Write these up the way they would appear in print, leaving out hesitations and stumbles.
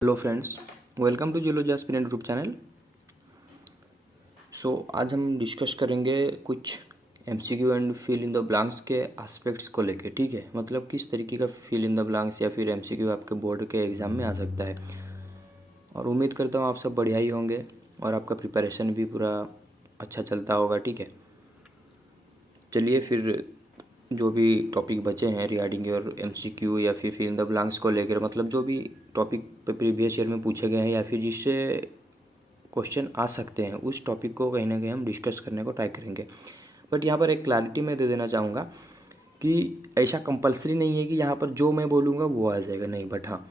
Hello friends, welcome to geology aspirant group channel. आज हम discuss करेंगे कुछ MCQ and fill in the blanks के एस्पेक्ट्स को लेके। ठीक है, मतलब किस तरीके का फिल इन द ब्लैंक्स या फिर एमसीक्यू आपके बोर्ड के एग्ज़ाम में आ सकता है। और उम्मीद करता हूँ आप सब बढ़िया ही होंगे और आपका प्रिपरेशन भी पूरा अच्छा चलता होगा। ठीक है, चलिए फिर जो भी टॉपिक बचे हैं रिगार्डिंग और एमसीक्यू या फिर इन द ब्लैंक्स को लेकर, मतलब जो भी टॉपिक पे प्रीवियस ईयर में पूछे गए हैं या फिर जिससे क्वेश्चन आ सकते हैं, उस टॉपिक को कहीं ना कहीं हम डिस्कस करने को ट्राई करेंगे। बट यहाँ पर एक क्लैरिटी मैं दे देना चाहूँगा कि ऐसा कंपलसरी नहीं है कि यहाँ पर जो मैं बोलूँगा वो आ जाएगा, नहीं। बट हाँ,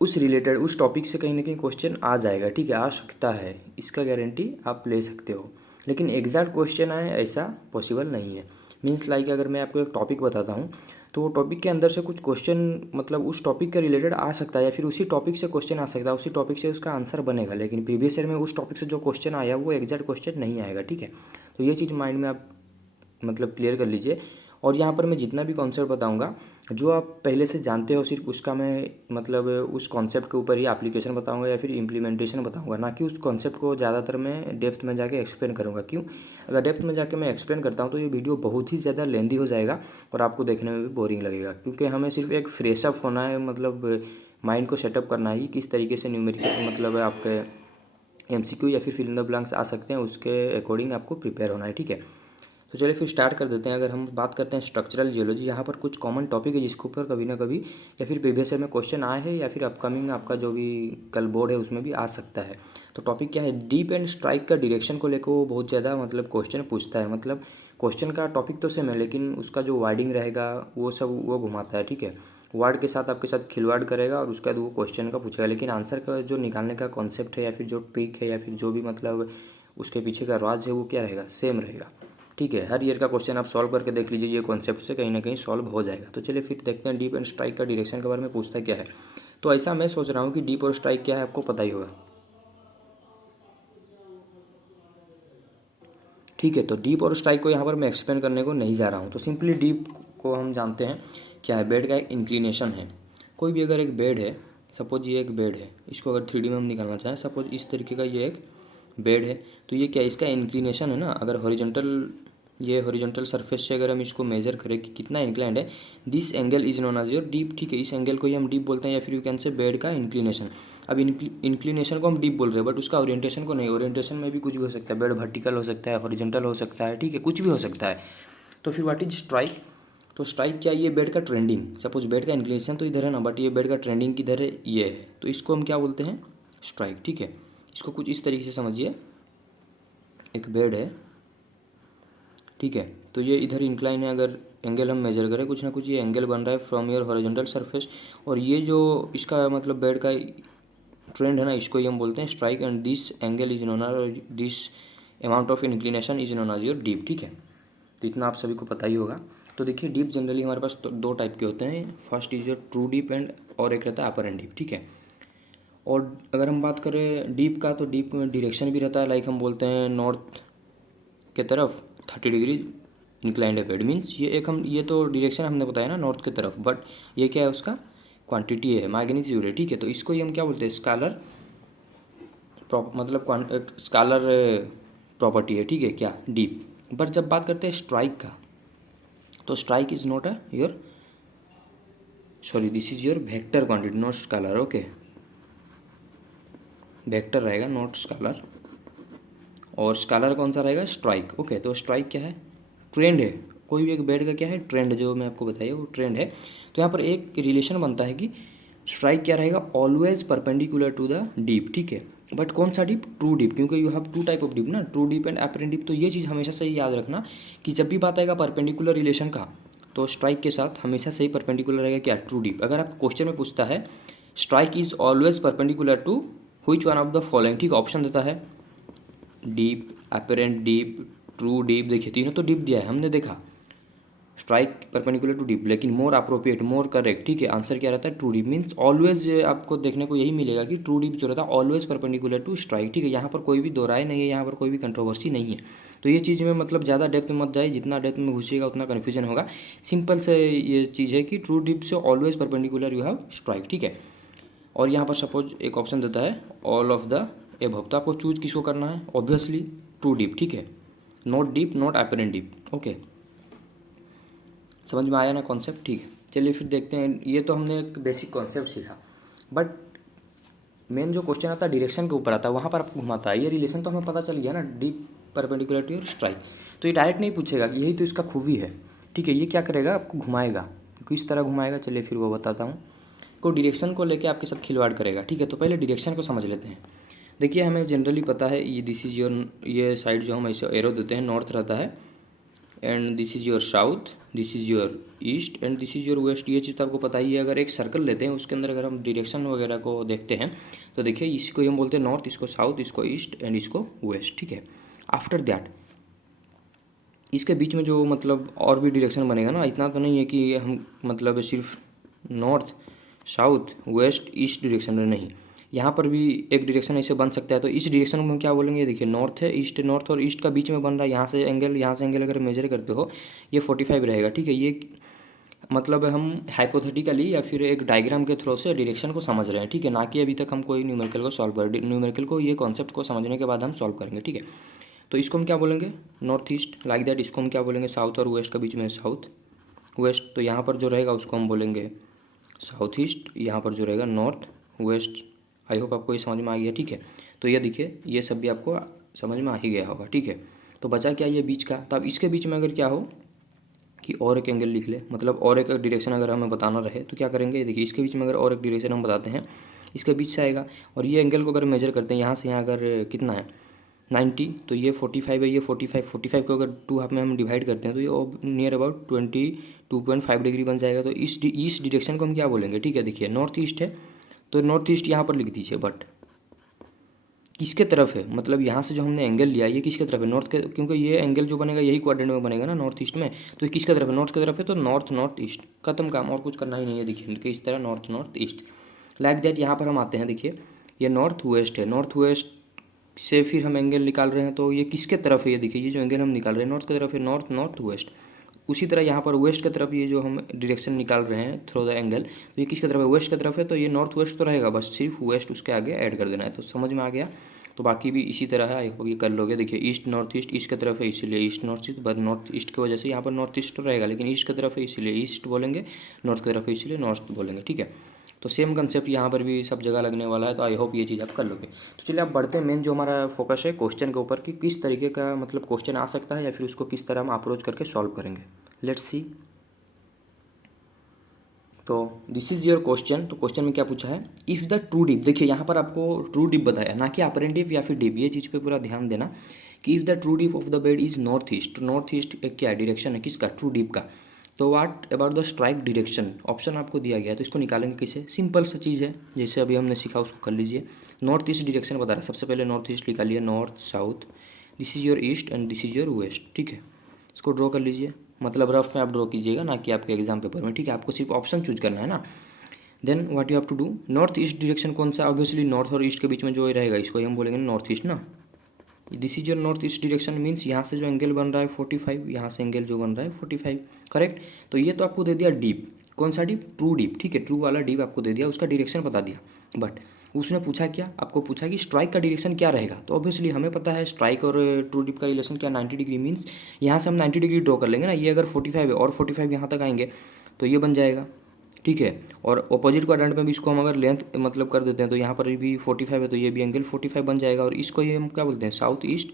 उस रिलेटेड उस टॉपिक से कहीं ना कहीं क्वेश्चन आ जाएगा। ठीक है, आ सकता है, इसका गारंटी आप ले सकते हो। लेकिन एग्जैक्ट क्वेश्चन आए ऐसा पॉसिबल नहीं है। मीन्स लाइक अगर मैं आपको एक टॉपिक बताता हूँ तो वो टॉपिक के अंदर से कुछ क्वेश्चन, मतलब उस टॉपिक के रिलेटेड आ सकता है या फिर उसी टॉपिक से क्वेश्चन आ सकता है, उसी टॉपिक से उसका आंसर बनेगा। लेकिन प्रीवियस ईयर में उस टॉपिक से जो क्वेश्चन आया वो एग्जैक्ट क्वेश्चन नहीं आएगा। ठीक है, तो ये चीज़ माइंड में आप मतलब क्लियर कर लीजिए। और यहाँ पर मैं जितना भी कॉन्सेप्ट बताऊँगा जो आप पहले से जानते हो, सिर्फ उसका मैं मतलब उस कॉन्सेप्ट के ऊपर ही एप्लीकेशन बताऊँगा या फिर इम्प्लीमेंटेशन बताऊँगा, ना कि उस कॉन्सेप्ट को ज़्यादातर मैं डेप्थ में जाके एक्सप्लेन करूँगा। क्यों? अगर डेप्थ में जाके मैं एक्सप्लेन करता हूँ तो ये वीडियो बहुत ही ज़्यादा लेंदी हो जाएगा और आपको देखने में भी बोरिंग लगेगा। क्योंकि हमें सिर्फ एक फ्रेश अप होना है, मतलब माइंड को सेटअप करना है कि किस तरीके से न्यूमेरिकल मतलब आपके एमसीक्यू या फिर फिल इन द ब्लैंक्स आ सकते हैं, उसके अकॉर्डिंग आपको प्रिपेयर होना है। ठीक है, तो चलिए फिर स्टार्ट कर देते हैं। अगर हम बात करते हैं स्ट्रक्चरल जियोलॉजी, यहाँ पर कुछ कॉमन टॉपिक है जिसके ऊपर कभी ना कभी या फिर प्रीवियस ईयर में क्वेश्चन आए हैं या फिर अपकमिंग आपका जो भी कल बोर्ड है उसमें भी आ सकता है। तो टॉपिक क्या है? डीप एंड स्ट्राइक का डायरेक्शन को लेकर वो बहुत ज़्यादा मतलब क्वेश्चन पूछता है। मतलब क्वेश्चन का टॉपिक तो सेम है लेकिन उसका जो वार्डिंग रहेगा वो सब वो घुमाता है। ठीक है, वर्ड के साथ आपके साथ खिलवाड़ करेगा और उसके बाद वो क्वेश्चन का पूछेगा, लेकिन आंसर का जो निकालने का कॉन्सेप्ट है या फिर जो ट्रिक है या फिर जो भी मतलब उसके पीछे का राज है वो क्या रहेगा? सेम रहेगा। ठीक है, हर ईयर का क्वेश्चन आप सॉल्व करके देख लीजिए, ये कॉन्सेप्ट से कहीं ना कहीं सॉल्व हो जाएगा। तो चलिए फिर देखते हैं डीप एंड स्ट्राइक का डायरेक्शन के बारे में पूछता क्या है। तो ऐसा मैं सोच रहा हूँ कि डीप और स्ट्राइक क्या है आपको पता ही होगा। ठीक है, तो डीप और स्ट्राइक को यहाँ पर मैं एक्सप्लेन करने को नहीं जा रहा हूँ। तो सिंपली डीप को हम जानते हैं क्या है, बेड का एक इंक्लिनेशन है। कोई भी अगर एक बेड है, सपोज ये एक बेड है, इसको अगर 3D में हम निकालना चाहें, सपोज इस तरीके का ये एक बेड है, तो ये क्या इसका इंक्लिनेशन है ना। अगर हॉरिजॉन्टल, ये हॉरिजॉन्टल सरफेस से अगर हम इसको मेजर करें कि कितना इंक्लाइंड है, this angle is known as your dip. ठीक है, इस एंगल को ही हम डीप बोलते हैं या फिर यू कैन से बेड का इंक्लिनेशन। अब इंक्लिनेशन को हम डीप बोल रहे हैं बट उसका ओरिएंटेशन को नहीं। ओरिएंटेशन में भी कुछ भी हो सकता है, बेड वर्टिकल हो सकता है, हॉरिजॉन्टल हो सकता है, ठीक है, कुछ भी हो सकता है। तो फिर व्हाट इज स्ट्राइक? तो स्ट्राइक क्या? ये बेड का ट्रेंडिंग, सपोज बेड का इंक्लिनेशन तो इधर है ना, बट ये बेड का ट्रेंडिंग किधर है? ये है, तो इसको हम क्या बोलते हैं? स्ट्राइक। ठीक है, इसको कुछ इस तरीके से समझिए, एक बेड है, ठीक है, तो ये इधर इंक्लाइन है। अगर एंगल हम मेजर करें, कुछ ना कुछ ये एंगल बन रहा है फ्रॉम योर हॉरिजॉन्टल सरफेस, और ये जो इसका मतलब बेड का ट्रेंड है ना, इसको ही हम बोलते हैं strike. And this angle is known as, this amount of inclination is known as your dip. ठीक है, तो इतना आप सभी को पता ही होगा। तो देखिए डीप जनरली हमारे पास दो टाइप के होते हैं, first is your true dip and और एक रहता है अपर एंड डीप। ठीक है, और अगर हम बात करें डीप का, तो डीप में डायरेक्शन भी रहता है, लाइक हम बोलते हैं नॉर्थ के तरफ 30 डिग्री इंक्लाइंड है बेड। मीन्स ये एक हम, ये तो डायरेक्शन हमने बताया ना नॉर्थ की तरफ, बट ये क्या है? उसका क्वांटिटी है, मैग्नीट्यूड है। ठीक है, तो इसको ही हम क्या बोलते हैं? स्कालर मतलब स्कालर प्रॉपर्टी है। ठीक है, क्या? डीप। बट जब बात करते हैं स्ट्राइक का, तो strike is not a your, sorry, this is your vector quantity, not scalar. Okay, vector रहेगा, नॉट स्कालर। और स्कालर कौन सा रहेगा? स्ट्राइक। ओके, तो स्ट्राइक क्या है? ट्रेंड है। कोई भी एक बेड का क्या है? ट्रेंड, जो मैं आपको बताया वो ट्रेंड है। तो यहाँ पर एक रिलेशन बनता है कि स्ट्राइक क्या रहेगा? Always perpendicular to the dip. ठीक है, बट कौन सा डीप? ट्रू डीप, क्योंकि you have two type of dip ना, true dip and apparent dip. तो ये चीज़ हमेशा से ही याद रखना कि जब भी बात आएगा परपेंडिकुलर रिलेशन का, तो स्ट्राइक के साथ हमेशा से ही परपेंडिकुलर रहेगा क्या? True dip. अगर आप क्वेश्चन में पूछता है strike is always perpendicular to which one of the following, ठीक, ऑप्शन देता है dip, apparent dip, true dip. देखिए तीनों तो डीप दिया है, हमने देखा स्ट्राइक परपेंडिकुलर टू डीप, लेकिन मोर अप्रोप्रिएट, मोर करेक्ट, ठीक है, आंसर क्या रहता है? True deep. मीन्स ऑलवेज आपको देखने को यही मिलेगा कि ट्रू डीप जो रहता है ऑलवेज परपेंडिकुलर टू स्ट्राइक। ठीक है, यहाँ पर कोई भी दो राय नहीं है, यहाँ पर कोई भी कंट्रोवर्सी नहीं है। तो ये चीज़ में मतलब ज़्यादा डेप्थ में मत जाए, जितना डेप्थ में घुसिएगा उतना कन्फ्यूजन होगा। सिंपल से ये चीज़ है कि ट्रू डीप से always perpendicular you have strike. ठीक है, और यहाँ पर सपोज एक ऑप्शन देता है ऑल ऑफ द एबव, तो आपको चूज किसको करना है, ऑब्वियसली टू डीप, ठीक है, not deep not apparent deep. Okay, समझ में आया ना कॉन्सेप्ट, ठीक है। चलिए फिर देखते हैं, ये तो हमने एक बेसिक कॉन्सेप्ट सीखा, बट मेन जो क्वेश्चन आता है डायरेक्शन के ऊपर आता है, वहाँ पर आपको घुमाता है। ये रिलेशन तो हमें पता चल गया ना, डीप, परपेंडिकुलरिटी और स्ट्राइक, तो ये डायरेक्ट नहीं पूछेगा, यही तो इसका खूबी है, ठीक है। ये क्या करेगा, आपको घुमाएगा, किस तरह घुमाएगा, चलिए फिर वो बताता हूँ। को डायरेक्शन को लेके आपके साथ खिलवाड़ करेगा, ठीक है। तो पहले डायरेक्शन को समझ लेते हैं। देखिए हमें जनरली पता है ये दिस इज योर, ये साइड जो हम ऐसे एरो देते हैं नॉर्थ रहता है, and this is your south, this is your east and this is your west. ये चीज़ तो आपको पता ही है। अगर एक सर्कल लेते हैं उसके अंदर अगर हम डायरेक्शन वगैरह को देखते हैं तो देखिए इसको हम बोलते हैं नॉर्थ, इसको साउथ, इसको ईस्ट एंड इसको वेस्ट, ठीक है। आफ्टर दैट इसके बीच में जो मतलब और भी डायरेक्शन बनेगा ना, इतना तो नहीं है कि हम मतलब सिर्फ north south west east direction में, नहीं, यहाँ पर भी एक डायरेक्शन ऐसे बन सकता है। तो इस डायरेक्शन में हम क्या बोलेंगे, देखिए नॉर्थ है, ईस्ट है, नॉर्थ और ईस्ट का बीच में बन रहा है, यहाँ से एंगल अगर मेजर करते हो ये 45 रहेगा, ठीक है। ये मतलब हम हाइपोथेटिकली या फिर एक डायग्राम के थ्रू से डायरेक्शन को समझ रहे हैं, ठीक है, ना कि अभी तक हम कोई न्यूमेरिकल को सॉल्व कर, न्यूमेरिकल को ये कॉन्सेप्ट को समझने के बाद हम सॉल्व करेंगे, ठीक है। तो इसको हम क्या बोलेंगे, नॉर्थ ईस्ट, लाइक दैट। इसको हम क्या बोलेंगे, साउथ और वेस्ट के बीच में साउथ वेस्ट, तो यहाँ पर जो रहेगा उसको हम बोलेंगे साउथ ईस्ट, यहाँ पर जो रहेगा नॉर्थ वेस्ट। आई होप आपको ये समझ में आ गया, ठीक है। तो ये देखिए ये सब भी आपको समझ में आ ही गया होगा, ठीक है। तो बचा क्या, ये बीच का। तो अब इसके बीच में अगर क्या हो कि और एक एंगल लिख ले, मतलब और एक डायरेक्शन अगर हमें बताना रहे तो क्या करेंगे, देखिए इसके बीच में अगर और एक डायरेक्शन हम बताते हैं, इसके बीच से आएगा, और ये एंगल को अगर मेजर करते हैं यहाँ से यहाँ अगर कितना है 90, तो ये 45 है, ये 45 को अगर 2 हाफ में हम डिवाइड करते हैं तो ये नियर अबाउट 22.5 डिग्री बन जाएगा। तो इस डायरेक्शन को हम क्या बोलेंगे, ठीक है। देखिए नॉर्थ ईस्ट है तो नॉर्थ ईस्ट यहाँ पर लिख दीजिए, बट किसके तरफ है, मतलब यहाँ से जो हमने एंगल लिया ये किसके तरफ है, नॉर्थ के, क्योंकि ये एंगल जो बनेगा यही क्वाड्रेंट में बनेगा ना नॉर्थ ईस्ट में, तो ये किसके तरफ है, नॉर्थ की तरफ है। तो नॉर्थ ईस्ट, खत्म काम, और कुछ करना ही नहीं है। देखिए इस तरह नॉर्थ ईस्ट, लाइक दैट। यहाँ पर हम आते हैं, देखिए ये नॉर्थ वेस्ट है, नॉर्थ वेस्ट से फिर हम एंगल निकाल रहे हैं तो ये किसके तरफ है, ये देखिए ये जो एंगल हम निकाल रहे हैं नॉर्थ की तरफ है, नॉर्थ वेस्ट। उसी तरह यहाँ पर वेस्ट की तरफ ये जो हम डायरेक्शन निकाल रहे हैं थ्रू द एंगल, तो ये किसकी तरफ है, वेस्ट की तरफ है, तो ये नॉर्थ वेस्ट तो रहेगा, बस सिर्फ वेस्ट उसके आगे ऐड कर देना है। तो समझ में आ गया। तो बाकी भी इसी तरह है, आई होप ये कर लोगे। देखिए ईस्ट नॉर्थ ईस्ट, ईस्ट की तरफ है इसीलिए east north east, but north east की वजह से यहाँ पर नॉर्थ ईस्ट तो रहेगा, लेकिन ईस्ट की तरफ है इसीलिए ईस्ट बोलेंगे, नॉर्थ की तरफ है इसीलिए नॉर्थ बोलेंगे, ठीक है। तो सेम कंसेप्ट यहाँ पर भी सब जगह लगने वाला है। तो आई होप ये चीज़ आप कर लोगे। तो चलिए आप बढ़ते हैं, मेन जो हमारा फोकस है क्वेश्चन के ऊपर कि किस तरीके का मतलब क्वेश्चन आ सकता है या फिर उसको किस तरह हम अप्रोच करके सॉल्व करेंगे। Let's see. तो दिस इज़ योर क्वेश्चन। तो क्वेश्चन में क्या पूछा है, इफ़ द ट्रू डीप, देखिए यहाँ पर आपको ट्रू डीप बताया, ना कि अपरेंट डीप या फिर डीप। ये चीज़ पे पूरा ध्यान देना कि if the true deep of the bed is north east, north east क्या डायरेक्शन है किसका, ट्रू डीप का। तो what about the strike direction, option आपको दिया गया है, तो इसको निकालेंगे कैसे, सिंपल सा चीज़ है, जैसे अभी हमने सीखा उसको कर लीजिए। नॉर्थ ईस्ट डायरेक्शन बता रहा है, सबसे पहले नॉर्थ ईस्ट निकालिए, north south, this is your east and this is your west, ठीक है। इसको ड्रॉ कर लीजिए, मतलब रफ में आप ड्रॉ कीजिएगा, ना कि आपके एग्जाम पेपर में, ठीक है। आपको सिर्फ ऑप्शन चूज करना है ना। Then what you have to do, north east direction कौन सा, ऑब्वियसली नॉर्थ और ईस्ट के बीच में जो रहेगा इसको हम बोलेंगे नॉर्थ ईस्ट ना। This is your north east direction, means यहाँ से जो एंगल बन रहा है 45, यहाँ से एंगल जो बन रहा है 45, करेक्ट। तो ये तो आपको दे दिया डीप, कौन सा डीप, ट्रू डीप, ठीक है। ट्रू वाला डीप आपको दे दिया, उसका डायरेक्शन बता दिया। बट उसने पूछा क्या, आपको पूछा कि स्ट्राइक का डायरेक्शन क्या रहेगा। तो ऑब्वियसली हमें पता है स्ट्राइक और ट्रू डीप का रिलेशन क्या, 90 डिग्री, मीन्स यहाँ से हम 90 डिग्री ड्रॉ कर लेंगे ना। ये अगर 45 है और 45 यहाँ तक आएंगे तो ये बन जाएगा, ठीक है। और अपोजिट क्वाड्रेंट में भी इसको हम अगर लेंथ मतलब कर देते हैं तो यहाँ पर भी 45 है, तो ये भी एंगल 45 बन जाएगा। और इसको ये हम क्या बोलते हैं, साउथ ईस्ट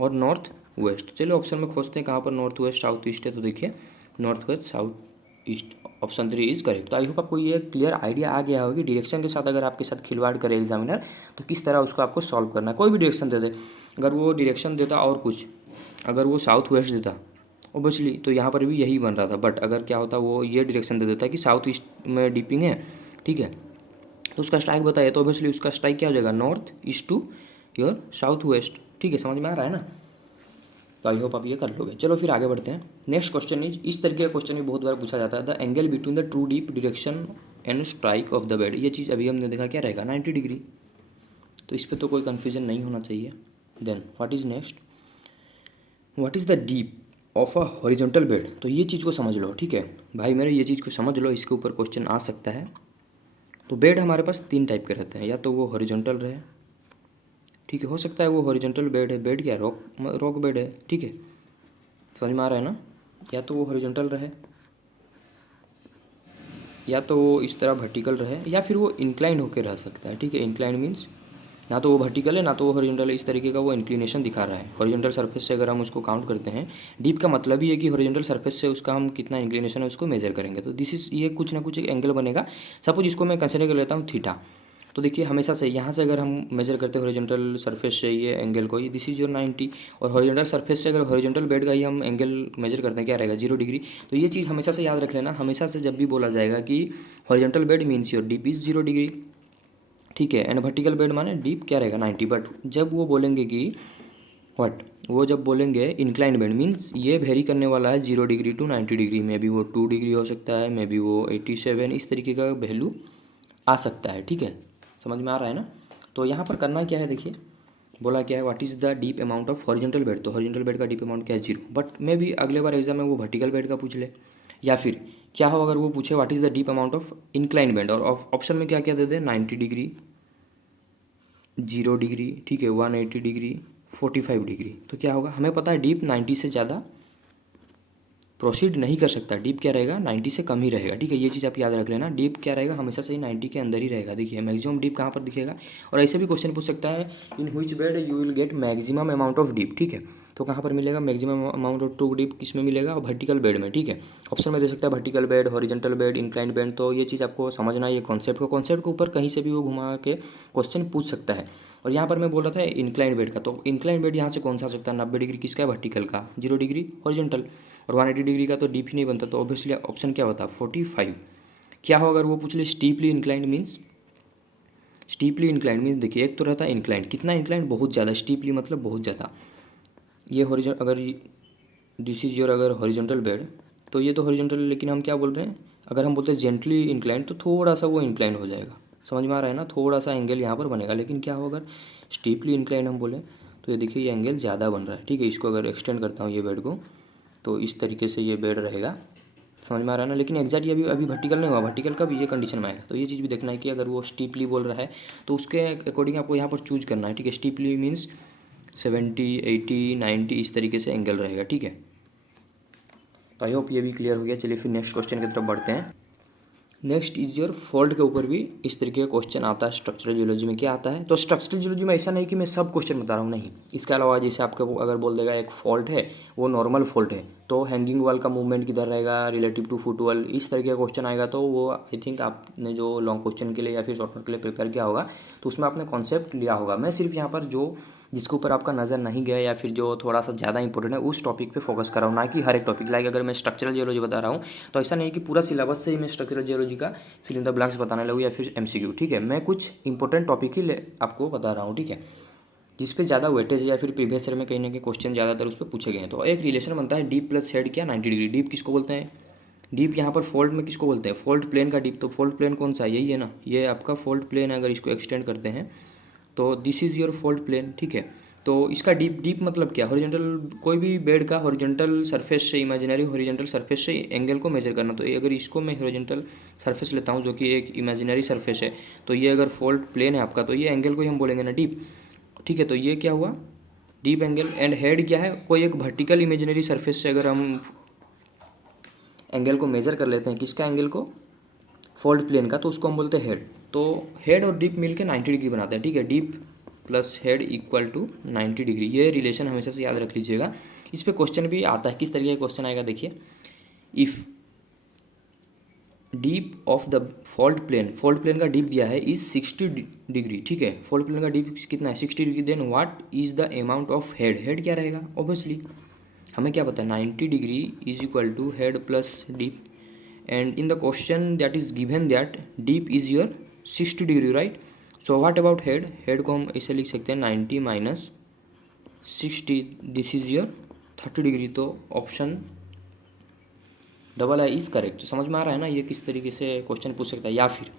और नॉर्थ वेस्ट। चलो ऑप्शन में खोजते हैं कहाँ पर नॉर्थ वेस्ट साउथ ईस्ट है, तो देखिए north west south east, option 3 is correct. तो आई होप आपको ये क्लियर आइडिया आ गया होगा कि डायरेक्शन के साथ अगर आपके साथ खिलवाड़ करे एग्जामिनर तो किस तरह उसको आपको सॉल्व करना है। कोई भी डायरेक्शन दे दे, अगर वो डायरेक्शन देता और कुछ, अगर वो साउथ वेस्ट देता ओबियसली तो यहाँ पर भी यही बन रहा था, बट अगर क्या होता वो ये डायरेक्शन दे देता कि साउथ ईस्ट में डीपिंग है, ठीक है, तो उसका स्ट्राइक बताइए, तो ओबियसली उसका स्ट्राइक क्या हो जाएगा, north east to your south west, ठीक है। समझ में आ रहा है ना। तो आई होप आप ये कर लोगे। चलो फिर आगे बढ़ते हैं। नेक्स्ट क्वेश्चन इज, इस तरीके का क्वेश्चन भी बहुत बार पूछा जाता है, the angle between the true dip direction and strike off the bed. ये चीज़ अभी हमने देखा क्या रहेगा, 90 डिग्री। तो इस पर तो कोई कन्फ्यूजन नहीं होना चाहिए। Then what is next, what is the dip of a horizontal bed. तो ये चीज़ को समझ लो, ठीक है भाई मेरे, ये चीज़ को समझ लो, इसके ऊपर क्वेश्चन आ सकता है। तो बेड हमारे पास 3 टाइप के रहते हैं, या तो वो हॉरिजॉन्टल रहे, ठीक है, हो सकता है वो हॉरिजॉन्टल बेड है, बेड क्या रॉक बेड है, ठीक है, समझ में आ रहा है ना। या तो वो हॉरिजॉन्टल रहे, या तो वो इस तरह वर्टिकल रहे, या फिर वो इंक्लाइंड होकर रह सकता है, ठीक है। इंक्लाइंड मीन्स ना तो वो वर्टिकल है ना तो वो हॉरिजॉन्टल है, इस तरीके का वो इंक्लिनेशन दिखा रहा है। हॉरिजॉन्टल सरफेस से अगर हम उसको काउंट करते हैं, डीप का मतलब ही है कि हॉरिजॉन्टल सरफेस से उसका हम कितना इंक्लिनेशन है उसको मेजर करेंगे। तो दिस इज, ये कुछ ना कुछ एक एंगल बनेगा। सपोज इसको मैं कंसिडर कर लेता हूँ थीटा। तो देखिए हमेशा से यहाँ से अगर हम मेजर करते हैं हॉरिजॉन्टल सरफेस से ये एंगल को, ये दिस इज योर 90, और हॉरिजॉन्टल सरफेस से अगर हॉरिजॉन्टल बेड का ही हम एंगल मेजर करते हैं क्या रहेगा, 0 डिग्री। तो ये चीज़ हमेशा से याद रख लेना, हमेशा से जब भी बोला जाएगा कि horizontal bed means your deep is 0 degree, ठीक है, एंड वर्टिकल बेड माने डीप क्या रहेगा 90। बट जब वो बोलेंगे कि व्हाट, वो जब बोलेंगे इंक्लाइंड बेड मीन्स ये वेरी करने वाला है 0 degree to 90 degree, may be वो 2 डिग्री हो सकता है, मे बी वो 87, इस तरीके का वैल्यू आ सकता है, ठीक है, समझ में आ रहा है ना। तो यहाँ पर करना क्या है, देखिए बोला क्या है, what is the deep amount of horizontal bed. तो हॉरिजॉन्टल बेड का डीप अमाउंट क्या है, 0। बट मे बी अगले बार एग्जाम में वो वर्टिकल बेड का पूछ ले, या फिर क्या हो अगर वो पूछे what is the deep amount of inclined bed, और ऑप्शन में क्या क्या दे दे, 90 डिग्री, 0 डिग्री, ठीक है, 180 डिग्री, 45 डिग्री। तो क्या होगा, हमें पता है डीप 90 से ज़्यादा प्रोसीड नहीं कर सकता, डीप क्या रहेगा 90 से कम ही रहेगा, ठीक है। ये चीज़ आप याद रख लेना, डीप क्या रहेगा हमेशा से ही 90 के अंदर ही रहेगा। देखिए मैक्सिमम डीप कहाँ पर दिखेगा, और ऐसे भी क्वेश्चन पूछ सकता है, in which bed you will get maximum amount of dip, ठीक है। तो कहाँ पर मिलेगा maximum amount of to dip, किस में मिलेगा, वर्टिकल बेड में, ठीक है। ऑप्शन में दे सकता है vertical bed, horizontal bed, inclined bed. तो ये चीज़ आपको समझना है, ये कॉन्सेप्ट के ऊपर कहीं से भी वो घुमा के क्वेश्चन पूछ सकता है। और यहाँ पर मैं बोल रहा था इंक्लाइन बेड का, तो इंक्लाइन बेड यहाँ से कौन सा आ सकता है, 90 डिग्री किसका है, वर्टिकल का, 0 डिग्री हॉरिजॉन्टल, और 180 डिग्री का तो डीप ही नहीं बनता। तो ऑब्वियसली ऑप्शन क्या होता है, 45। क्या हो अगर वो पूछ ले steeply inclined means, steeply inclined means देखिए एक तो रहता है इंक्लाइंड, कितना इंक्लाइंड, बहुत ज़्यादा, स्टीपली मतलब बहुत ज़्यादा। ये हॉरिजॉन अगर दिस इज योर अगर हॉरिजॉन्टल बेड, तो ये तो हॉरिजॉन्टल, लेकिन हम क्या बोल रहे हैं, अगर हम बोलते हैं जेंटली इंक्लाइंड तो थोड़ा सा वो इंक्लाइंड हो जाएगा, समझ में आ रहा है ना, थोड़ा सा एंगल यहाँ पर बनेगा। लेकिन क्या हो अगर स्टीपली इंक्लाइंड हम बोलें, तो ये देखिए ये एंगल ज़्यादा बन रहा है, ठीक है। इसको अगर एक्सटेंड करता हूँ ये बेड को, तो इस तरीके से ये बेड रहेगा, समझ में आ रहा है ना। लेकिन एग्जैक्ट ये अभी अभी वर्टिकल नहीं हुआ, वर्टिकल का भी ये कंडीशन में आएगा। तो ये चीज़ भी देखना है कि अगर वो स्टीपली बोल रहा है तो उसके अकॉर्डिंग आपको यहाँ पर चूज करना है, ठीक है। स्टीपली मीन्स 70, 80, 90 इस तरीके से एंगल रहेगा, ठीक है। तो आई होप ये भी क्लियर हो गया। चलिए फिर नेक्स्ट क्वेश्चन की तरफ बढ़ते हैं। नेक्स्ट इज योर फोल्ड के ऊपर भी इस तरीके का क्वेश्चन आता है। स्ट्रक्चरल जियोलॉजी में क्या आता है, तो स्ट्रक्चरल जियोलॉजी में ऐसा नहीं कि मैं सब क्वेश्चन बता रहा हूँ, नहीं। इसके अलावा जैसे आपको अगर बोल देगा एक फॉल्ट है, वो नॉर्मल फॉल्ट है, तो हैंगिंग वाल का मूवमेंट किधर रहेगा रिलेटिव टू फुटवॉल, इस तरीके का क्वेश्चन आएगा। तो वो आई थिंक आपने जो लॉन्ग क्वेश्चन के लिए या फिर शॉर्ट नोट के लिए प्रिपेयर किया होगा, तो उसमें आपने कॉन्सेप्ट लिया होगा। मैं सिर्फ यहाँ पर जो जिसके ऊपर आपका नज़र नहीं गया या फिर जो थोड़ा सा ज़्यादा इंपॉर्टेंट है उस टॉपिक पे फोकस कर रहा हूँ, ना कि हर एक टॉपिक। लाइक अगर मैं स्ट्रक्चरल जियोलॉजी बता रहा हूँ तो ऐसा नहीं कि पूरा सिलेबस से ही मैं स्ट्रक्चरल जियोलॉजी का फिल इन द ब्लैंक्स बताने लगूँ या फिर एमसीक्यू, ठीक है। मैं कुछ इंपॉर्टेंट टॉपिक ही आपको बता रहा हूँ, ठीक है, जिस पे ज़्यादा वेटेज या फिर प्रीवियस ईयर में कहीं ना कहीं क्वेश्चन ज़्यादातर उस पर पूछे गए हैं। तो एक रिलेशन बनता है डीप प्लस हेड क्या 90 डिग्री। डीप किसको बोलते हैं, डीप यहाँ पर फोल्ड में किसको बोलते हैं, फोल्ड प्लेन का डीप। तो फोल्ड प्लेन कौन सा है, यही है ना, ये आपका फोल्ड प्लेन है। अगर इसको एक्सटेंड करते हैं तो this is your fold plane, ठीक है। तो इसका डीप, डीप मतलब क्या, हॉरिजॉन्टल कोई भी बेड का हॉरिजॉन्टल सरफेस से, इमेजिनरी हॉरिजॉन्टल सरफेस से एंगल को मेजर करना। तो अगर इसको मैं हॉरिजॉन्टल सरफेस लेता हूँ जो कि एक इमेजिनरी सरफेस है, तो ये अगर फोल्ड प्लेन है आपका, तो ये एंगल को ही हम बोलेंगे ना डीप, ठीक है। तो ये क्या हुआ डीप एंगल। एंड हेड क्या है, कोई एक वर्टिकल इमेजिनरी सरफेस से अगर हम एंगल को मेजर कर लेते हैं, किसका एंगल को, फोल्ड प्लेन का, तो उसको हम बोलते हैं हेड। तो हेड और डीप मिलके 90 डिग्री बनाते हैं, ठीक है। Dip plus hade equal to 90 degree, ये रिलेशन हमेशा से याद रख लीजिएगा। इस पर क्वेश्चन भी आता है, किस तरीके का क्वेश्चन आएगा देखिए, if dip of the fold plane का डीप दिया है इज 60 डिग्री, ठीक है। फोल्ड प्लेन का डीप कितना है 60 degree, then what is the amount of hade, hade क्या रहेगा, ऑब्वियसली हमें क्या पता है 90 degree is equal to hade plus dip. And in the question that is given that dip is your 60 degree, right. So what about hade, hade को हम ऐसे लिख सकते हैं 90 minus 60, this is your 30 degree. तो ऑप्शन डबल है is correct. समझ में आ रहा है ना, ये किस तरीके से क्वेश्चन पूछ सकता है। या फिर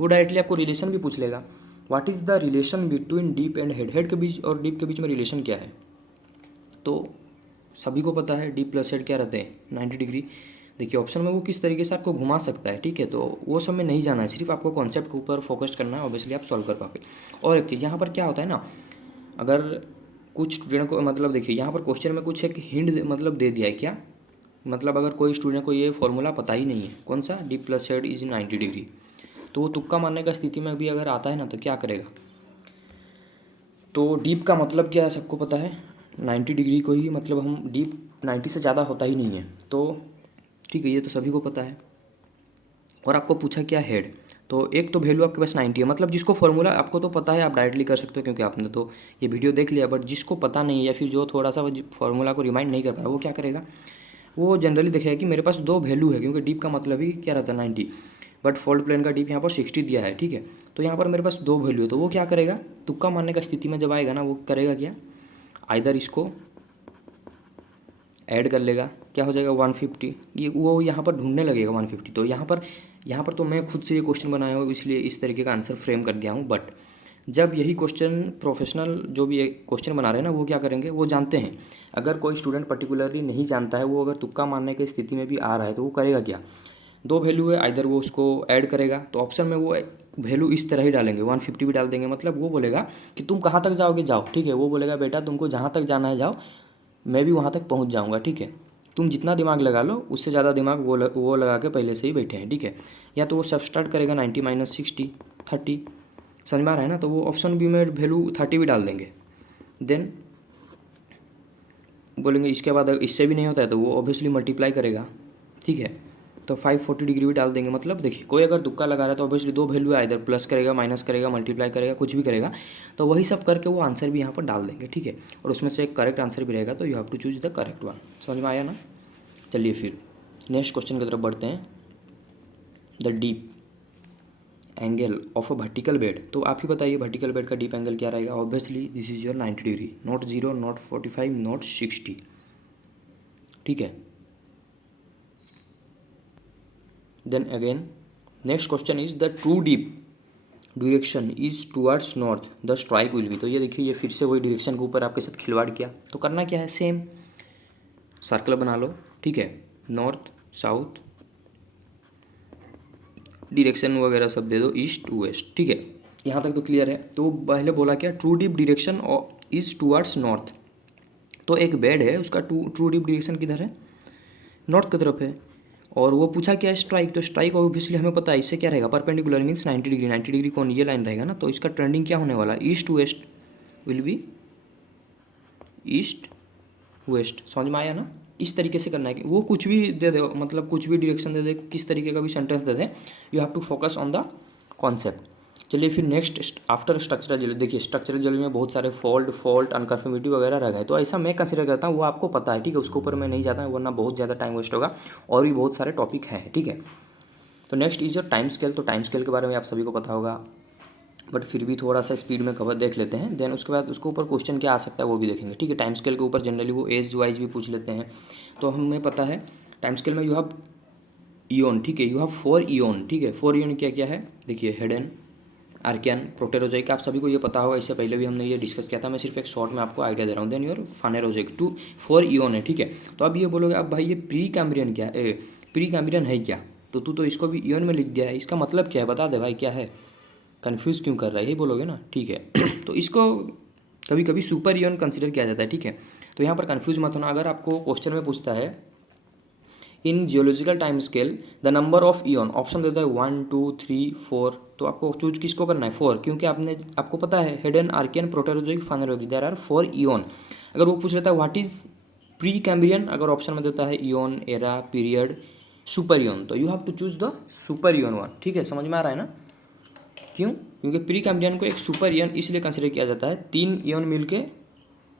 वो डायरेक्टली आपको रिलेशन भी पूछ लेगा, what is the relation between deep and head, head के बीच और डीप के बीच में रिलेशन क्या है। तो सभी को पता है डीप प्लस हेड क्या रहते हैं 90 डिग्री, देखिए ऑप्शन में वो किस तरीके से आपको घुमा सकता है, ठीक है, तो वो सब में नहीं जाना है, सिर्फ आपको कॉन्सेप्ट के ऊपर फोकस करना है, ऑब्वियसली आप सॉल्व कर पाओगे। और एक चीज़ यहाँ पर क्या होता है ना, अगर कुछ स्टूडेंट को मतलब देखिए यहाँ पर क्वेश्चन में कुछ एक हिंट मतलब दे दिया है क्या, मतलब अगर कोई स्टूडेंट को ये फॉर्मूला पता ही नहीं है, कौन सा, D plus head is 90 degree, तो वो तुक्का मारने का स्थिति में भी अगर आता है ना तो क्या करेगा, तो डीप का मतलब क्या है सबको पता है, 90 डिग्री को ही मतलब हम डीप 90 से ज़्यादा होता ही नहीं है, तो ठीक है ये तो सभी को पता है। और आपको पूछा क्या हेड, तो एक तो वैल्यू आपके पास 90 है, मतलब जिसको फॉर्मूला आपको तो पता है आप डायरेक्टली कर सकते हो क्योंकि आपने तो ये वीडियो देख लिया, बट जिसको पता नहीं है या फिर जो थोड़ा सा फॉर्मूला को रिमाइंड नहीं कर पा रहा वो क्या करेगा, वो जनरली देखेगा कि मेरे पास दो वैल्यू है, क्योंकि डीप का मतलब ही क्या रहता है 90, बट फोल्ड प्लेन का डीप यहाँ पर 60 दिया है, ठीक है, तो यहाँ पर मेरे पास दो वैल्यू है, तो वो क्या करेगा, तुक्का मारने का स्थिति में जब आएगा ना वो करेगा क्या, आइदर इसको ऐड कर लेगा, क्या हो जाएगा 150, ये वो यहाँ पर ढूंढने लगेगा 150, तो यहाँ पर तो मैं खुद से ये क्वेश्चन बनाया हूँ इसलिए इस तरीके का आंसर फ्रेम कर दिया हूँ, बट जब यही क्वेश्चन प्रोफेशनल जो भी क्वेश्चन बना रहे हैं ना वो क्या करेंगे, वो जानते हैं, अगर कोई स्टूडेंट पर्टिकुलरली नहीं जानता है, वो अगर तुक्का मारने की स्थिति में भी आ रहा है तो वो करेगा क्या, दो वैल्यू है, आइदर वो उसको ऐड करेगा, तो ऑप्शन में वो वैल्यू इस तरह ही डालेंगे, 150 भी डाल देंगे, मतलब वो बोलेगा कि तुम कहाँ तक जाओगे जाओ, ठीक है, वो बोलेगा बेटा तुमको जहाँ तक जाना है जाओ, मैं भी वहाँ तक पहुँच जाऊँगा, ठीक है, तुम जितना दिमाग लगा लो उससे ज़्यादा दिमाग वो लगा के पहले से ही बैठे हैं, ठीक है, या तो वो सब्सट्रैक्ट करेगा 90 माइनस 60 30, समझ में आ रहा है ना, तो वो ऑप्शन बी में वैल्यू 30 भी डाल देंगे, देन बोलेंगे इसके बाद अगर इससे भी नहीं होता है तो वो ऑब्वियसली मल्टीप्लाई करेगा, ठीक है, तो 540 डिग्री भी डाल देंगे, मतलब देखिए कोई अगर तुक्का लगा रहा है तो ऑब्वियसली दो वैल्यू है, इधर प्लस करेगा माइनस करेगा मल्टीप्लाई करेगा कुछ भी करेगा, तो वही सब करके वो आंसर भी यहाँ पर डाल देंगे, ठीक है, और उसमें से एक करेक्ट आंसर भी रहेगा, तो you have to choose the correct one, समझ में आया ना। चलिए फिर नेक्स्ट क्वेश्चन की तरफ बढ़ते हैं, the dip angle of a vertical bed, तो आप ही बताइए वर्टिकल बेड का डीप एंगल क्या रहेगा, obviously this is your 90 degree, not 0 not 45 not 60, ठीक है। Then again next question is the true dip direction is towards north the strike will be, तो ये देखिए ये फिर से वही डायरेक्शन के ऊपर आपके साथ खिलवाड़ किया, तो करना क्या है, सेम सर्कल बना लो, ठीक है, नॉर्थ साउथ डायरेक्शन वगैरह सब दे दो, ईस्ट वेस्ट, ठीक है, यहाँ तक तो क्लियर है। तो पहले बोला क्या, true dip direction is towards north, तो एक बेड है उसका ट्रू डीप डायरेक्शन किधर है, नॉर्थ की तरफ है, और वो पूछा क्या स्ट्राइक, तो स्ट्राइक ऑब्वियसली हमें पता है इससे क्या रहेगा, परपेंडिकुलर मीन्स 90 डिग्री, 90 डिग्री कौन, ये लाइन रहेगा ना, तो इसका ट्रेंडिंग क्या होने वाला, east west will be east west, समझ में आया ना। इस तरीके से करना है कि वो कुछ भी दे दे, मतलब कुछ भी डायरेक्शन दे दे, किस तरीके का भी सेंटेंस दे दे, you have to focus on the concept. चलिए फिर नेक्स्ट आफ्टर स्ट्रक्चरल ज्वेलरी, देखिए स्ट्रक्चरल ज्वेलरी में बहुत सारे फॉल्ट अनकन्फर्मिटी वगैरह रह गए, तो ऐसा मैं कंसिडर करता हूँ, वो आपको पता है, ठीक है, उसके ऊपर मैं नहीं जाता हूँ वरना बहुत ज़्यादा टाइम वेस्ट होगा, और भी बहुत सारे टॉपिक हैं, ठीक है। तो next is your time scale, तो टाइम स्केल के बारे में आप सभी को पता होगा, बट फिर भी थोड़ा सा स्पीड में कवर देख लेते हैं, देन उसके बाद उसके ऊपर क्वेश्चन क्या आ सकता है वो भी देखेंगे, ठीक है। टाइम स्केल के ऊपर जनरली वो एज वाइज भी पूछ लेते हैं, तो हमें पता है टाइम स्केल में यू हैव ईओन, ठीक है, यू हैव 4 ईओन, ठीक है, 4 ईओन क्या क्या है, देखिए हेडन आर्कियन प्रोटेरोजोइक, आप सभी को ये पता होगा, इससे पहले भी हमने ये डिस्कस किया था, मैं सिर्फ एक शॉर्ट में आपको आइडिया दे रहा हूँ। देन योर फानेरोजोइक, 4 ईओन है, ठीक है। तो अब ये बोलोगे अब भाई ये प्री कैम्ब्रियन क्या है, प्री कैम्ब्रियन है क्या, तो तू तो इसको भी ईओन में लिख दिया है, इसका मतलब क्या है बता दे भाई क्या है, कन्फ्यूज़ क्यों कर रहा है, यही बोलोगे ना, ठीक है। तो इसको कभी कभी सुपर ईओन कंसिडर किया जाता है, ठीक है, तो यहाँ पर कन्फ्यूज मत होना। अगर आपको क्वेश्चन में पूछता है in geological time scale the number of eon, option देता है 1 2 3 4, तो आपको चूज किसको करना है, 4, क्योंकि आपको पता है Hadean Archean Proterozoic Phanerozoic there are 4 eon. अगर वो पूछ लेता है व्हाट इज प्री कैम्ब्रियन, अगर ऑप्शन में देता है eon era period super eon, तो you have to choose the super eon one, ठीक है, समझ में आ रहा है ना। क्यों, क्योंकि प्री कैम्ब्रियन को एक सुपर ईओन इसलिए कंसिडर किया जाता है, 3 ईओन मिलके,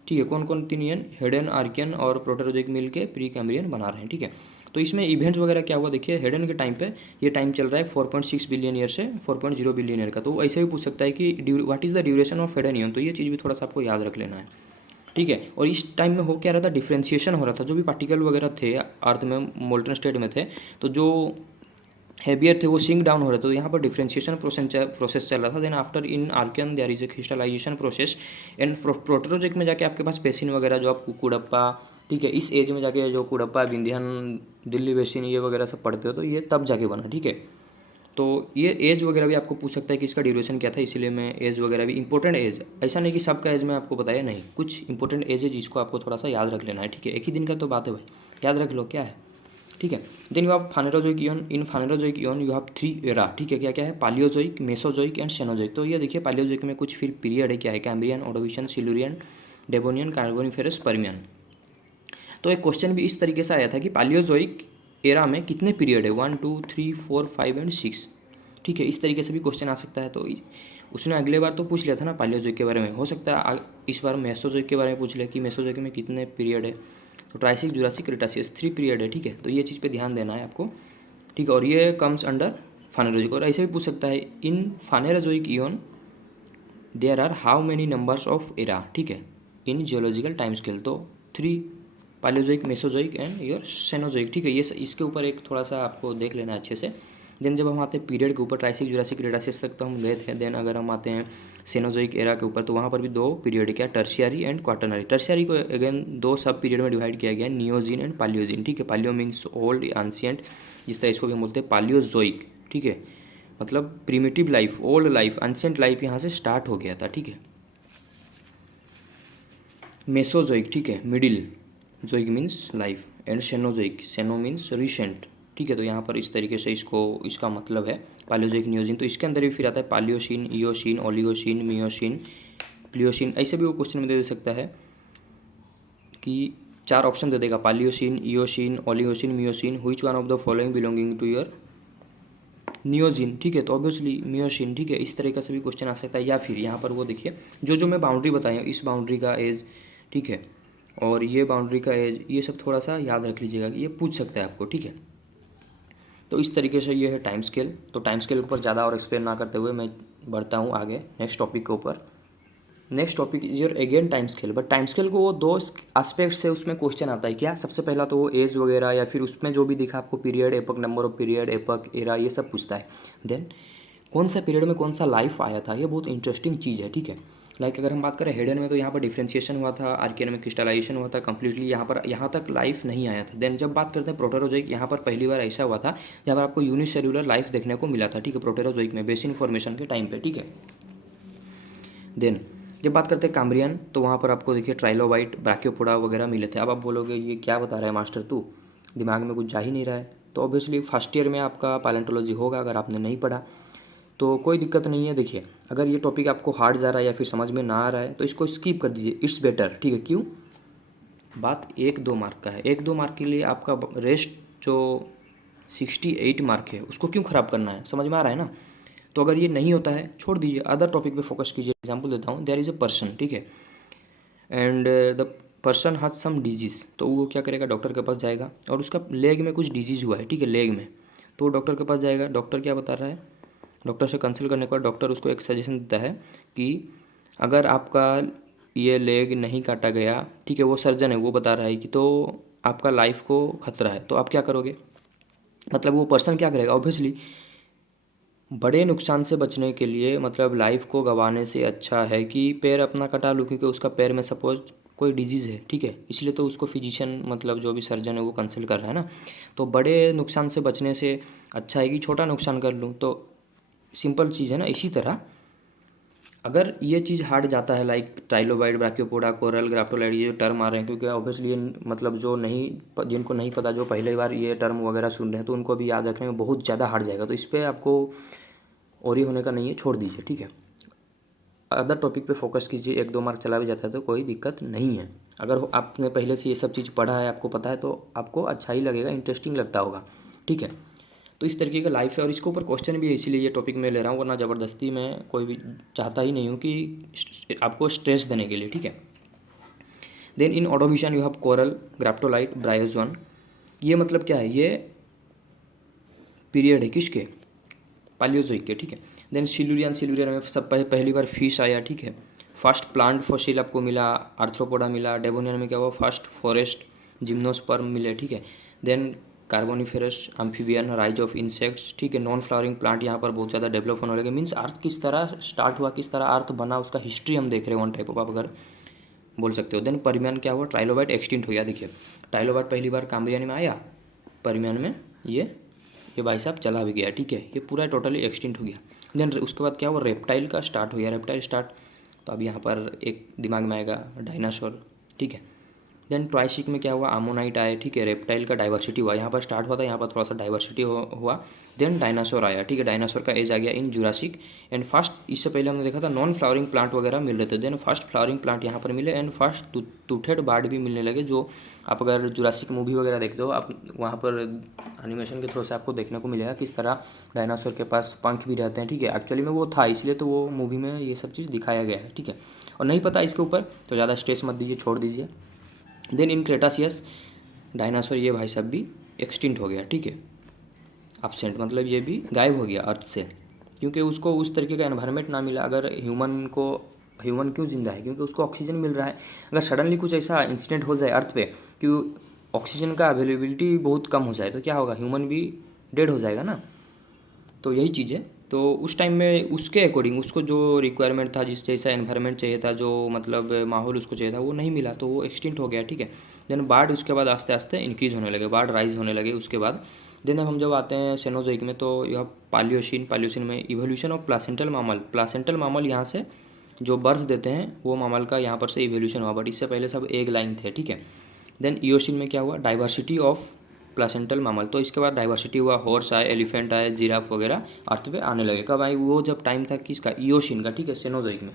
ठीक है, कौन कौन 3 ईओन, हेडन आर्कियन और प्रोटेरोजोइक मिलके प्री कैम्ब्रियन बना रहे हैं, ठीक है। तो इसमें इवेंट्स वगैरह क्या हुआ, देखिए हेडन के टाइम पे ये टाइम चल रहा है 4.6 बिलियन ईयर से 4.0 बिलियन ईयर का, तो ऐसे भी पूछ सकता है कि what is the duration of Hayden Eon, तो ये चीज़ भी थोड़ा सा आपको याद रख लेना है, ठीक है। और इस टाइम में हो क्या रहा था, डिफ्रेंशिएशन हो रहा था, जो भी पार्टिकल वगैरह थे अर्थ में मोल्टन स्टेट में थे, तो जो हैवियर थे वो सिंक डाउन हो रहे थे, तो यहाँ पर डिफ्रेंशिएशन प्रोसेस चल रहा था। Then after in Archean there is a crystallization process, and Proterozoic में जाके आपके पास पेसिन वगैरह जो आप कुकुड़प्पा ठीक है। इस एज में जाके जो कुड़प्पा, विंध्यान, दिल्ली बेसिन ये वगैरह सब पढ़ते हो तो ये तब जाके बना, ठीक है। तो ये एज वगैरह भी आपको पूछ सकता है कि इसका ड्यूरेशन क्या था, इसीलिए मैं एज वगैरह भी इंपॉर्टेंट एज, ऐसा नहीं कि सबका एज मैं आपको बताया, नहीं, कुछ इंपॉर्टेंट एज है जिसको आपको थोड़ा सा याद रख लेना है, ठीक है। एक ही दिन का तो बात है भाई, याद रख लो क्या है, ठीक है। Then you have Phanerozoic eon, in Phanerozoic eon you have 3 era, ठीक है। क्या क्या है, पालियोजोइक, मेसोजोइक एंड सेनोजोइक। तो ये देखिए पालियोजोइक में कुछ फिर पीरियड है, क्या है, Cambrian, Ordovician, Silurian, Devonian, Carboniferous, Permian. तो एक क्वेश्चन भी इस तरीके से आया था कि पालियोजोइक एरा में कितने पीरियड है, 1 2 3 4 5 एंड 6, ठीक है। इस तरीके से भी क्वेश्चन आ सकता है। तो उसने अगले बार तो पूछ लिया था ना पालियोजोइक के बारे में, हो सकता है इस बार मेसोजोइक के बारे में पूछ लिया कि मेसोजोइक में कितने पीरियड है। तो ट्राइसिक, जुरासिक, क्रिटासियस 3 पीरियड है, ठीक है। तो ये चीज़ पे ध्यान देना है आपको, ठीक है। और ये कम्स अंडर फानेरोजोइक। और ऐसे भी पूछ सकता है in Phanerozoic eon there are how many numbers of era, ठीक है, इन जियोलॉजिकल टाइम स्केल। तो 3 Paleozoic, Mesozoic and your Cenozoic, ठीक है। ये इसके ऊपर एक थोड़ा सा आपको देख लेना है अच्छे से। देन जब हम आते हैं पीरियड के ऊपर, ट्राइसिक, जुरासिक, क्रिटासियस तक तो हम गए थे। देन अगर हम आते हैं सेनोजोइक एरा के ऊपर तो वहाँ पर भी 2 पीरियड है, क्या, टर्शियरी एंड क्वाटरनरी। टर्शियरी को अगेन 2 सब पीरियड में डिवाइड किया गया है, नियोजिन एंड पालियोजिन, ठीक है। पालियो मीन्स ओल्ड, एंशियंट, जिस तरह इसको भी बोलते हैं पालियोजोइक, ठीक है, मतलब primitive life, old life, ancient life यहाँ से स्टार्ट हो गया था, ठीक है। मेसोजोइक, ठीक है, middle, zoic means life, and Cenozoic, ceno means recent, ठीक है। तो यहाँ पर इस तरीके से इसका मतलब है पालियोजोइक, नियोजिन। तो इसके अंदर भी फिर आता है पालियोसिन, इयोसिन, ओलिगोसिन, मियोसिन, प्लियोसिन। ऐसे भी वो क्वेश्चन में दे सकता है कि 4 ऑप्शन दे देगा, Paleocene, Eocene, Oligocene, Miocene, which one of the following belonging to your Neogene, ठीक है। तो ऑब्वियसली मियोसिन, ठीक है। इस तरीके से भी क्वेश्चन आ सकता है। या फिर यहाँ पर वो देखिए जो मैं बाउंड्री बताई हूँ, इस बाउंड्री का एज, ठीक है, और ये बाउंड्री का एज, ये सब थोड़ा सा याद रख लीजिएगा कि ये पूछ सकता है आपको, ठीक है। तो इस तरीके से ये है टाइम स्केल। तो टाइम स्केल के ऊपर ज़्यादा और एक्सप्लेन ना करते हुए मैं बढ़ता हूँ आगे नेक्स्ट टॉपिक के ऊपर। Next topic is your again time scale. But time scale को वो 2 एस्पेक्ट से उसमें क्वेश्चन आता है, क्या, सबसे पहला तो वो एज वगैरह या फिर उसमें जो भी दिखा आपको period, epoch, number of period, epoch, era, ये सब पूछता है। देन कौन सा पीरियड में कौन सा लाइफ आया था, ये बहुत इंटरेस्टिंग चीज़ है, ठीक है। लाइक अगर हम बात करें हेडन में तो यहाँ पर डिफ्रेंशिएशन हुआ था, आर्कियन में क्रिस्टलाइजेशन हुआ था कम्प्लीटली, यहाँ तक लाइफ नहीं आया था। देन जब बात करते हैं प्रोटेरोजोइक, यहाँ पर पहली बार ऐसा हुआ था जहाँ पर आपको यूनिसेल्युलर लाइफ देखने को मिला था, ठीक है, प्रोटेरोजोइक में, बेसिन फॉर्मेशन के टाइम पे, ठीक है। देन जब बात करते हैं कैम्ब्रियन तो वहाँ पर आपको देखिए ट्राइलोबाइट, ब्राकियोपोडा वगैरह मिले थे। अब आप बोलोगे ये क्या बता रहा है मास्टर तू, दिमाग में कुछ जा ही नहीं रहा है। तो ऑब्वियसली फर्स्ट ईयर में आपका पैलेंटोलॉजी होगा, अगर आपने नहीं पढ़ा तो कोई दिक्कत नहीं है। देखिए अगर ये टॉपिक आपको हार्ड जा रहा है या फिर समझ में ना आ रहा है तो इसको स्किप कर दीजिए, इट्स बेटर, ठीक है। क्यों, बात 1-2 मार्क का है, 1-2 मार्क के लिए आपका रेस्ट जो 68 मार्क है उसको क्यों ख़राब करना है, समझ में आ रहा है ना। तो अगर ये नहीं होता है छोड़ दीजिए, अदर टॉपिक पे फोकस कीजिए। एग्जांपल देता हूँ, देयर इज़ अ पर्सन, ठीक है, and the person has some disease. तो वो क्या करेगा, डॉक्टर के पास जाएगा और उसका लेग में कुछ डिजीज़ हुआ है, ठीक है, लेग में। तो डॉक्टर के पास जाएगा, डॉक्टर क्या बता रहा है, डॉक्टर से कंसल्ट करने के बाद डॉक्टर उसको एक सजेशन देता है कि अगर आपका ये लेग नहीं काटा गया, ठीक है, वो सर्जन है वो बता रहा है कि तो आपका लाइफ को खतरा है, तो आप क्या करोगे। मतलब वो पर्सन क्या करेगा, ऑब्वियसली बड़े नुकसान से बचने के लिए, मतलब लाइफ को गंवाने से अच्छा है कि पैर अपना कटा लूँ, क्योंकि उसका पैर में सपोज कोई डिजीज़ है, ठीक है, इसलिए तो उसको फिजिशियन, मतलब जो भी सर्जन है वो कंसल्ट कर रहा है ना। तो बड़े नुकसान से बचने से अच्छा है कि छोटा नुकसान कर लूँ। तो सिंपल चीज़ है ना। इसी तरह अगर ये चीज़ हार्ड जाता है, लाइक ट्राइलोबाइड, ब्राकियोपोडा, कोरल, ग्राफ्टोलाइड, ये जो टर्म आ रहे हैं, क्योंकि ऑब्वियसली ये मतलब जो नहीं, जिनको नहीं पता, जो पहली बार ये टर्म वगैरह सुन रहे हैं तो उनको भी याद रखने में बहुत ज़्यादा हार्ड जाएगा। तो इस पर आपको और ये होने का नहीं है, छोड़ दीजिए, ठीक है। अदर टॉपिक पे फोकस कीजिए, 1-2 मार्क चला भी जाता है तो कोई दिक्कत नहीं है। अगर आपने पहले से ये सब चीज़ पढ़ा है, आपको पता है, तो आपको अच्छा ही लगेगा, इंटरेस्टिंग लगता होगा, ठीक है। तो इस तरीके का लाइफ है और इसके ऊपर क्वेश्चन भी है, इसीलिए ये टॉपिक मैं ले रहा हूँ, वरना ज़बरदस्ती मैं कोई भी चाहता ही नहीं हूँ कि आपको स्ट्रेस देने के लिए, ठीक है। Then in Ordovician you have coral, graptolite, bryozoan. ये मतलब क्या है, ये पीरियड है किसके, पालियोजोइक के, ठीक है। देन सिल्यूरियन में सब पहली बार फिश आया, ठीक है। फर्स्ट प्लांट फॉसिल आपको मिला, आर्थ्रोपोडा मिला। डेवोनियन में क्या हुआ, फर्स्ट फॉरेस्ट जिम्नोस्पर्म मिले, ठीक है। Then Carboniferous, amphibian, rise of insects, ठीक है। नॉन फ्लावरिंग प्लांट यहाँ पर बहुत ज़्यादा डेवलप होने लगे। मीन्स अर्थ किस तरह स्टार्ट हुआ, किस तरह अर्थ बना, उसका हिस्ट्री हम देख रहे हैं वन टाइप ऑफ। आप अगर बोल सकते हो। देन पर्मियन क्या हुआ, ट्राइलोबाइट एक्सटिंक्ट हो गया। देखिए ट्राइलोबाइट पहली बार काम्ब्रियन में आया, पर्मियन में ये भाई साहब चला भी गया, ठीक है, ये पूरा टोटली एक्सटिंक्ट हो गया। देन उसके बाद क्या हुआ, रेप्टाइल का स्टार्ट हो गया, रेप्टाइल स्टार्ट। तो अब यहाँ पर एक दिमाग में आएगा डायनासोर, ठीक है। देन ट्राइसिक में क्या हुआ, आमोनाइट आए, ठीक है, रेप्टाइल का डाइवर्सिटी हुआ, यहाँ पर स्टार्ट हुआ था, यहाँ पर थोड़ा सा डाइवर्सिटी हुआ। देन डायनासोर आया, ठीक है, डायनासोर का एज आ गया इन जुरासिक। एंड फर्स्ट, इससे पहले हमने देखा था नॉन फ्लावरिंग प्लांट वगैरह मिल रहे थे। देन फर्स्ट फ्लावरिंग प्लांट यहाँ पर मिले एंड फर्स्ट टूथेड बर्ड भी मिलने लगे, जो आप अगर जुरासिक मूवी वगैरह देखते हो आप, वहाँ पर एनिमेशन के थ्रू से आपको देखने को मिलेगा किस तरह डायनासोर के पास पंख भी रहते हैं, ठीक है। एक्चुअली में वो था, इसलिए तो वो मूवी में ये सब चीज़ दिखाया गया है, ठीक है। और नहीं पता इसके ऊपर तो ज़्यादा स्ट्रेस मत दीजिए, छोड़ दीजिए। देन इन क्रेटासियस डायनासोर ये भाई साहब भी एक्सटिंक्ट हो गया, ठीक है, एब्सेंट, मतलब ये भी गायब हो गया अर्थ से, क्योंकि उसको उस तरीके का एनवायरनमेंट ना मिला। अगर ह्यूमन क्यों जिंदा है, क्योंकि उसको ऑक्सीजन मिल रहा है। अगर सडनली कुछ ऐसा इंसिडेंट हो जाए अर्थ पे कि ऑक्सीजन का अवेलेबिलिटी बहुत कम हो जाए तो क्या होगा, ह्यूमन भी डेड हो जाएगा ना। तो यही चीज़ है। तो उस टाइम में उसके अकॉर्डिंग उसको जो रिक्वायरमेंट था, जिस जैसा एनवायरनमेंट चाहिए था, जो मतलब माहौल उसको चाहिए था, वो नहीं मिला, तो वो एक्सटिंक्ट हो गया, ठीक है। देन बाढ़ उसके बाद आस्ते आस्ते इंक्रीज होने लगे, बाढ़ राइज होने लगे उसके बाद। देन अब हम जब आते हैं सेनोजोइक में, तो यह पालियोसिन में इवोल्यूशन ऑफ प्लासेंटल मामल यहाँ से जो बर्थ देते हैं वो मामल का यहाँ पर से इवोल्यूशन हुआ, बट इससे पहले सब एग लाइन थे, ठीक है। देन इयोसिन में क्या हुआ, डाइवर्सिटी ऑफ प्लासेंटल मामल, तो इसके बाद डाइवर्सिटी हुआ, हॉर्स आए, एलिफेंट आए, जिराफ वगैरह अर्थ पे आने लगे। कब आई, वो जब टाइम था किसका, इयोसिन का, ठीक है, सेनोजोइक में।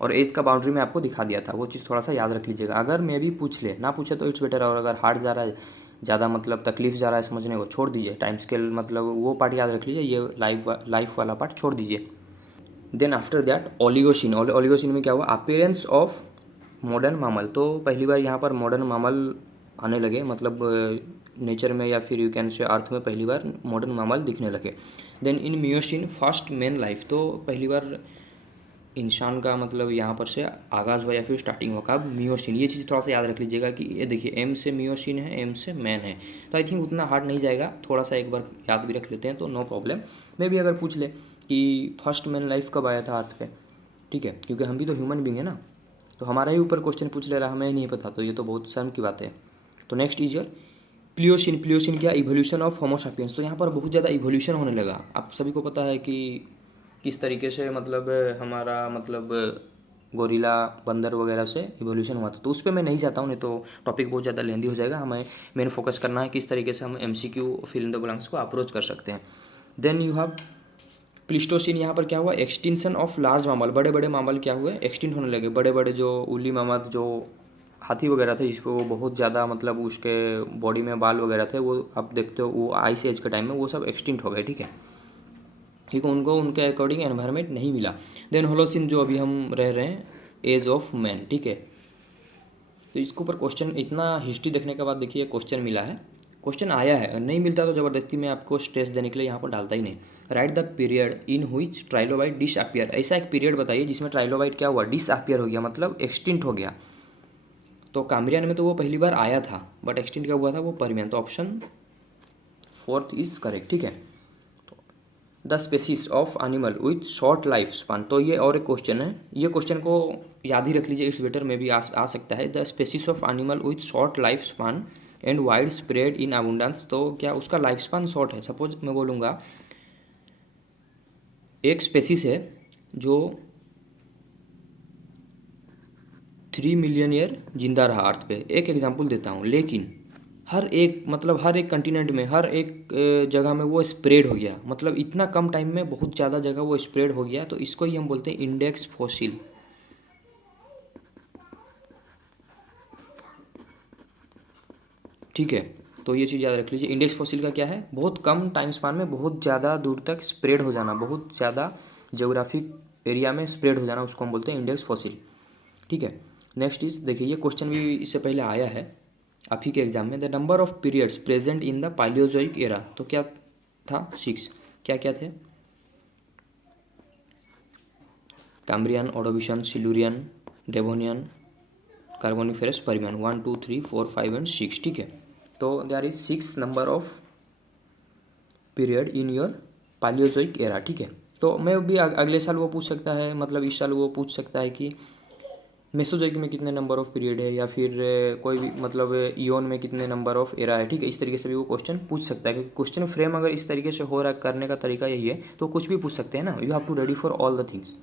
और एज का बाउंड्री में आपको दिखा दिया था, वो चीज़ थोड़ा सा याद रख लीजिएगा। अगर मैं भी पूछ ले ना पूछे तो इट्स बेटर, और अगर हार्ड जा रहा है, ज़्यादा मतलब तकलीफ जा रहा है समझने को, छोड़ दीजिए। टाइम स्केल मतलब वो पार्ट याद रख लीजिए, ये लाइफ वाला पार्ट छोड़ दीजिए। देन आफ्टर दैट ओलिगोसिन में क्या हुआ, अपीयरेंस ऑफ मॉडर्न मामल, तो पहली बार यहाँ पर मॉडर्न मामल आने लगे, मतलब नेचर में या फिर यू कैन से अर्थ में पहली बार मॉडर्न मामल दिखने लगे। Then in Miocene first man life, तो पहली बार इंसान का मतलब यहाँ पर से आगाज़ हुआ या फिर स्टार्टिंग हुआ कब, मियोसिन। ये चीज़ थोड़ा सा याद रख लीजिएगा कि ये देखिए एम से मियोसिन है, एम से मैन है, तो आई थिंक उतना हार्ड नहीं जाएगा, थोड़ा सा एक बार याद भी रख लेते हैं तो नो प्रॉब्लम। मे भी अगर पूछ ले कि फर्स्ट मैन लाइफ कब आया था अर्थ पे, ठीक है, क्योंकि हम भी तो ह्यूमन बींग है ना, तो हमारा ही ऊपर क्वेश्चन पूछ ले रहा, हमें नहीं पता, तो ये तो बहुत शर्म की बात है। तो नेक्स्ट इज योर प्लियोसिन क्या, इवोल्यूशन ऑफ होमो सैपियंस, तो यहाँ पर बहुत ज़्यादा इवोल्यूशन होने लगा। आप सभी को पता है कि किस तरीके से मतलब हमारा मतलब गोरिल्ला बंदर वगैरह से इवोल्यूशन हुआ था, तो उस पर मैं नहीं जाता हूँ, नहीं तो टॉपिक बहुत ज़्यादा लेंदी हो जाएगा। हमें मेन फोकस करना है किस तरीके से हम MCQ fill in the blanks को अप्रोच कर सकते हैं। देन यू हैव प्लिस्टोसिन, यहाँ पर क्या हुआ, एक्सटिंक्शन ऑफ लार्ज मामल, बड़े बड़े मामल क्या हुए, एक्सटिंक्ट होने लगे। बड़े बड़े जो उल्ली मामल, जो हाथी वगैरह थे, जिसको बहुत ज़्यादा मतलब उसके बॉडी में बाल वगैरह थे, वो आप देखते हो वो आइस एज के टाइम में वो सब एक्सटिंक्ट हो गए, ठीक है, ठीक है, उनको उनके अकॉर्डिंग एनवायरनमेंट नहीं मिला। देन होलोसिन जो अभी हम रह रहे हैं, एज ऑफ मैन, ठीक है। तो इसके ऊपर क्वेश्चन, इतना हिस्ट्री देखने के बाद देखिए क्वेश्चन मिला है, क्वेश्चन आया है, नहीं मिलता तो ज़बरदस्ती में आपको स्ट्रेस देने के लिए यहाँ पर डालता ही नहीं। Right the period in which trilobite disappear, ऐसा एक पीरियड बताइए जिसमें ट्राइलोबाइट क्या हुआ, डिसअपियर हो गया, मतलब एक्सटिंक्ट हो गया। तो काम्ब्रियन में तो वो पहली बार आया था, बट एक्सटिंक्ट क्या हुआ था, वो पर्मियन, तो ऑप्शन 4 इज करेक्ट, ठीक है। The species of animal with short life span, तो ये और एक क्वेश्चन है, ये क्वेश्चन को याद ही रख लीजिए, इस बेटर में भी आ सकता है। The species of animal with short life span and wide spread in abundance, तो क्या उसका लाइफ स्पान शॉर्ट है। सपोज मैं बोलूँगा एक स्पेसीज है जो 3 मिलियन ईयर जिंदा रहा अर्थ पे, एक एग्जांपल देता हूँ, लेकिन हर एक मतलब हर एक कंटिनेंट में, हर एक जगह में वो स्प्रेड हो गया, मतलब इतना कम टाइम में बहुत ज़्यादा जगह वो स्प्रेड हो गया, तो इसको ही हम बोलते हैं इंडेक्स फॉसिल, ठीक है। तो ये चीज़ याद रख लीजिए, इंडेक्स फॉसिल का क्या है, बहुत कम टाइम स्पान में बहुत ज़्यादा दूर तक स्प्रेड हो जाना, बहुत ज़्यादा ज्योग्राफिक एरिया में स्प्रेड हो जाना, उसको हम बोलते हैं इंडेक्स फॉसिल, ठीक है। नेक्स्ट इज, देखिए ये क्वेश्चन भी इससे पहले आया है आप ही के एग्जाम में, the number of periods present in the Paleozoic era, तो क्या था, 6, क्या क्या थे, Cambrian, Ordovician, Silurian, Devonian, Carboniferous, Permian, 1 2 3 4 5 and 6, ठीक है। तो there is 6 number of period in your Paleozoic era, ठीक है। तो मैं भी अगले साल वो पूछ सकता है, मतलब इस साल वो पूछ सकता है कि मेसोजोइक में कितने नंबर ऑफ पीरियड है, या फिर कोई भी मतलब इयोन में कितने नंबर ऑफ एरा है, ठीक है। इस तरीके से भी वो क्वेश्चन पूछ सकता है, क्योंकि क्वेश्चन फ्रेम अगर इस तरीके से हो रहा है, करने का तरीका यही है, तो कुछ भी पूछ सकते हैं ना। You have to ready for all the things.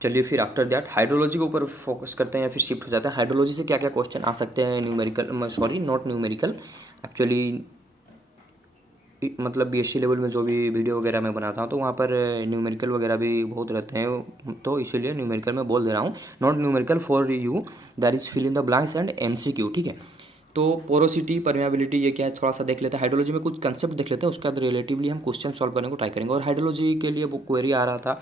चलिए फिर आफ्टर दैट हाइड्रोलॉजी के ऊपर फोकस करते हैं या फिर शिफ्ट हो जाते हैं। हाइड्रोलॉजी से क्या क्या क्वेश्चन आ सकते हैं, numerical, sorry not numerical, actually मतलब बीएससी लेवल में जो भी वीडियो वगैरह मैं बनाता हूँ तो वहाँ पर न्यूमेरिकल वगैरह भी बहुत रहते हैं, तो इसीलिए न्यूमेरिकल में बोल दे रहा हूँ। Not numerical for you, that is fill in the blanks and MCQ, ठीक है। तो पोरोसिटी, परमेबिलिटी, ये क्या है थोड़ा सा देख लेते हैं। हाइड्रोलॉजी में कुछ कंसेप्ट देख लेते हैं, उसके बाद रिलेटिवली हम क्वेश्चन सॉल्व करने को ट्राई करेंगे। और हाइड्रोलॉजी के लिए वो क्वेरी आ रहा था,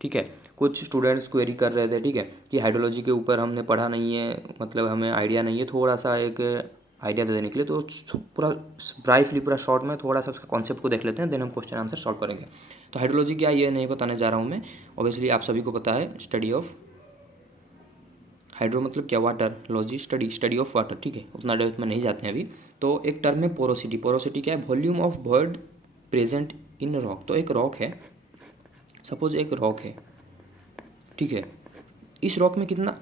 ठीक है, कुछ स्टूडेंट्स क्वेरी कर रहे थे, ठीक है, कि हाइड्रोलॉजी के ऊपर हमने पढ़ा नहीं है, मतलब हमें आइडिया नहीं है, थोड़ा सा एक आइडिया दे देने के लिए। तो पूरा ब्राइफली, पूरा शॉर्ट में थोड़ा सा उसका कॉन्सेप्ट को देख लेते हैं, देन हम क्वेश्चन आंसर सॉल्व करेंगे। तो हाइड्रोलॉजी क्या, ये नहीं बताने जा रहा हूँ मैं, ऑब्वियसली आप सभी को पता है। स्टडी ऑफ हाइड्रो मतलब क्या, water, logy study of water, ठीक है, उतना डेप्थ में नहीं जाते हैं अभी। तो एक टर्म है पोरोसिटी। पोरोसिटी क्या है, volume of void present in rock. तो एक रॉक है, सपोज एक रॉक है, ठीक है, इस रॉक में कितना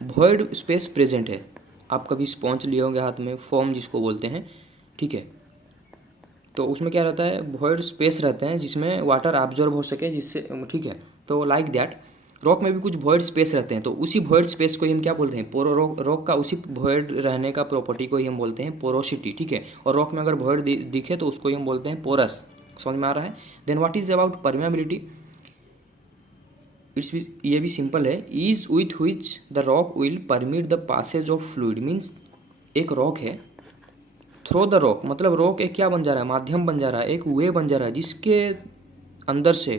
वॉइड स्पेस प्रेजेंट है। आप कभी स्पॉन्ज लिए होंगे हाथ में, फोम जिसको बोलते हैं, ठीक है, तो उसमें क्या रहता है, वॉइड स्पेस रहते हैं जिसमें वाटर एब्जॉर्ब हो सके, जिससे, ठीक है। तो लाइक दैट रॉक में भी कुछ वॉइड स्पेस रहते हैं, तो उसी वॉइड स्पेस को ही हम क्या बोलते हैं, रॉक का उसी वॉइड रहने का प्रॉपर्टी को ही हम बोलते हैं पोरोसिटी, ठीक है। और रॉक में अगर वॉइड दिखे तो उसको ही हम बोलते हैं पोरस। समझ में आ रहा है। Then what is about permeability, it's ये भी सिंपल है, is with which the rock will permit the passage of fluid. Means एक रॉक है, थ्रो द रॉक मतलब रॉक एक क्या बन जा रहा है, माध्यम बन जा रहा है, एक वे बन जा रहा है जिसके अंदर से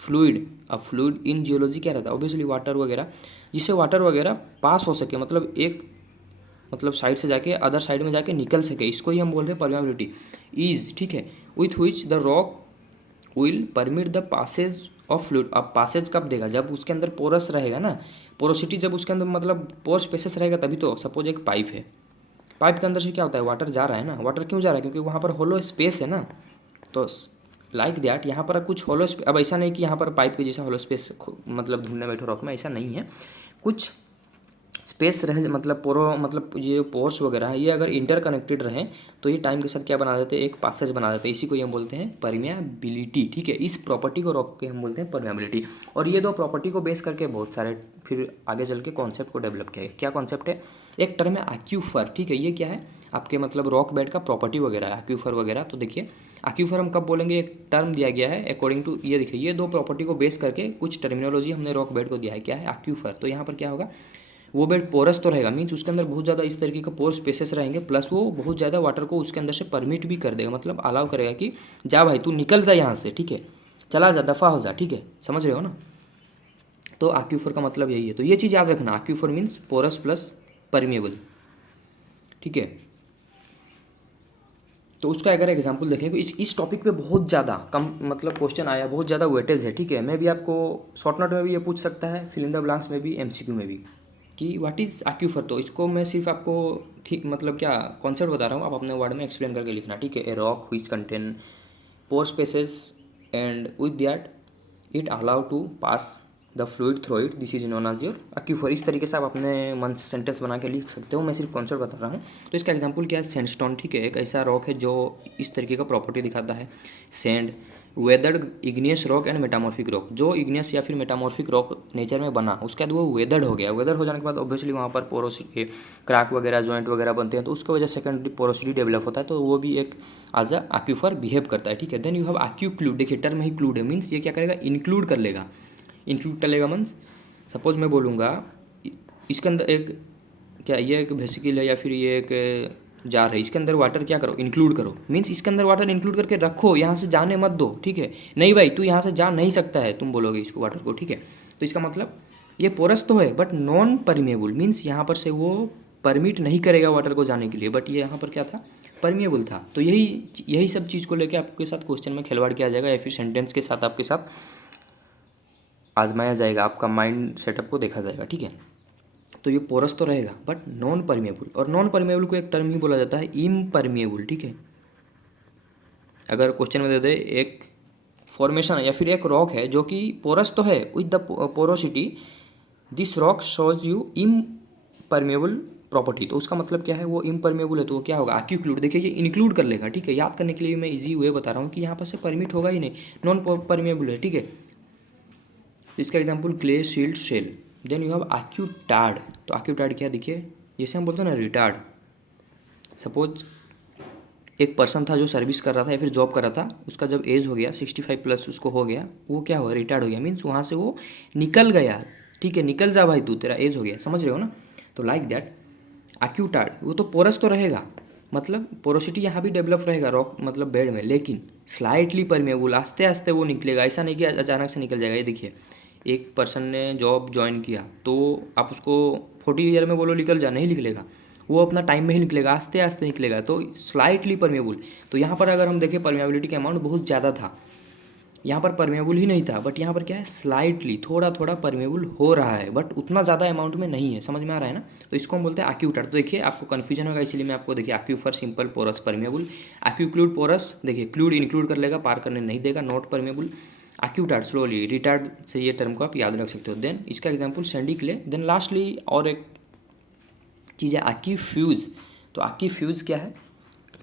फ्लूइड, अब फ्लूइड इन जियोलॉजी क्या रहता है, ऑब्वियसली वाटर वगैरह, जिससे वाटर वगैरह पास हो सके, मतलब एक मतलब साइड से जाके अदर साइड में जाके निकल सके, इसको ही हम बोल रहे हैं परमेबिलिटी। इज, ठीक है, with which the rock will permit the passage of fluid. अब पासेज कब देगा, जब उसके अंदर पोरस रहेगा ना, पोरोसिटी जब उसके अंदर मतलब पोर स्पेसेस रहेगा तभी तो। सपोज एक पाइप है, पाइप के अंदर से क्या होता है, वाटर जा रहा है ना, वाटर क्यों जा रहा है, क्योंकि वहाँ पर होलो स्पेस है ना। तो लाइक दैट यहाँ पर कुछ होलो स्पेस, अब ऐसा नहीं कि यहाँ पर पाइप के जैसा होलो स्पेस मतलब ढूंढने बैठो रॉक में, ऐसा नहीं है, कुछ स्पेस रहे, मतलब मतलब ये पोर्स वगैरह है, ये अगर इंटर कनेक्टेड रहें तो ये टाइम के साथ क्या बना देते हैं, एक पासेज बना देते हैं, इसी को हम बोलते हैं परमेबिलिटी, ठीक है। इस प्रॉपर्टी को रॉक के हम बोलते हैं परमेबिलिटी। और ये दो प्रॉपर्टी को बेस करके बहुत सारे फिर आगे चल के कॉन्सेप्ट को डेवलप किया है। क्या कॉन्सेप्ट है, एक टर्म है एक्यूफर, ठीक है, ये क्या है आपके मतलब रॉक बेड का प्रॉपर्टी वगैरह एक्यूफर वगैरह। तो देखिए एक्यूफर हम कब बोलेंगे, एक टर्म दिया गया है अकॉर्डिंग टू, ये देखिए ये दो प्रॉपर्टी को बेस करके कुछ टर्मिनोलॉजी हमने रॉक बेड को दिया है, क्या है एक्यूफर। तो यहाँ पर क्या होगा, वो बेड पोरस तो रहेगा, मीन्स उसके अंदर बहुत ज़्यादा इस तरीके का पोर स्पेसेस रहेंगे, प्लस वो बहुत ज़्यादा वाटर को उसके अंदर से परमिट भी कर देगा, मतलब अलाउ करेगा कि जा भाई तू निकल जा यहाँ से, ठीक है, चला जा, दफ़ा हो जा, ठीक है, समझ रहे हो ना। तो एक्यूफर का मतलब यही है। तो ये चीज़ याद रखना, aquifer means porous plus permeable, ठीक है। तो उसका अगर एग्जाम्पल देखें तो इस टॉपिक पे बहुत ज़्यादा कम मतलब क्वेश्चन आया, बहुत ज़्यादा वेटेज है, ठीक है। मैं भी आपको शॉर्ट नोट में भी ये पूछ सकता है, फिल इन द ब्लैंक्स में भी, एमसीक्यू में भी, कि व्हाट इज़ एक्यूफर। तो इसको मैं सिर्फ आपको ठीक मतलब क्या कॉन्सेप्ट बता रहा हूँ, आप अपने वर्ड में एक्सप्लेन करके लिखना, ठीक है। A rock which contain pore spaces and with that it allow to pass the fluid through it, this is known as your aquifer. इस तरीके से आप अपने मन से सेंटेंस बना के लिख सकते हो, मैं सिर्फ कॉन्सेप्ट बता रहा हूँ। तो इसका एग्जांपल क्या है, सैंडस्टोन, ठीक है, एक ऐसा रॉक है जो इस तरीके का प्रॉपर्टी दिखाता है, sand, weathered igneous rock and metamorphic rock. जो इग्नियस या फिर मेटामॉर्फिक रॉक नेचर में बना, उसके बाद वो वेदर्ड हो गया, वेदर हो जाने के बाद ऑब्वियसली वहाँ पर पोरोसिटी, क्रैक वगैरह, जॉइंट वगैरह बनते हैं, तो उसकी वजह से सेकेंडरी पोरोसिटी डेवलप होता है, तो वो भी एक एज अ एक्यूफर बिहेव करता है, ठीक है। देन यू हैव एक्यूक्लूड, देखिए टर्म ही क्लूड है, मीन्स ये क्या करेगा, इंक्लूड कर लेगा, इंक्लूड कर लेगा मीन्स सपोज मैं बोलूँगा इसके अंदर एक क्या, ये एक वेसिकल है या फिर ये एक जार है, इसके अंदर वाटर क्या करो, इंक्लूड करो, मीन्स इसके अंदर वाटर इंक्लूड करके रखो, यहाँ से जाने मत दो, ठीक है। नहीं भाई तू यहाँ से जा नहीं सकता है, तुम बोलोगे इसको वाटर को, ठीक है। तो इसका मतलब ये पोरस तो है बट नॉन परमेबल, मीन्स यहाँ पर से वो परमिट नहीं करेगा वाटर को जाने के लिए, बट ये यहाँ पर क्या था, परमेबल था। तो यही सब चीज़ को लेकर आपके साथ क्वेश्चन में खिलवाड़ किया जाएगा, या फिर सेंटेंस के साथ आपके साथ आजमाया जाएगा, आपका माइंड सेटअप को देखा जाएगा, ठीक है। तो ये पोरस तो रहेगा बट नॉन परमेबल, और नॉन परमेबल को एक टर्म ही बोला जाता है इम्परमेबल, ठीक है। अगर क्वेश्चन में दे दे एक फॉर्मेशन है या फिर एक रॉक है जो कि पोरस तो है with the porosity, this rock shows you permeable property, तो उसका मतलब क्या है, वो इम्परमेबल है तो वो क्या होगा, एक्यूक्लूड। देखिए ये इंक्लूड कर लेगा, ठीक है, याद करने के लिए मैं इजी वे बता रहा हूँ कि यहाँ पर से परमिट होगा ही नहीं, नॉन परमेबल है, ठीक है। तो इसका example clay, shield, shale. Then you have aquitard. तो एक्यूटार्ड क्या, देखिए जैसे हम बोलते हैं ना रिटार्ड, सपोज एक पर्सन था जो सर्विस कर रहा था या फिर जॉब कर रहा था, उसका जब एज हो गया 65+ उसको हो गया, वो क्या हुआ, रिटायर्ड हो गया, मीन्स वहाँ से वो निकल गया, ठीक है, निकल जा भाई तू, तेरा एज हो गया, समझ रहे हो ना। तो लाइक दैट एक्यूटार्ड, वो तो पोरस तो रहेगा, मतलब पोरोसिटी यहाँ भी डेवलप रहेगा रॉक मतलब बेड में, लेकिन स्लाइटली परमेबल, आस्ते आस्ते वो निकलेगा, ऐसा नहीं कि अचानक से निकल जाएगा। ये देखिए एक पर्सन ने जॉब ज्वाइन किया तो आप उसको 40 ईयर में बोलो निकल जा, नहीं निकलेगा, वो अपना टाइम में ही निकलेगा, आस्ते आस्ते निकलेगा, तो स्लाइटली परमेबल। तो यहाँ पर अगर हम देखें परमेबिलिटी का अमाउंट बहुत ज़्यादा था, यहाँ पर परमेबल ही नहीं था, बट यहाँ पर क्या है, स्लाइटली थोड़ा थोड़ा परमेबल हो रहा है, बट उतना ज़्यादा अमाउंट में नहीं है, समझ में आ रहा है ना। तो इसको हम बोलते हैं एक्यूटार्ड। तो देखिए आपको कन्फ्यूजन होगा, इसीलिए मैं आपको देखिए aquifer, simple, porous, permeable, aquiclude, porous, देखिए क्लूड इंक्लूड कर लेगा, पार करने नहीं देगा, not permeable, aquitard slowly, retard से ये टर्म को आप याद रख सकते हो। देन इसका example sandy clay. Then lastly और एक चीज़ है एक्यूफ्यूज़। तो एक्यूफ्यूज़ क्या है,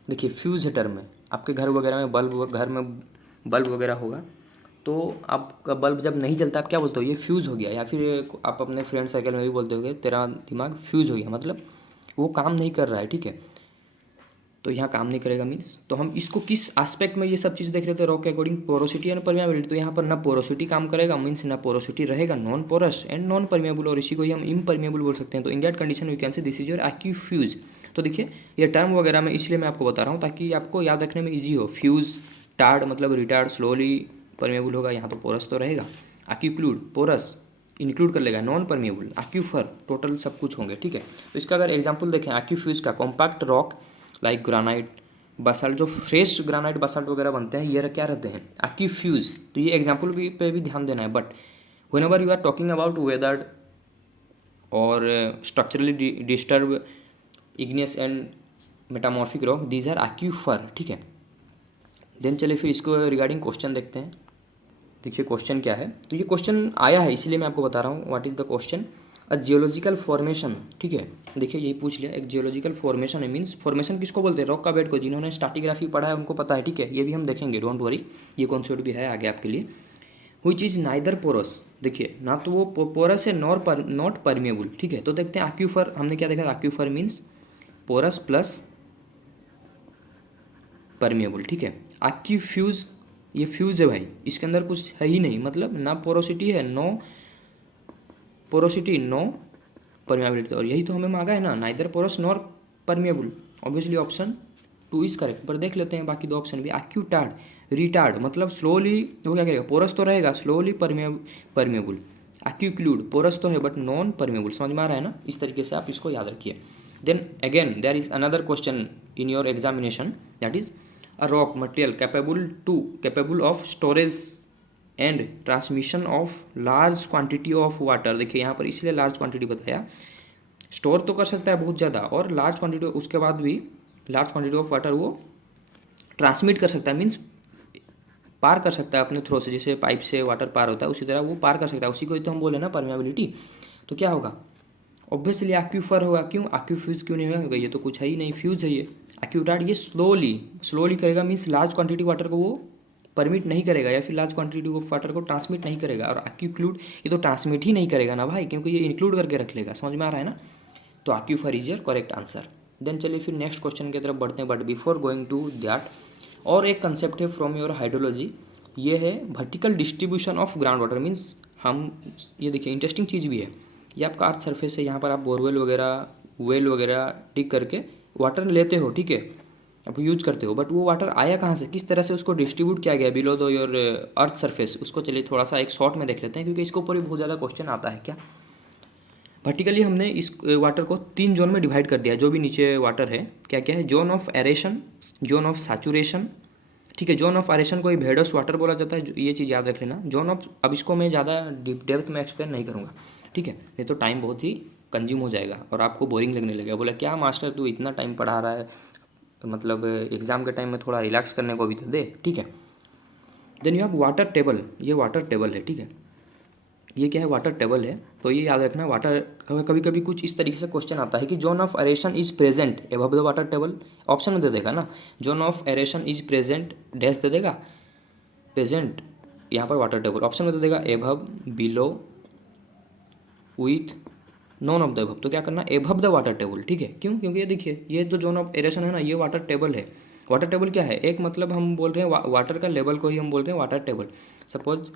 देखिए फ्यूज़ है टर्म है, आपके घर वगैरह में घर में बल्ब वगैरह होगा, तो आपका बल्ब जब नहीं जलता आप क्या बोलते हो, ये फ्यूज़ हो गया, या फिर आप अपने फ्रेंड सर्कल में भी बोलते होगे तेरा दिमाग फ्यूज़ हो गया, मतलब वो काम नहीं कर रहा है, ठीक है। तो यहाँ काम नहीं करेगा मीन्स, तो हम इसको किस एस्पेक्ट में ये सब चीज़ देख रहे थे रॉक के अकॉर्डिंग, पोरोसिटी एंड परमेबिलिटी। तो यहाँ पर ना पोरोसिटी काम करेगा मीन्स ना पोरोसिटी रहेगा, non porous and non permeable, और इसी को ही हम इम्परमेबल बोल सकते हैं। तो in that condition we can say this is your aquifuge. तो देखिए ये टर्म वगैरह में इसलिए मैं आपको बता रहा हूँ ताकि आपको याद रखने में ईजी हो। फ्यूज, टार्ड मतलब रिटार्ड, स्लोली परमेबल होगा, यहाँ तो पोरस तो रहेगा, एक्यूक्लूड पोरस इंक्लूड कर लेगा, नॉन परमेबल, एक्यूफर, टोटल सब कुछ होंगे, ठीक है। तो इसका अगर एग्जांपल देखें एक्यूफ्यूज का, compact rock like granite, basalt, जो फ्रेश ग्रानाइट बसाल्ट वगैरह बनते हैं ये क्या रहते हैं, एक्यूफ्यूज। तो ये एग्जांपल भी पे भी ध्यान देना है। But whenever you are talking about weathered और structurally disturb, igneous and metamorphic rock, these are aquifer, ठीक है। देन चलिए फिर इसको रिगार्डिंग क्वेश्चन देखते हैं। देखिए क्वेश्चन क्या है, तो ये क्वेश्चन आया है इसीलिए मैं आपको बता रहा हूँ what is the question. A geological formation, ठीक है, देखिए यही पूछ लिया, एक जियोलॉजिकल फॉर्मेशन है, मीन्स फॉर्मेशन किसको बोलते हैं, रॉक का बेड को। जिन्होंने स्ट्रैटिग्राफी पढ़ा है उनको पता है, ठीक है, ये भी हम देखेंगे, डोंट वरी, ये कॉन्सेप्ट भी है आगे आपके लिए। व्हिच इज नाइदर पोरस, देखिए ना तो वो पोरस है नॉट परमेबल, ठीक है। तो देखते हैं एक्यूफर, हमने क्या देखा, aquifer means porous plus permeable, ठीक है। एक्यूफ्यूज, ये फ्यूज है भाई, इसके अंदर कुछ है ही नहीं, मतलब ना पोरोसिटी है, नो पोरोसिटी, नो परमेबिलिटी, और यही तो हमें मांगा है ना, neither porous nor permeable. Obviously option 2 is correct. पर देख लेते हैं बाकी 2 ऑप्शन भी। एक्यूटार्ड, रिटार्ड मतलब स्लोली, वो क्या करेगा, पोरस तो रहेगा, स्लोली परमेबल। एक्यूक्लूड, पोरस तो है बट नॉन परमेबल, समझ में आ रहा है ना, इस तरीके से आप इसको याद रखिए। Then again there is another question in your examination, that is a rock material capable of storage and transmission of large quantity of water. देखिए यहाँ पर इसलिए लार्ज क्वांटिटी बताया, स्टोर तो कर सकता है बहुत ज़्यादा, और लार्ज क्वांटिटी उसके बाद भी लार्ज क्वांटिटी ऑफ वाटर वो ट्रांसमिट कर सकता है, मीन्स पार कर सकता है अपने थ्रो से, जैसे पाइप से वाटर पार होता है उसी तरह वो पार कर सकता है, उसी को ही तो हम बोले ना परमेबिलिटी। तो क्या होगा, ऑब्वियसली एक्यूफर होगा, क्यों एक्यूफ्यूज क्यों नहीं होगा, ये तो कुछ है ही नहीं, फ्यूज है ये। एक्यूटार्ड ये स्लोली करेगा, मीन्स लार्ज क्वांटिटी वाटर को वो परमिट नहीं करेगा, या फिर लार्ज क्वांटिटी ऑफ वाटर को ट्रांसमिट नहीं करेगा। और एक्यूक्लूड ये तो ट्रांसमिट ही नहीं करेगा ना भाई, क्योंकि ये इंक्लूड करके रख लेगा, समझ में आ रहा है ना। तो aquifer is your correct answer. Then चलिए फिर नेक्स्ट क्वेश्चन की तरफ बढ़ते हैं, but before going to that और एक कंसेप्ट है फ्रॉम योर हाइड्रोलॉजी, ये है vertical distribution of ground water, means हम ये देखिए इंटरेस्टिंग चीज़ भी है, ये आपका अर्थ सरफेस है, यहाँ पर आप बोरवेल वगैरह वेल वगैरह डिग करके वाटर लेते हो, ठीक है, आप यूज करते हो, बट वो वाटर आया कहाँ से, किस तरह से उसको डिस्ट्रीब्यूट किया गया बिलो दो योर अर्थ सरफेस, उसको चलिए थोड़ा सा एक शॉर्ट में देख लेते हैं, क्योंकि इसके ऊपर भी बहुत ज़्यादा क्वेश्चन आता है। क्या वर्टिकली हमने इस वाटर को 3 जोन में डिवाइड कर दिया, जो भी नीचे वाटर है, क्या क्या है, zone of aeration, zone of saturation, ठीक है, जोन ऑफ एरेशन को ही भेडस वाटर बोला जाता है, ये चीज़ याद रख लेना। जोन ऑफ, अब इसको मैं ज़्यादा डेप्थ में एक्सप्लेन नहीं करूँगा, ठीक है, नहीं तो टाइम बहुत ही कंज्यूम हो जाएगा और आपको बोरिंग लगने लगेगा, बोला क्या मास्टर तू इतना टाइम पढ़ा रहा है, तो मतलब एग्जाम के टाइम में थोड़ा रिलैक्स करने को भी तो दे, ठीक है। Then you have water table, ये वाटर टेबल है, ठीक है, ये क्या है, वाटर टेबल है। तो ये याद रखना, वाटर कभी कभी कुछ इस तरीके से क्वेश्चन आता है कि zone of aeration is present above the water table, option में दे देगा ना, zone of aeration is present dash दे देगा, प्रेजेंट यहाँ पर वाटर टेबल, ऑप्शन में दे देगा above, below, with, none of the above. तो क्या करना, एबव द वाटर टेबल, ठीक है। क्यों, क्योंकि ये देखिए ये जो जोन ऑफ एरेशन है ना, ये वाटर टेबल है। वाटर टेबल क्या है, एक मतलब हम बोल रहे हैं वाटर का लेवल को ही हम बोल रहे हैं वाटर टेबल। सपोज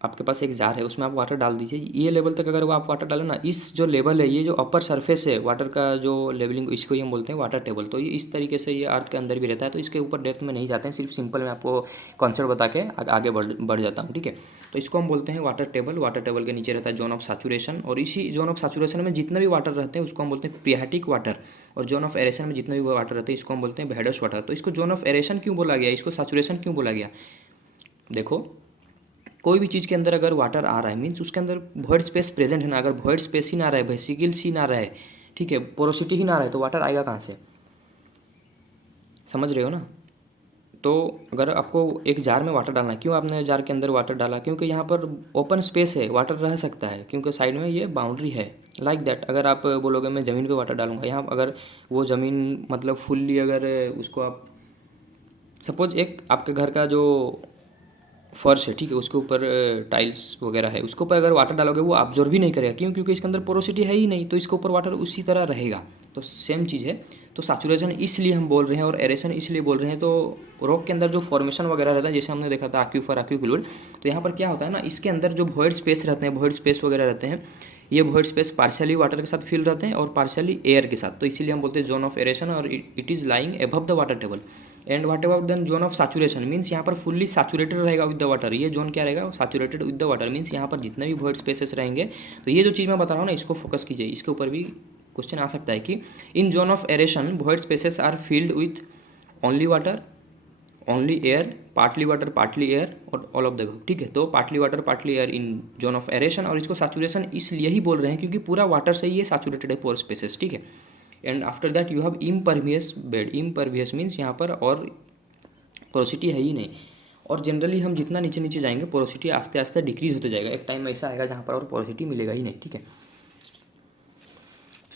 आपके पास एक जार है, उसमें आप वाटर डाल दीजिए, ये लेवल तक अगर वो आप वाटर डालो ना, इस जो लेवल है, ये जो अपर सरफेस है वाटर का जो लेवलिंग, इसको ही हम बोलते हैं वाटर टेबल। तो ये इस तरीके से ये अर्थ के अंदर भी रहता है। तो इसके ऊपर डेप्थ में नहीं जाते हैं, सिर्फ सिंपल मैं आपको कॉन्सेप्ट बता के आगे बढ़ जाता हूँ, ठीक है। तो इसको हम बोलते हैं वाटर टेबल। वाटर टेबल के नीचे रहता है जोन ऑफ सैचुरेशन, और इसी जोन ऑफ सैचुरेशन में जितने भी वाटर रहते हैं उसको हम बोलते हैं प्रियाटिक वाटर, और जोन ऑफ एरेशन में जितने भी वाटर रहते हैं इसको हम बोलते हैं बेडस वाटर। तो इसको जोन ऑफ एरेशन क्यों बोला गया, इसको सैचुरेशन क्यों बोला गया, देखो कोई भी चीज़ के अंदर अगर वाटर आ रहा है मीन्स उसके अंदर वॉइड स्पेस प्रेजेंट है ना, अगर वॉइड स्पेस ही ना रहे, वेसिकल्स ही ना रहे, ठीक है, पोरोसिटी ही ना रहे, तो वाटर आएगा कहाँ से, समझ रहे हो ना। तो अगर आपको एक जार में वाटर डालना है, क्यों आपने जार के अंदर वाटर डाला, क्योंकि यहाँ पर ओपन स्पेस है, वाटर रह सकता है, क्योंकि साइड में ये बाउंड्री है, लाइक दैट। अगर आप बोलोगे मैं ज़मीन पे वाटर डालूंगा, यहाँ अगर वो ज़मीन मतलब फुल्ली अगर उसको आप सपोज एक आपके घर का जो फर्श है, ठीक है, उसके ऊपर टाइल्स वगैरह है, उसके ऊपर अगर वाटर डालोगे वो ऑब्जॉर्व ही नहीं करेगा, क्यों, क्योंकि इसके अंदर पोरोसिटी है ही नहीं, तो इसके ऊपर वाटर उसी तरह रहेगा। तो सेम चीज़ है। तो सैचुरेशन इसलिए हम बोल रहे हैं और एरेशन इसलिए बोल रहे हैं। तो रॉक के अंदर जो फॉर्मेशन वगैरह रहता है, जैसे हमने देखा था एक्यूफर, एक्यूक्लूड, तो यहाँ पर क्या होता है ना, इसके अंदर जो वॉइड स्पेस रहते हैं, वॉइड स्पेस वगैरह रहते हैं, ये वॉइड स्पेस पार्शियली वाटर के साथ फिल रहते हैं और पार्शियली एयर के साथ। तो इसीलिए हम बोलते हैं जोन ऑफ एरेशन, और it is lying above the water table. And what about then zone of saturation, means यहाँ पर फुल्ली सैचुरेटेड रहेगा विद द वाटर। ये जोन क्या रहेगा, saturated with the water, means यहाँ पर जितने भी वॉइड स्पेसेस रहेंगे। तो ये जो चीज़ मैं बता रहा हूँ ना, इसको फोकस कीजिए, इसके ऊपर भी क्वेश्चन आ सकता है कि in zone of aeration void spaces are filled with only water, only air, partly water, partly air, और ऑल ऑफ द अबव, ठीक है। तो partly water, partly air in zone of aeration, और इसको सैचुरेशन इसलिए ही बोल रहे हैं क्योंकि पूरा वाटर से ही ये सैचुरेटेड है पोर स्पेसेस, ठीक है। And after that you have impervious bed. Impervious means यहाँ पर और पोरोसिटी है ही नहीं, और जनरली हम जितना नीचे नीचे जाएंगे पोरोसिटी आस्ते आस्ते डिक्रीज होते जाएगा, एक टाइम ऐसा आएगा जहाँ पर और पोरोसिटी मिलेगा ही नहीं, ठीक है।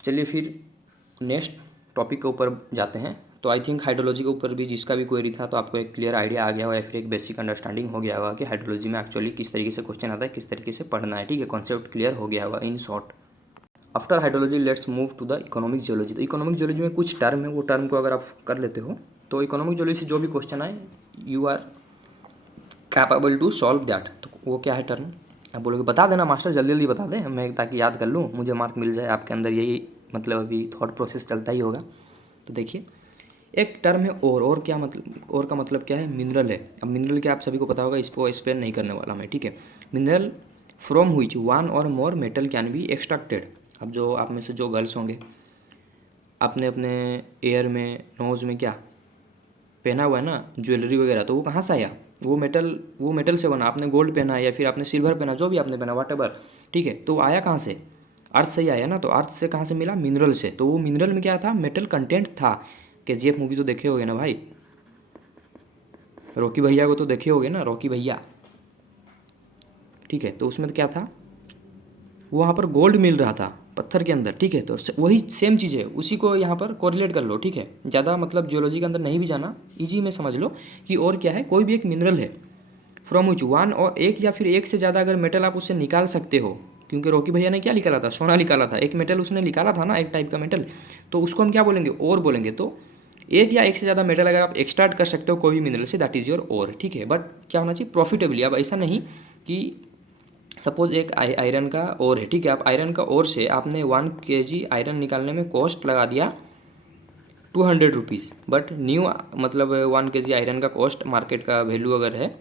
चलिए फिर नेक्स्ट टॉपिक के ऊपर जाते हैं। तो आई थिंक हाइड्रोलॉजी के ऊपर भी जिसका भी क्वेरी था तो आपको एक क्लियर आइडिया आ गया होगा या फिर एक बेसिक अंडरस्टैंडिंग हो गया होगा कि हाइड्रोलॉजी में एक्चुअली किस तरीके से क्वेश्चन आता है, किस तरीके से पढ़ना है, ठीक है, कॉन्सेप्ट क्लियर हो गया होगा in short. After hydrology let's move to the economic geology. तो इकोनॉमिक जियोलॉजी में कुछ टर्म है, वो टर्म को अगर आप कर लेते हो तो इकोनॉमिक जियोलॉजी से जो भी क्वेश्चन आए you are capable to solve that. तो वो क्या है टर्म, आप बोलोगे बता देना मास्टर, जल्दी जल्दी बता दें, मैं ताकि याद कर लूँ, मुझे मार्क मिल जाए। आपके अंदर यही मतलब अभी थॉट प्रोसेस चलता ही होगा। तो देखिए एक टर्म है और क्या मतलब, और का मतलब क्या है, मिनरल है। अब मिनरल क्या आप सभी को पता होगा, इसको एक्सप्लेन नहीं करने वाला मैं, ठीक है। मिनरल फ्रॉम व्हिच वन और मोर मेटल कैन बी एक्सट्रैक्टेड। अब जो आप में से जो गर्ल्स होंगे, आपने अपने एयर में, नोज़ में क्या पहना हुआ है ना, ज्वेलरी वगैरह, तो वो कहाँ से आया, वो मेटल से बना। आपने गोल्ड पहना या फिर आपने सिल्वर पहना, जो भी आपने पहना वाट एवर, ठीक है, तो वो आया कहाँ से, अर्थ से ही आया ना। तो अर्थ से कहाँ से मिला, मिनरल से। तो वो मिनरल में क्या था, मेटल कंटेंट था। KGF मूवी तो देखे होगे ना भाई, रॉकी भैया को तो देखे होगे ना, रॉकी भैया, ठीक है। तो उसमें तो क्या था, वहाँ पर गोल्ड मिल रहा था पत्थर के अंदर, ठीक है। तो वही सेम चीज़ है, उसी को यहाँ पर कोरिलेट कर लो, ठीक है। ज़्यादा मतलब जियोलॉजी के अंदर नहीं भी जाना, इजी में समझ लो कि और क्या है, कोई भी एक मिनरल है फ्रॉम विच वन, और एक या फिर एक से ज़्यादा अगर मेटल आप उससे निकाल सकते हो, क्योंकि रॉकी भैया ने क्या निकाला था, सोना निकाला था, एक मेटल उसने निकाला था ना, एक टाइप का मेटल, तो उसको हम क्या बोलेंगे, और बोलेंगे। तो एक या एक से ज़्यादा मेटल अगर आप एक्सट्रैक्ट कर सकते हो कोई भी मिनरल से, दैट इज़ योर और, ठीक है। बट क्या होना चाहिए, प्रॉफिटेबली। अब ऐसा नहीं कि सपोज एक आयरन का ओर है, ठीक है, आप आयरन का ओर से आपने 1 kg आयरन निकालने में कॉस्ट लगा दिया 200 रुपीज़, बट न्यू मतलब 1 kg आयरन का कॉस्ट मार्केट का वैल्यू अगर है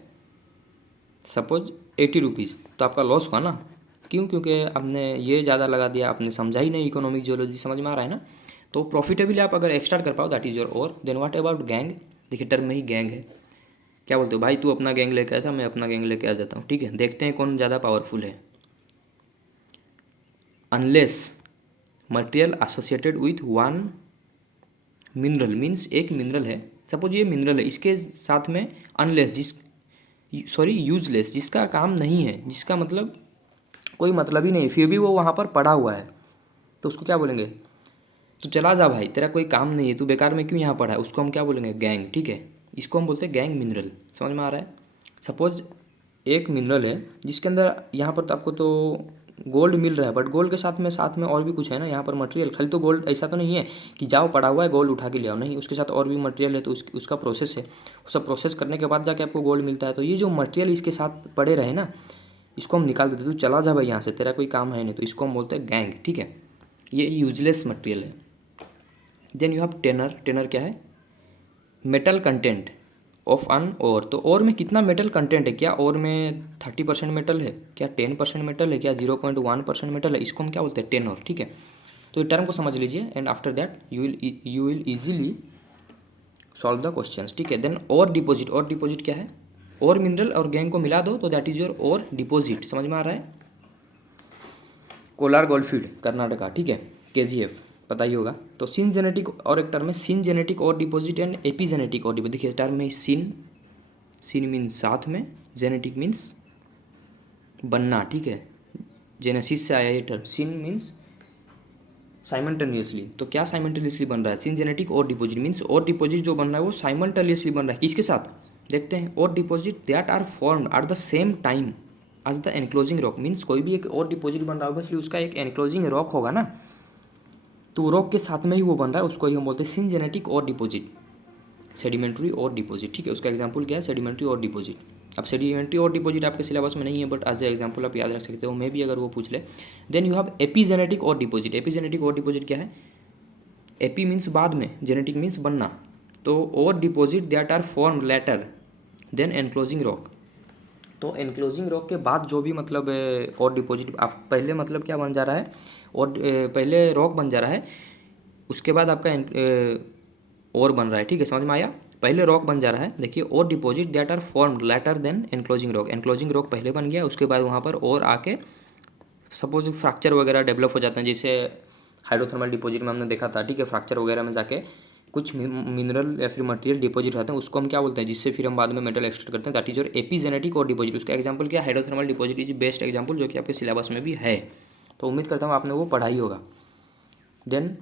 सपोज 80 रुपीज़, तो आपका लॉस हुआ ना। क्यों, क्योंकि आपने ये ज़्यादा लगा दिया, आपने समझा ही नहीं इकोनॉमिक जियोलॉजी, समझ में आ रहा है ना। तो प्रॉफिटेबली आप अगर एक्सट्रैक्ट कर पाओ, दैट इज़ योर और। देन व्हाट अबाउट गैंग, देखिए टर्म में ही गैंग है। क्या बोलते हो भाई, तू अपना गैंग लेके आ, मैं अपना गैंग लेके आ जाता हूँ, ठीक है, देखते हैं कौन ज़्यादा पावरफुल है। Unless material associated with one mineral, means एक मिनरल है, सपोज ये मिनरल है, इसके साथ में अनलेस यूजलेस, जिसका काम नहीं है, जिसका मतलब कोई मतलब ही नहीं, फिर भी वो वहाँ पर पड़ा हुआ है, तो उसको क्या बोलेंगे? तो चला जा भाई, तेरा कोई काम नहीं है, तू बेकार में क्यों यहाँ पड़ा है, उसको हम क्या बोलेंगे? गैंग, ठीक है। इसको हम बोलते हैं गैंग मिनरल। समझ में आ रहा है? सपोज एक मिनरल है जिसके अंदर यहाँ पर तो आपको तो गोल्ड मिल रहा है, बट गोल्ड के साथ में और भी कुछ है ना यहाँ पर मटेरियल, खाली तो गोल्ड ऐसा तो नहीं है कि जाओ पड़ा हुआ है गोल्ड उठा के ले आओ, नहीं, उसके साथ और भी मटेरियल है, तो उसका प्रोसेस है, वो सब प्रोसेस करने के बाद जाके आपको गोल्ड मिलता है। तो ये जो मटेरियल इसके साथ पड़े रहे ना, इसको हम निकाल देते, तू चला जा भाई यहाँ से, तेरा कोई काम है नहीं, तो इसको हम बोलते हैं गैंग, ठीक है। ये यूजलेस मटेरियल है। Then you have tenor. Tenor क्या है? Metal content of an ore. तो ओर में कितना मेटल कंटेंट है, क्या ओर में 30% मेटल है, क्या 10% मेटल है, क्या 0.1% मेटल है, इसको हम क्या बोलते हैं? टेनर, ठीक है। तो ये टर्म को समझ लीजिए and after that you will easily solve the questions, ठीक है। देन और डिपॉजिट। और डिपॉजिट क्या है? और मिनरल और गैंग को मिला दो तो दैट इज योर और डिपॉजिट। समझ में आ रहा है? कोलार गोल्डफील्ड कर्नाटका, ठीक है, KGF, पता ही होगा। तो सिन जेनेटिक और एक टर्म है सिन जेनेटिक और डिपॉजिट एंड एपीजेनेटिक और डिपॉजिट। देखिए टर्म में सिन मीन्स साथ में, जेनेटिक मीन्स बनना, ठीक है, जेनेसिस से आया ये टर्म। सिन मीन्स साइमल्टेनियसली। तो क्या साइमल्टेनियसली बन रहा है? सिन जेनेटिक और डिपॉजिट मीन्स और डिपॉजिट जो बन रहा है वो साइमल्टेनियसली बन रहा है। किसके साथ? देखते हैं। Ore deposit that are formed at the same time as the enclosing rock. Means कोई भी एक और डिपॉजिट बन रहा होगा इसलिए उसका एक एनक्लोजिंग रॉक होगा ना, तो रॉक के साथ में ही वो बन रहा है, उसको ही हम बोलते हैं सिन जेनेटिक और डिपॉजिट, सेडिमेंट्री और डिपॉजिट, ठीक है। उसका एग्जांपल क्या है? सेडिमेंट्री और डिपॉजिट। अब सेडिमेंट्री और डिपॉजिट आपके सिलेबस में नहीं है, बट एज ए एग्जांपल आप याद रख सकते हो, मे भी अगर वो पूछ ले। देन यू हैव एपीजेनेटिक और डिपॉजिट। एपीजेनेटिक और डिपॉजिट क्या है? एपी मीन्स बाद में, जेनेटिक मीन्स बनना, तो ore deposit that are form later than enclosing rock. तो एनक्लोजिंग रॉक के बाद जो भी मतलब और डिपॉजिट आप पहले मतलब क्या बन जा रहा है, और पहले रॉक बन जा रहा है, उसके बाद आपका और बन रहा है, ठीक है। समझ में आया? पहले रॉक बन जा रहा है, देखिए, ore deposit that are formed later than enclosing rock. Enclosing rock पहले बन गया, उसके बाद वहाँ पर और आके सपोज फ्रैक्चर वगैरह डेवलप हो जाते हैं, जैसे हाइड्रोथर्मल डिपॉजिट में हमने देखा था, ठीक है, फ्रैक्चर वगैरह में जाके कुछ मिनरल या फिर मटेरियल डिपॉजिट रहते हैं, उसको हम क्या बोलते हैं, जिससे फिर हम बाद में मेटल एक्सट्रैक्ट करते हैं, दैट इज योर एपीजेनेटिक और डिपॉजिट। उसका एग्जांपल क्या? Hydrothermal deposit is best example, जो कि आपके सिलेबस में भी है, तो उम्मीद करता हूँ आपने वो पढ़ा ही होगा। देन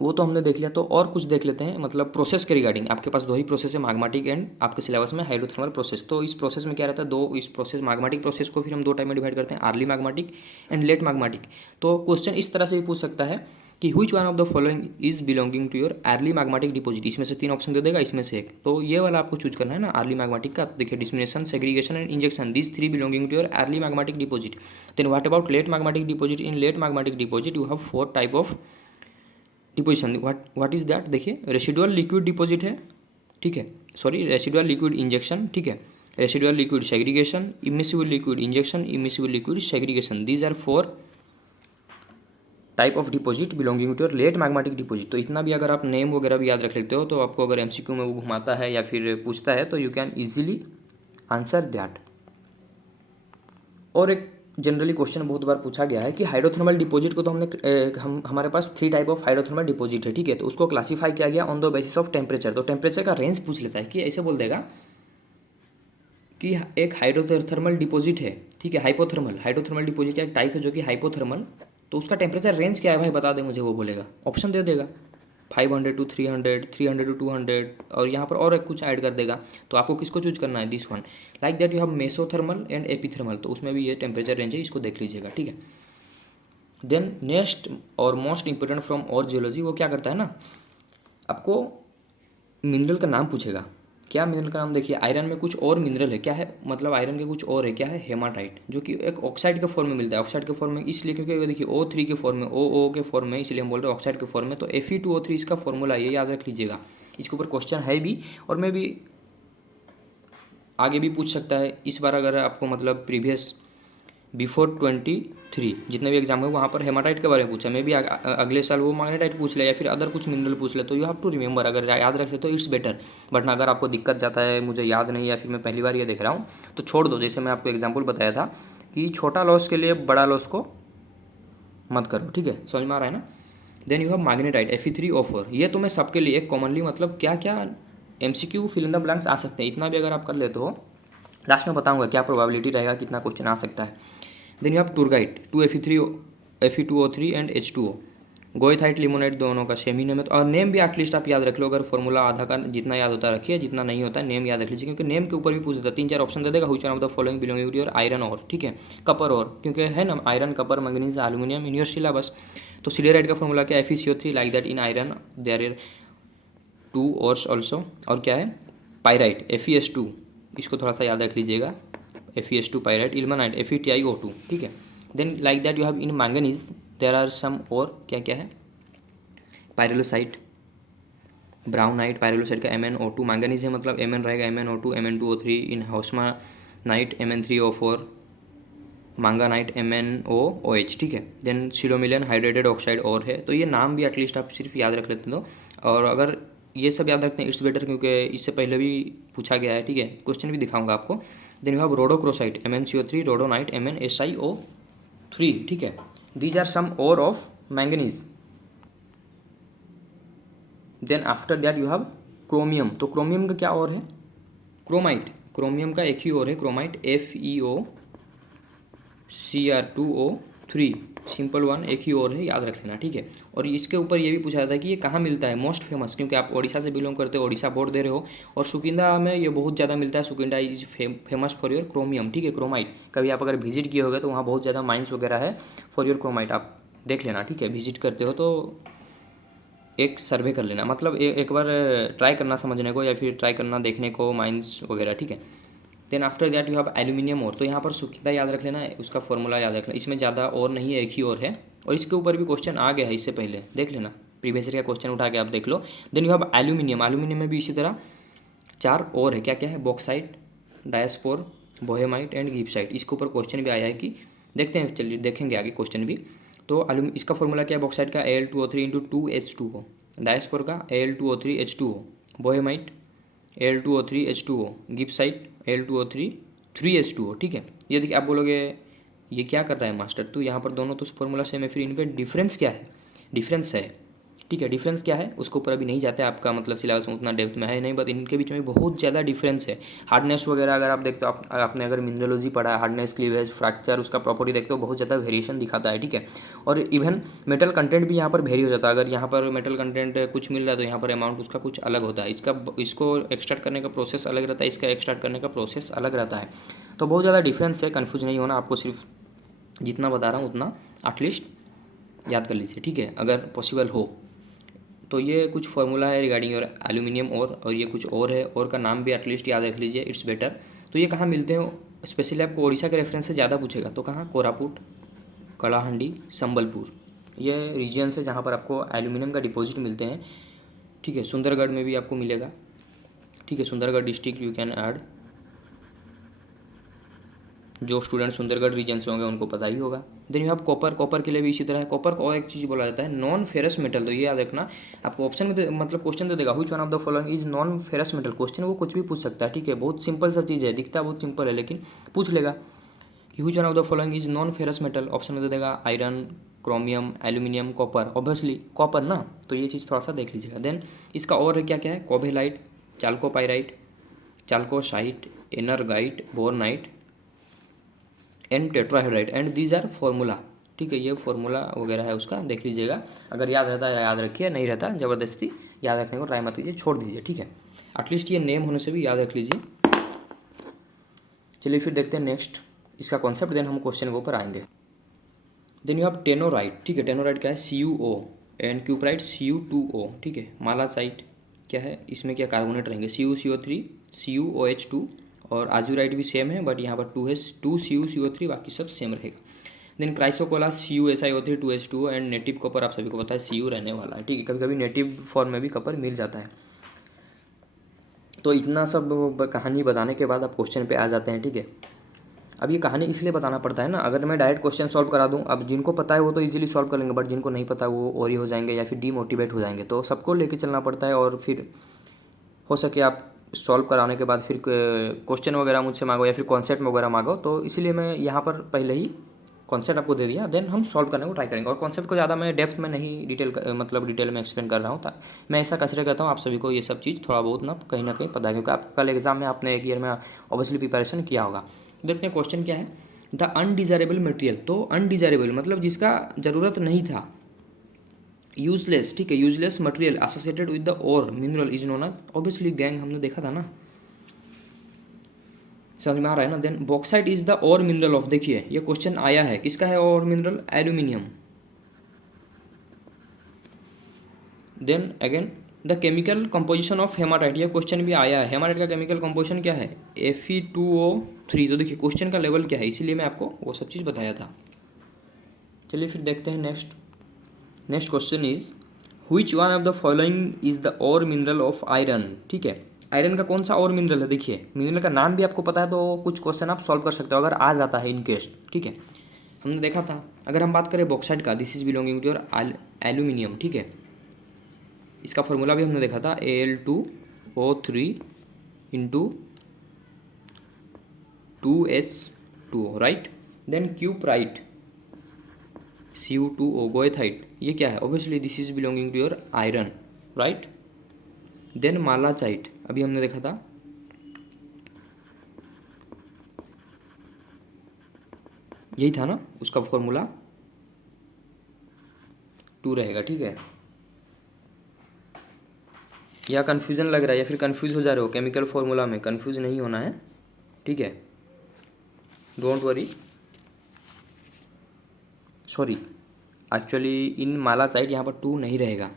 वो तो हमने देख लिया, तो और कुछ देख लेते हैं, मतलब प्रोसेस के रिगार्डिंग। आपके पास दो ही प्रोसेस है, मैग्मेटिक एंड आपके सिलेबस में हाइड्रोथर्मल प्रोसेस। तो इस प्रोसेस में क्या रहता है? दो, इस प्रोसेस मैग्मेटिक प्रोसेस को फिर हम दो टाइम में डिवाइड करते हैं, early magmatic and late magmatic. तो क्वेश्चन इस तरह से भी पूछ सकता है कि which one of the following is belonging to your early magmatic deposit. इसमें से तीन ऑप्शन दे देगा, इसमें से एक, तो ये वाला आपको चूज करना है ना, अर्ली मैग्मेटिक का। देखिए, dissemination, segregation and injection, this three belonging to your early magmatic deposit. Then what about late magmatic deposit? In late magmatic deposit you have 4 type of deposition. What is that? देखिए, residual liquid deposit है, ठीक है, sorry, residual liquid injection, ठीक है, residual liquid segregation, immiscible liquid injection, immiscible liquid segregation. These are 4 type of deposit belonging to your late magmatic deposit. तो इतना भी अगर आप नेम वगैरह भी याद रख लेते हो, तो आपको अगर MCQ में वो घुमाता है या फिर पूछता है, तो you can easily answer that. और एक जनरली क्वेश्चन बहुत बार पूछा गया है कि हाइड्रोथर्मल डिपॉजिट को तो हमारे पास 3 टाइप ऑफ हाइड्रोथर्मल डिपॉजिट है, ठीक है, तो उसको क्लासीफाई किया गया on the basis of temperature. तो टेम्परेचर का रेंज पूछ लेता है, कि ऐसे बोल देगा कि एक हाइड्रोथर्मल डिपॉजिट है, ठीक है, हाइपोथर्मल। हाइड्रोथर्मल डिपॉजिट का एक टाइप है जो कि हाइपोथर्मल, तो उसका टेम्परेचर रेंज क्या है भाई बता दे मुझे, वो बोलेगा, ऑप्शन दे देगा 500 to 300, 300 to 200, और यहाँ पर और कुछ ऐड कर देगा। तो आपको किसको चूज करना है? This one. Like that you have mesothermal and epithermal, तो उसमें भी ये टेम्परेचर रेंज है, इसको देख लीजिएगा, ठीक है। देन नेक्स्ट और मोस्ट इंपॉर्टेंट फ्रॉम और जियोलॉजी, वो क्या करता है ना, आपको मिनरल का नाम पूछेगा। क्या मिनरल का नाम? देखिए, आयरन में कुछ और मिनरल है, क्या है, मतलब आयरन के कुछ और है, क्या है, हेमाटाइट, जो कि एक ऑक्साइड के फॉर्म में मिलता है। ऑक्साइड के फॉर्म में इसलिए क्योंकि देखिए O3 के फॉर्म में, OO के फॉर्म में, इसलिए हम बोल रहे हैं ऑक्साइड के फॉर्म में। तो Fe2O3 इसका फॉर्मूला, ये याद रख लीजिएगा, इसके ऊपर क्वेश्चन है भी, और मैं भी आगे भी पूछ सकता है इस बार, अगर आपको मतलब प्रीवियस बिफोर 23 जितने भी एग्जाम है वहाँ पर हेमाटाइट के बारे में पूछा, मैं भी अगले साल वो मैग्नेटाइट पूछ ले या फिर अदर कुछ मिनरल पूछ ले, तो यू हैव टू रिमेंबर, अगर याद रख ले तो इट्स बेटर। बट अगर आपको दिक्कत जाता है, मुझे याद नहीं या फिर मैं पहली बार ये देख रहा हूँ, तो छोड़ दो। जैसे मैं आपको एग्जाम्पल बताया था कि छोटा लॉस के लिए बड़ा लॉस को मत करो, ठीक है, समझ में आ रहा है ना। Then you have magnetite Fe3O4, ये तो मैं सबके लिए कॉमनली, मतलब क्या क्या MCQ fill in the blanks आ सकते हैं, इतना भी अगर आप कर लेते हो, लास्ट में बताऊंगा क्या प्रोबेबिलिटी रहेगा, कितना क्वेश्चन आ सकता है। Then you have turgite 2Fe3 Fe2O3 and H2O। Goethite limonite दोनों का सेम ही नेम है। और नेम भी एटलीस्ट आप याद रख लो, अगर फॉर्मूला आधा का जितना याद होता है रखिए, जितना नहीं होता है नेम याद रख लीजिए, क्योंकि नेम के ऊपर भी पूछ देता है। 3-4 ऑप्शन दे देगा, which one of the following belonging to your iron ore, ठीक है, कपर और, क्योंकि है ना iron, copper, manganese, aluminium in your syllabus. तो सिलेराइड का फॉर्मूला क्या है? FeCO3 like that in iron there are 2 ores also. और क्या है? पायराइट FeS2, इसको थोड़ा सा याद रख लीजिएगा, FeS2 पायराइट, इल्मेनाइट FeTiO2, ठीक है। Then like that you have in manganese there are some ore, क्या क्या है? पायरोलोसाइट, ब्राउनाइट, पायरोलोसाइट का MnO2, मैंगनीज है मतलब Mn रहेगा MnO2 Mn2O3, इन हाउस्मानाइट Mn3O4, मांगानाइट MnOOH, ठीक है। देन सिलोमिलियन हाइड्रेटेड ऑक्साइड और है। तो ये नाम भी एटलीस्ट आप सिर्फ याद रख लेते हो, और अगर ये सब याद रखते हैं इट्स बेटर, क्योंकि इससे पहले भी पूछा गया है, ठीक है, क्वेश्चन भी दिखाऊंगा आपको। Then you have rhodochrosite MnCO3, rhodonite MnSiO3, ठीक है। These are some ore of manganese. Then after that you have chromium. तो क्रोमियम का क्या और है? क्रोमाइट। क्रोमियम का एक ही और है, क्रोमाइट FeOCr2O3, सिंपल वन, एक ही और है, याद रख लेना, ठीक है। और इसके ऊपर ये भी पूछा जाता है कि ये कहाँ मिलता है, मोस्ट फेमस, क्योंकि आप ओडिशा से बिलोंग करते हो, ओडिशा बोर्ड दे रहे हो, और सुकिंदा में ये बहुत ज़्यादा मिलता है। Sukinda is famous for your chromium, ठीक है, क्रोमाइट। कभी आप अगर विजिट किए होगे तो वहाँ बहुत ज़्यादा माइंस वगैरह है फॉर योर क्रोमाइट, आप देख लेना, ठीक है। विजिट करते हो तो एक सर्वे कर लेना, मतलब एक बार ट्राई करना समझने को, या फिर ट्राई करना देखने को माइंस वगैरह, ठीक है। Then after that you have aluminium ore. तो यहाँ पर सुकिंदा याद रख लेना है, उसका फॉर्मूला याद रखना, इसमें ज़्यादा और नहीं है, एक ही और है। और इसके ऊपर भी क्वेश्चन आ गया है इससे पहले, देख लेना, प्रीवियस ईयर का क्वेश्चन उठा के आप देख लो। Then you have aluminium. Aluminium में भी इसी तरह 4 और है, क्या क्या है? Bauxite, diaspore, boehmite and gibbsite. इसके ऊपर क्वेश्चन भी आया है कि देखते हैं, चलिए देखेंगे आगे क्वेश्चन भी। तो इसका फॉर्मूला क्या है? बॉक्साइट का Al2O3 × 2H2O, डायस्पोर का Al2O3 H2O, बोहेमाइट Al2O3 H2O, गिब्साइट Al2O3 3H2O, ठीक है। ये देखिए, आप बोलोगे ये क्या कर रहा है मास्टर, तो यहाँ पर दोनों तो फॉर्मूला सेम है, फिर इनके डिफरेंस क्या है? डिफरेंस है, ठीक है, डिफरेंस क्या है उसके ऊपर अभी नहीं जाते, आपका मतलब सिलेबस में उतना डेप्थ में है नहीं, बट इनके बीच में बहुत ज़्यादा डिफरेंस है। हार्डनेस वगैरह अगर आप देखते हो, आपने अगर मिनरलोजी पढ़ा है, हार्डनेस, क्लीवेज, फ्रैक्चर, उसका प्रॉपर्टी देखते हो, बहुत ज़्यादा वेरिएशन दिखाता है, ठीक है। और इवन मेटल कंटेंट भी यहाँ पर वेरी हो जाता है। अगर यहाँ पर मेटल कंटेंट कुछ मिल रहा है तो यहाँ पर अमाउंट उसका कुछ अलग होता है, इसको एक्सट्रैक्ट करने का प्रोसेस अलग रहता है, इसका एक्सट्रैक्ट करने का प्रोसेस अलग रहता है। तो बहुत ज़्यादा डिफरेंस है, कन्फ्यूज नहीं होना, आपको सिर्फ जितना बता रहा हूँ उतना एटलीस्ट याद कर लीजिए, ठीक है, अगर पॉसिबल हो तो। ये कुछ फार्मूला है रिगार्डिंग योर एल्यूमिनियम और ये कुछ और है, और का नाम भी एटलीस्ट याद रख लीजिए, इट्स बेटर। तो ये कहाँ मिलते हैं? स्पेशली आपको ओडिशा के रेफरेंस से ज़्यादा पूछेगा, तो कहाँ? कोरापुट, कलाहंडी, संबलपुर, ये रीजन्स है जहाँ पर आपको एल्यूमिनियम का डिपॉजिट मिलते हैं, ठीक है। सुंदरगढ़ में भी आपको मिलेगा, ठीक है, Sundargarh district you can add. जो स्टूडेंट सुंदरगढ़ रीजन से होंगे उनको पता ही होगा। Then you have copper. Copper के लिए भी इसी तरह है। कॉपर को और एक चीज़ बोला जाता है नॉन फेरस मेटल। तो ये याद रखना, आपको ऑप्शन में मतलब क्वेश्चन दे देगा which one of the following is non ferrous metal. Question वो कुछ भी पूछ सकता है, ठीक है, बहुत सिंपल सा चीज़ है, दिखता बहुत सिंपल है लेकिन पूछ लेगा कि which one of the following is non ferrous metal. Option में दे देगा iron, chromium, aluminium, copper, obviously copper ना, तो ये चीज़ थोड़ा सा देख लीजिएगा। देन इसका और क्या क्या है? Covellite, chalcopyrite, chalcocite, enargite, bornite and tetrahedrite and these are formula, ठीक है, ये फॉर्मूला वगैरह है उसका, देख लीजिएगा। अगर याद रहता है याद रखिए, नहीं रहता ज़बरदस्ती याद रखने को ट्राई मत कीजिए, छोड़ दीजिए, ठीक है। एटलीस्ट ये नेम होने से भी याद रख लीजिए। चलिए फिर देखते हैं नेक्स्ट इसका कॉन्सेप्ट, देन हम क्वेश्चन के ऊपर आएंगे। देन यू हैव टेनोराइट, ठीक है, टेनोराइट क्या है? CuO एंड क्यूपराइट Cu2O, ठीक है। मालासाइट क्या है? इसमें क्या कार्बोनेट रहेंगे? CuCO3, CuOH2, और आजुराइट भी सेम है बट यहाँ पर 2 CuCO3, बाकी सब सेम रहेगा। Then chrysocolla CuSiO3 2H2O and native copper आप सभी को पता है Cu रहने वाला है, ठीक है। कभी कभी नेटिव फॉर्म में भी कॉपर मिल जाता है। तो इतना सब कहानी बताने के बाद आप क्वेश्चन पे आ जाते हैं, ठीक है। अब ये कहानी इसलिए बताना पड़ता है ना, अगर मैं डायरेक्ट क्वेश्चन सॉल्व करा दूं, अब जिनको पता है वो तो इजीली सॉल्व कर लेंगे, बट जिनको नहीं पता वो और ही हो जाएंगे या फिर डीमोटिवेट हो जाएंगे। तो सबको लेके चलना पड़ता है, और फिर हो सके आप सॉल्व कराने के बाद फिर क्वेश्चन वगैरह मुझसे मांगो या फिर कॉन्सेप्ट वगैरह मांगो। तो इसलिए मैं यहाँ पर पहले ही कॉन्सेप्ट आपको दे दिया, देन हम सॉल्व करने को ट्राई करेंगे। और कॉन्सेप्ट को ज़्यादा मैं डेप्थ में नहीं डिटेल में एक्सप्लेन कर रहा हूँ, मैं ऐसा कंसिडर करता हूँ आप सभी को ये सब चीज़ थोड़ा बहुत ना कहीं पता है, क्योंकि आप कल एग्जाम में आपने एक ईयर में ऑब्वियसली प्रिपरेशन किया होगा। देखते हैं क्वेश्चन क्या है। द अनडिजायरेबल मटेरियल, तो अनडिजायरेबल मतलब जिसका ज़रूरत नहीं था, यूजलेस, ठीक है, useless material associated with the ore mineral is known as, obviously gangue हमने देखा था ना, समझ में आ रहा है ना। Then bauxite is the ore mineral of, देखिए ये क्वेश्चन आया है, किसका है ore mineral, aluminium. Then again the chemical composition of hematite, ये क्वेश्चन भी आया है, हेमाटाइट का केमिकल कंपोजिशन क्या है, Fe2O3। तो देखिए क्वेश्चन का लेवल क्या है, इसीलिए मैं आपको वो सब चीज़ बताया था। चलिए फिर देखते हैं next question is which one of the following is the और मिनरल ऑफ आयरन, ठीक है, आयरन का कौन सा और मिनरल है। देखिए मिनरल का नाम भी आपको पता है तो कुछ क्वेश्चन आप सॉल्व कर सकते हो अगर आ जाता है इन केस, ठीक है। हमने देखा था, अगर हम बात करें बॉक्साइट का, this is belonging to your aluminium, ठीक है, इसका फॉर्मूला भी हमने देखा था Al2O3 into 2S2O, right. Then cuprite Cu2O goethite, ये क्या है, obviously this is belonging to your iron, right. Then malachite अभी हमने देखा था, यही था ना, उसका फॉर्मूला 2 रहेगा, ठीक है। या कन्फ्यूज़न लग रहा है या फिर कन्फ्यूज़ हो जा रहे हो केमिकल फॉर्मूला में, कन्फ्यूज़ नहीं होना है, ठीक है, don't worry. Sorry, actually in malachite यहाँ पर 2 नहीं रहेगा,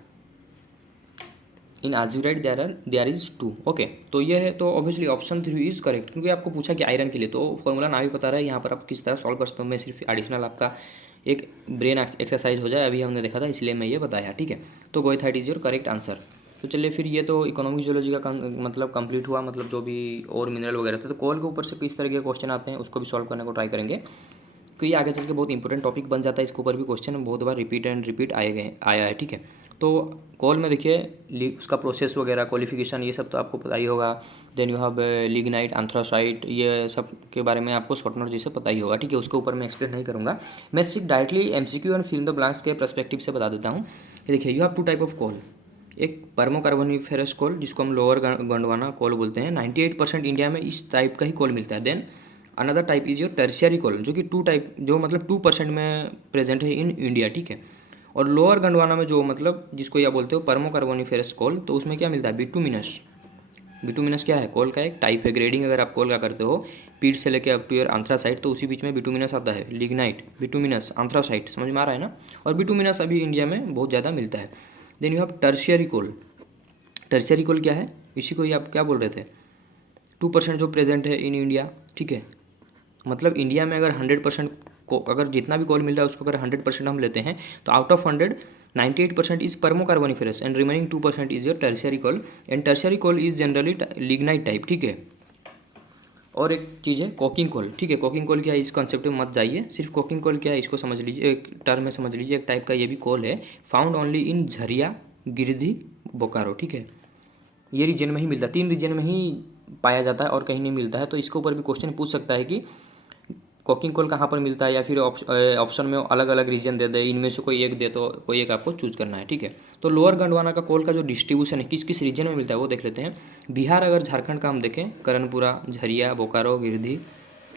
in azurite there is 2, okay. तो ये है, तो ऑब्वियसली ऑप्शन 3 इज करेक्ट, क्योंकि आपको पूछा कि आयरन के लिए तो फॉर्मूला ना भी पता रहे, यहाँ पर आप किस तरह सॉल्व कर सकते हो, मैं सिर्फ एडिशनल आपका एक ब्रेन एक्सरसाइज हो जाए, अभी हमने देखा था इसलिए मैं ये बताया, ठीक है। तो गोएथाइट इज योर करेक्ट आंसर। तो चलिए फिर ये तो इकोनॉमिक जियोलॉजी का मतलब कंप्लीट हुआ, मतलब जो भी और मिनरल वगैरह थे। तो कोल के ऊपर से किस तरह के क्वेश्चन आते हैं उसको भी सॉल्व करने को ट्राई करेंगे, तो ये आगे चल के बहुत इंपॉर्टेंट टॉपिक बन जाता है, इसके ऊपर भी क्वेश्चन बहुत बार रिपीट आया है, ठीक है। तो कॉल में देखिए उसका प्रोसेस वगैरह क्वालिफिकेशन ये सब तो आपको पता ही होगा। Then you have lignite, anthracite, ये सब के बारे में आपको शॉर्ट नोट जैसे पता ही होगा, ठीक है, उसके ऊपर मैं एक्सप्लेन नहीं करूँगा, मैं सिर्फ directly MCQ and fill the blanks के पर्सपेक्टिव से बता देता हूँ। देखिए you have 2 type of coal, एक पर्मोकार्बोनिफेरस कॉल जिसको हम लोअर गोंडवाना कॉल बोलते हैं, 98% इंडिया में इस टाइप का ही कॉल मिलता है। Then another type is your tertiary coal, जो कि 2% में प्रेजेंट है इन इंडिया, ठीक है। और लोअर गंडवाना में जो मतलब जिसको या बोलते हो पर्मोकार्बोनिफेरस कॉल, तो उसमें क्या मिलता है, बिटुमिनस। बिटुमिनस क्या है, कॉल का एक टाइप है, ग्रेडिंग अगर आप कॉल का करते हो पीट से लेके अप टू योर एंथ्रासाइट, तो उसी बीच में बिटुमिनस आता है, लिग्नाइट, बिटुमिनस, एंथ्रासाइट, समझ में आ रहा है ना। और बिटुमिनस अभी इंडिया में बहुत ज़्यादा मिलता है। Then you have tertiary coal, tertiary coal क्या है, इसी को ही आप क्या बोल रहे थे, 2% जो प्रेजेंट है इन इंडिया, ठीक है। मतलब इंडिया में अगर 100% को अगर जितना भी कॉल मिल रहा है उसको अगर 100% हम लेते हैं तो out of 100 98% is permocarboniferous and remaining 2% is your tertiary coal, and tertiary coal is generally lignite type, ठीक है। और एक चीज़ है कॉकिंग कॉल, ठीक है, कॉकिंग कॉल क्या है इस कॉन्सेप्ट में मत जाइए, सिर्फ कॉकिंग कॉल क्या है इसको समझ लीजिए, एक टर्म में समझ लीजिए, एक टाइप का ये भी कॉल है, found only in Jharia, Giridih, Bokaro, ठीक है। ये रीजन में ही मिलता है, 3 रीजन में ही पाया जाता है और कहीं नहीं मिलता है। तो इसके ऊपर भी क्वेश्चन पूछ सकता है कि कॉकिंग कॉल कहाँ पर मिलता है, या फिर ऑप्शन में अलग अलग रीजन दे दे, इनमें से कोई एक दे तो कोई एक आपको चूज करना है, ठीक है। तो लोअर गंडवाना का कॉल का जो डिस्ट्रीब्यूशन है किस किस रीजन में मिलता है वो देख लेते हैं। बिहार अगर झारखंड का हम देखें, करनपुरा, झरिया, बोकारो, गिरिधि,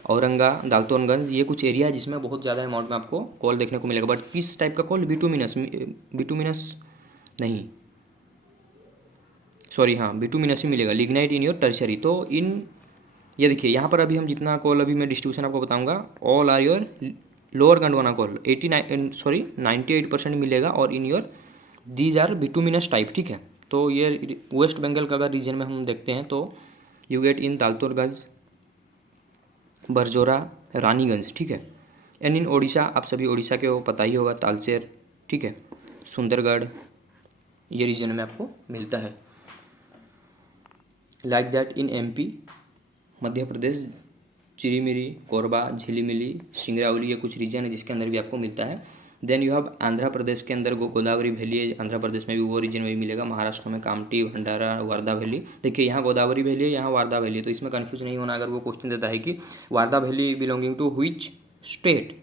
औरंगा, दाल्टनगंज, ये कुछ एरिया है जिसमें बहुत ज़्यादा अमाउंट में आपको कॉल देखने को मिलेगा। बट किस टाइप का कॉल, बिटुमिनस नहीं, सॉरी हाँ बिटुमिनस ही मिलेगा, लिग्नाइट इन योर टर्शियरी। तो इन ये देखिए यहाँ पर अभी हम जितना कॉल अभी मैं डिस्ट्रीब्यूशन आपको बताऊंगा, all are your lower Gondwana coal 98% मिलेगा, और in your these are bituminous type, ठीक है। तो ये वेस्ट बंगाल का अगर रीजन में हम देखते हैं तो यू गेट इन दाल्टनगंज, बरजोरा, रानीगंज, ठीक है। एंड इन ओडिशा, आप सभी ओडिशा के हो पता ही होगा, तालचेर, ठीक है, सुंदरगढ़, ये रीजन में आपको मिलता है। Like that in MP, Madhya Pradesh, चिरीमिरी, Korba, झिलीमिली, सिंगरावली, ये कुछ रीजन है जिसके अंदर भी आपको मिलता है। Then you have Andhra Pradesh के अंदर गोदावरी वैली है, आंध्र प्रदेश में भी वो रीजन में भी मिलेगा। महाराष्ट्र में कामठी, भंडारा, वारदा वैली, देखिए यहाँ गोदावरी वैली है, यहाँ वारदा वैली है, तो इसमें कन्फ्यूज नहीं होना। अगर वो क्वेश्चन देता है कि Wardha valley belonging to which state,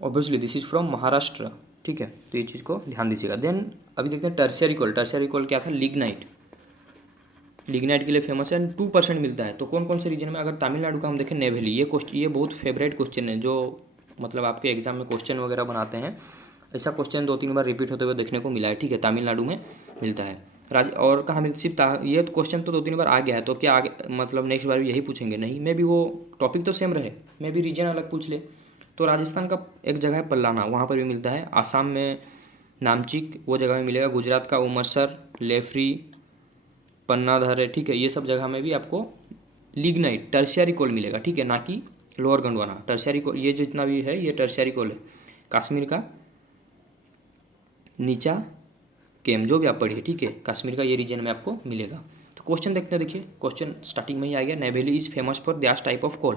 obviously this is from Maharashtra, ठीक है, तो ये चीज़ को ध्यान दीजिएगा। देन अभी देखते हैं टर्शियरी कॉल, टर्शियरी कॉल क्या था, लिग्नाइट, लिग्नाइट के लिए फेमस है, 2% मिलता है। तो कौन कौन से रीजन में, अगर तमिलनाडु का हम देखें नेवेली, ये बहुत फेवरेट क्वेश्चन है, जो मतलब आपके एग्जाम में क्वेश्चन वगैरह बनाते हैं। ऐसा क्वेश्चन 2-3 बार रिपीट होते हुए देखने को मिला है, ठीक है, तमिलनाडु में मिलता है। और कहाँ मिलता, सिर्फ ये क्वेश्चन तो 2-3 बार आ गया है, तो क्या आगे मतलब नेक्स्ट बार भी यही पूछेंगे? नहीं, मे भी वो टॉपिक तो सेम रहे, मे भी रीजन अलग पूछ ले। तो राजस्थान का एक जगह है पल्लाना, वहाँ पर भी मिलता है। आसाम में नामचिक, वो जगह में मिलेगा। गुजरात का उमरसर, लेफ्री, पन्नाधर है, ठीक है, ये सब जगह में भी आपको लिग्नाइट टर्शियरी कोल मिलेगा, ठीक है, ना कि लोअर गोंडवाना। टर्शियरी कोल ये जितना भी है ये टर्शियरी कोल है। कश्मीर का नीचा केम, जो भी आप पढ़िए, ठीक है, कश्मीर का ये रीजन में आपको मिलेगा। तो क्वेश्चन देखते हैं, देखिए क्वेश्चन स्टार्टिंग में ही आ गया, Neyveli is famous for dash type of coal.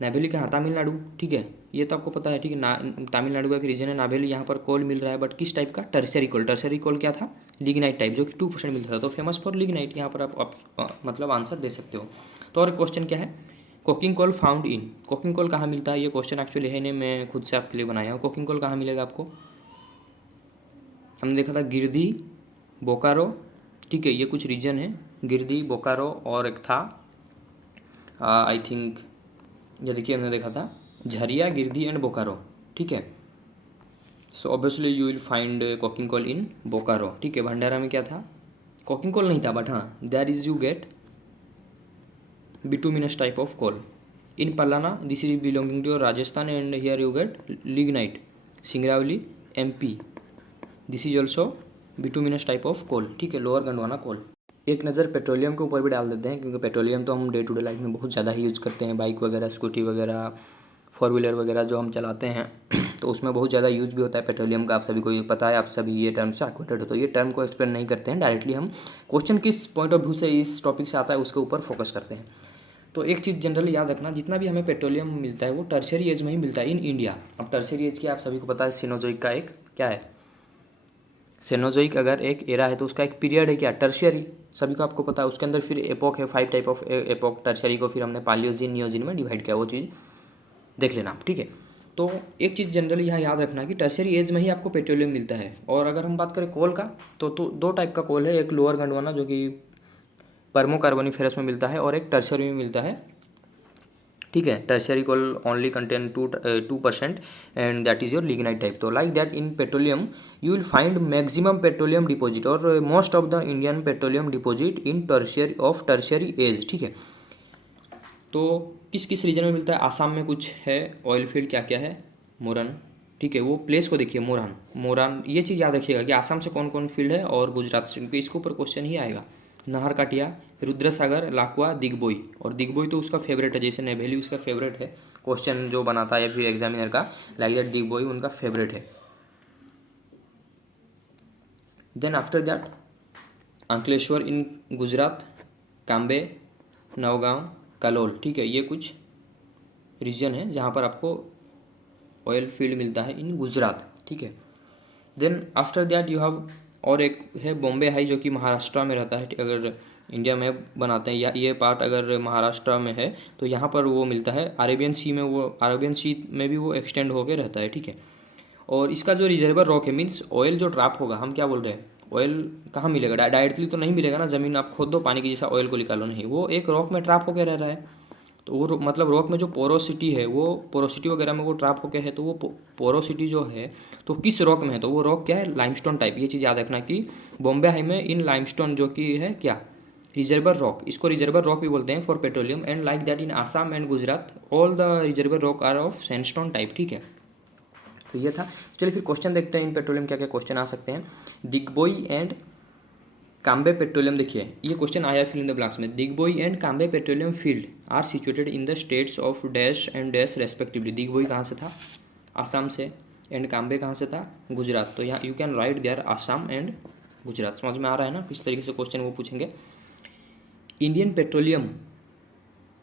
Neyveli कहाँ, तमिलनाडु, ठीक है, ये तो आपको पता है, ठीक है ना, तमिलनाडु का एक रीजन है नावेली, यहाँ पर कोल मिल रहा है, बट किस टाइप का? टर्शियरी कोल। टर्शियरी कोल क्या था? लिग्नाइट टाइप, जो कि 2% मिलता था, तो फेमस फॉर लिग्नाइट, यहाँ पर आप मतलब आंसर दे सकते हो। तो और एक क्वेश्चन क्या है, coking coal found in, coking coal कहाँ मिलता है? ये क्वेश्चन एक्चुअली है नहीं, मैं खुद से आपके लिए बनाया हूँ। कोकिंग कोल कहाँ मिलेगा आपको? हमने देखा था गिरदी, बोकारो, ठीक है, ये कुछ रीजन है, गिरदी, बोकारो, और एक था आई थिंक, ये देखिए हमने देखा था झरिया, गिरदी एंड बोकारो, ठीक है। So obviously you will find coking coal in Bokaro, ठीक है। भंडारा में क्या था? कोकिंग कोल नहीं था, बट हाँ there is you get bituminous type of coal. In Palana this is belonging to Rajasthan and here you get lignite. Singrauli MP, this is also bituminous type of coal, ठीक है, लोअर गंडवाना कोल। एक नज़र पेट्रोलियम के ऊपर भी डाल देते हैं, क्योंकि पेट्रोलियम तो हम डे टू डे लाइफ में बहुत ज़्यादा ही यूज़ करते हैं, बाइक वगैरह, स्कूटी वगैरह, 4 व्हीलर वगैरह जो हम चलाते हैं तो उसमें बहुत ज़्यादा यूज़ भी होता है पेट्रोलियम का। आप सभी को ये पता है, आप सभी ये टर्म से एक्वेंटेड हो, तो ये टर्म को एक्सप्लेन नहीं करते हैं, डायरेक्टली हम क्वेश्चन किस पॉइंट ऑफ व्यू से इस टॉपिक से आता है उसके ऊपर फोकस करते हैं। तो एक चीज़ जनरली याद रखना, जितना भी हमें पेट्रोलियम मिलता है वो टर्शियरी एज में ही मिलता है इन इंडिया। अब टर्शियरी एज की आप सभी को पता है, सिनोजोइक का एक क्या है, सेनोजोइक अगर एक एरा है तो उसका एक पीरियड है क्या, टर्शियरी, सभी को आपको पता है। उसके अंदर फिर एपोक है, 5 टाइप ऑफ एपोक। टर्शियरी को फिर हमने पालियोजिन, नियोजिन में डिवाइड किया, वो चीज़ देख लेना आप, ठीक है। तो एक चीज़ जनरली यहाँ याद रखना कि टर्शियरी एज में ही आपको पेट्रोलियम मिलता है। और अगर हम बात करें कोल का, तो 2 टाइप का कोल है, एक लोअर गंडवाना जो कि पर्मो कार्बोनिफेरस में मिलता है, और एक टर्शियरी में मिलता है, ठीक है। Tertiary coal only contain 2% and that is your lignite type. तो like that in petroleum you will find maximum petroleum deposit और most of the Indian petroleum deposit in tertiary age, ठीक है। तो किस किस रीजन में मिलता है? आसाम में कुछ है ऑयल फील्ड, क्या क्या है, मोरन, ठीक है, वो प्लेस को देखिए, मोरान, मोरान, ये चीज़ याद रखिएगा कि आसाम से कौन कौन फील्ड है, और गुजरात से, क्योंकि इसके ऊपर क्वेश्चन ही आएगा। नाहर काटिया, रुद्रसागर, लाकुआ, दिग्बोई, और दिग्बोई तो उसका फेवरेट है, जैसे नेवेली उसका फेवरेट है, क्वेश्चन जो बनाता है या फिर एग्जामिनर का, लाइक दैट दिग्बोई उनका फेवरेट है। देन आफ्टर दैट अंकलेश्वर इन गुजरात, काम्बे, नवगांव, कलोल, ठीक है, ये कुछ रीजन है जहाँ पर आपको ऑयल फील्ड मिलता है इन गुजरात, ठीक है। Then after that you have, और एक है बॉम्बे हाई जो कि महाराष्ट्र में रहता है। अगर इंडिया में बनाते हैं या ये पार्ट अगर महाराष्ट्र में है तो यहाँ पर वो मिलता है। अरेबियन सी में, वो अरेबियन सी में भी वो एक्सटेंड होकर रहता है, ठीक है। और इसका जो रिजर्वर रॉक है, मीन्स ऑयल जो ड्राप होगा, हम क्या बोल रहे हैं, ऑयल कहाँ मिलेगा? डायरेक्टली तो नहीं मिलेगा ना, ज़मीन आप खोद दो पानी की जैसा ऑयल को निकालो, नहीं, वो एक रॉक में ट्रैप होकर रह रहा है। तो वो मतलब रॉक में जो पोरोसिटी है, वो पोरोसिटी वगैरह में वो ट्रैप होके है, तो वो पोरोसिटी जो है तो किस रॉक में है, तो वो रॉक क्या है, लाइमस्टोन टाइप। ये चीज़ याद रखना कि बॉम्बे हाई में इन लाइमस्टोन जो कि है क्या, रिजर्वर रॉक, इसको रिजर्वर रॉक भी बोलते हैं for petroleum. And like that in Assam and Gujarat all the reservoir rock are of sandstone type, ठीक है। तो ये था। चलिए फिर क्वेश्चन देखते हैं, इन पेट्रोलियम क्या क्या क्वेश्चन आ सकते हैं। दिग्बोई एंड काम्बे पेट्रोलियम, देखिए ये क्वेश्चन आया फिल इन द ब्लैंक्स में। Digboi and Cambay petroleum field are situated in the states of dash and dash respectively. Digboi कहाँ से था? आसाम से। एंड काम्बे कहाँ से था? गुजरात। तो यहाँ you can write there Assam and Gujarat. समझ में आ रहा है ना किस तरीके से क्वेश्चन वो पूछेंगे। Indian petroleum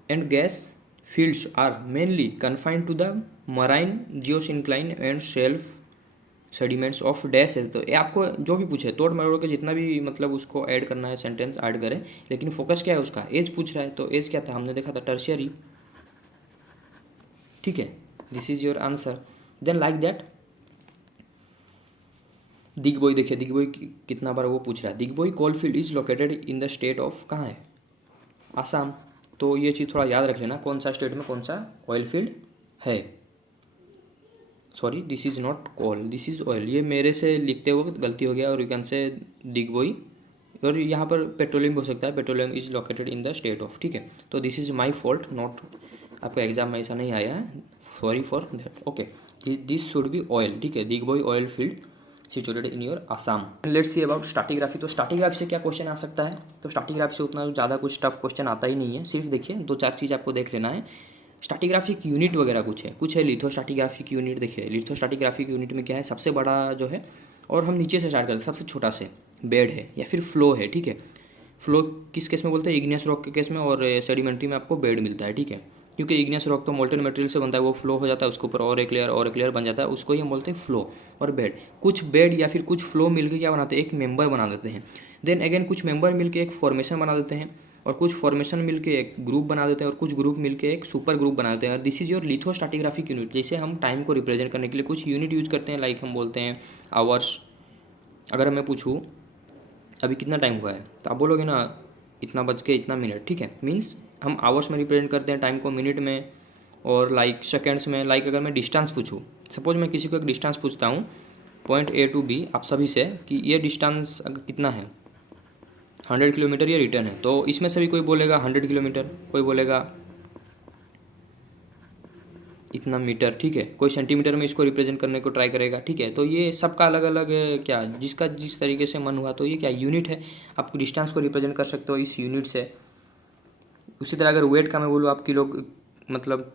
and gas fields are mainly confined to the marine geosyncline and shelf sediments of dash है। तो ये आपको जो भी पूछे तोड़ मरोड़ के जितना भी मतलब उसको ऐड करना है, सेंटेंस ऐड करें, लेकिन फोकस क्या है उसका, एज पूछ रहा है। तो एज क्या था? हमने देखा था टर्शियरी, ठीक है। This is your answer. Then like that Digboi, देखिए दिग्बोई कितना बार वो पूछ रहा है। Digboi coal field is located in the state of, कहाँ है, आसाम। तो ये चीज़ थोड़ा याद रख लेना, कौन सा स्टेट में कौन सा ऑयल फील्ड है। Sorry, this is not coal, this is oil, ये मेरे से लिखते वक्त गलती हो गया। और यू कैन से दिग्बोई, और यहाँ पर पेट्रोलियम हो सकता है, petroleum is located in the state of, ठीक है। तो this is my fault, not आपका एग्जाम में ऐसा नहीं आया है, sorry for that. Okay, this should be oil, ठीक है, Digboi oil field situated in your Assam. Let's see about stratigraphy. तो स्ट्रैटिग्राफी से क्या क्वेश्चन आ सकता है, तो स्ट्रैटिग्राफी से उतना ज़्यादा कुछ टफ क्वेश्चन आता ही नहीं है। सिर्फ देखिए 2-4 चीज़ आपको देख लेना है। स्ट्रैटिग्राफिक यूनिट वगैरह कुछ है लिथोस्ट्रैटिग्राफिक यूनिट। देखिए लिथोस्ट्रैटिग्राफिक यूनिट में क्या है, सबसे बड़ा जो है, और हम नीचे से स्टार्ट करते हैं, सबसे छोटा से बेड है या फिर फ्लो है, ठीक है। फ्लो किस केस में बोलते हैं, इग्नियस रॉक के केस में, और सेडिमेंट्री में आपको बेड मिलता है, ठीक है। क्योंकि इग्नियस रॉक तो मोल्टन मटेरियल से बनता है, वो फ्लो हो जाता है, उसके ऊपर और एक लेयर बन जाता है, उसको ही हम बोलते हैं फ्लो और बेड। कुछ बेड या फिर कुछ फ्लो मिलकर क्या बनाते हैं, एक मेंबर बना देते हैं। देन अगेन कुछ मेंबर मिलकर एक फॉर्मेशन बना देते हैं, और कुछ फॉर्मेशन मिलके एक ग्रुप बना देते हैं, और कुछ ग्रुप मिलके एक सुपर ग्रुप बना देते हैं। और दिस इज योर लिथोस्ट्रैटिग्राफिक यूनिट। जैसे हम टाइम को रिप्रेजेंट करने के लिए कुछ यूनिट यूज करते हैं, लाइक हम बोलते हैं आवर्स। अगर मैं पूछूँ अभी कितना टाइम हुआ है, तो आप बोलोगे ना इतना बज के इतना मिनट, ठीक है। मीन्स हम आवर्स में रिप्रेजेंट करते हैं टाइम को, मिनट में, और लाइक सेकेंड्स में। लाइक अगर मैं डिस्टेंस पूछूँ, सपोज मैं किसी को एक डिस्टेंस पूछता हूँ पॉइंट A to B आप सभी से, कि ये डिस्टेंस कितना है, 100 किलोमीटर ये रिटर्न है, तो इसमें से भी कोई बोलेगा 100 किलोमीटर, कोई बोलेगा इतना मीटर, ठीक है, कोई सेंटीमीटर में इसको रिप्रेजेंट करने को ट्राई करेगा, ठीक है। तो ये सबका अलग अलग क्या, जिसका जिस तरीके से मन हुआ, तो ये क्या यूनिट है, आप डिस्टेंस को रिप्रेजेंट कर सकते हो इस यूनिट से। उसी तरह अगर वेट का मैं बोलूँ, आप किलो मतलब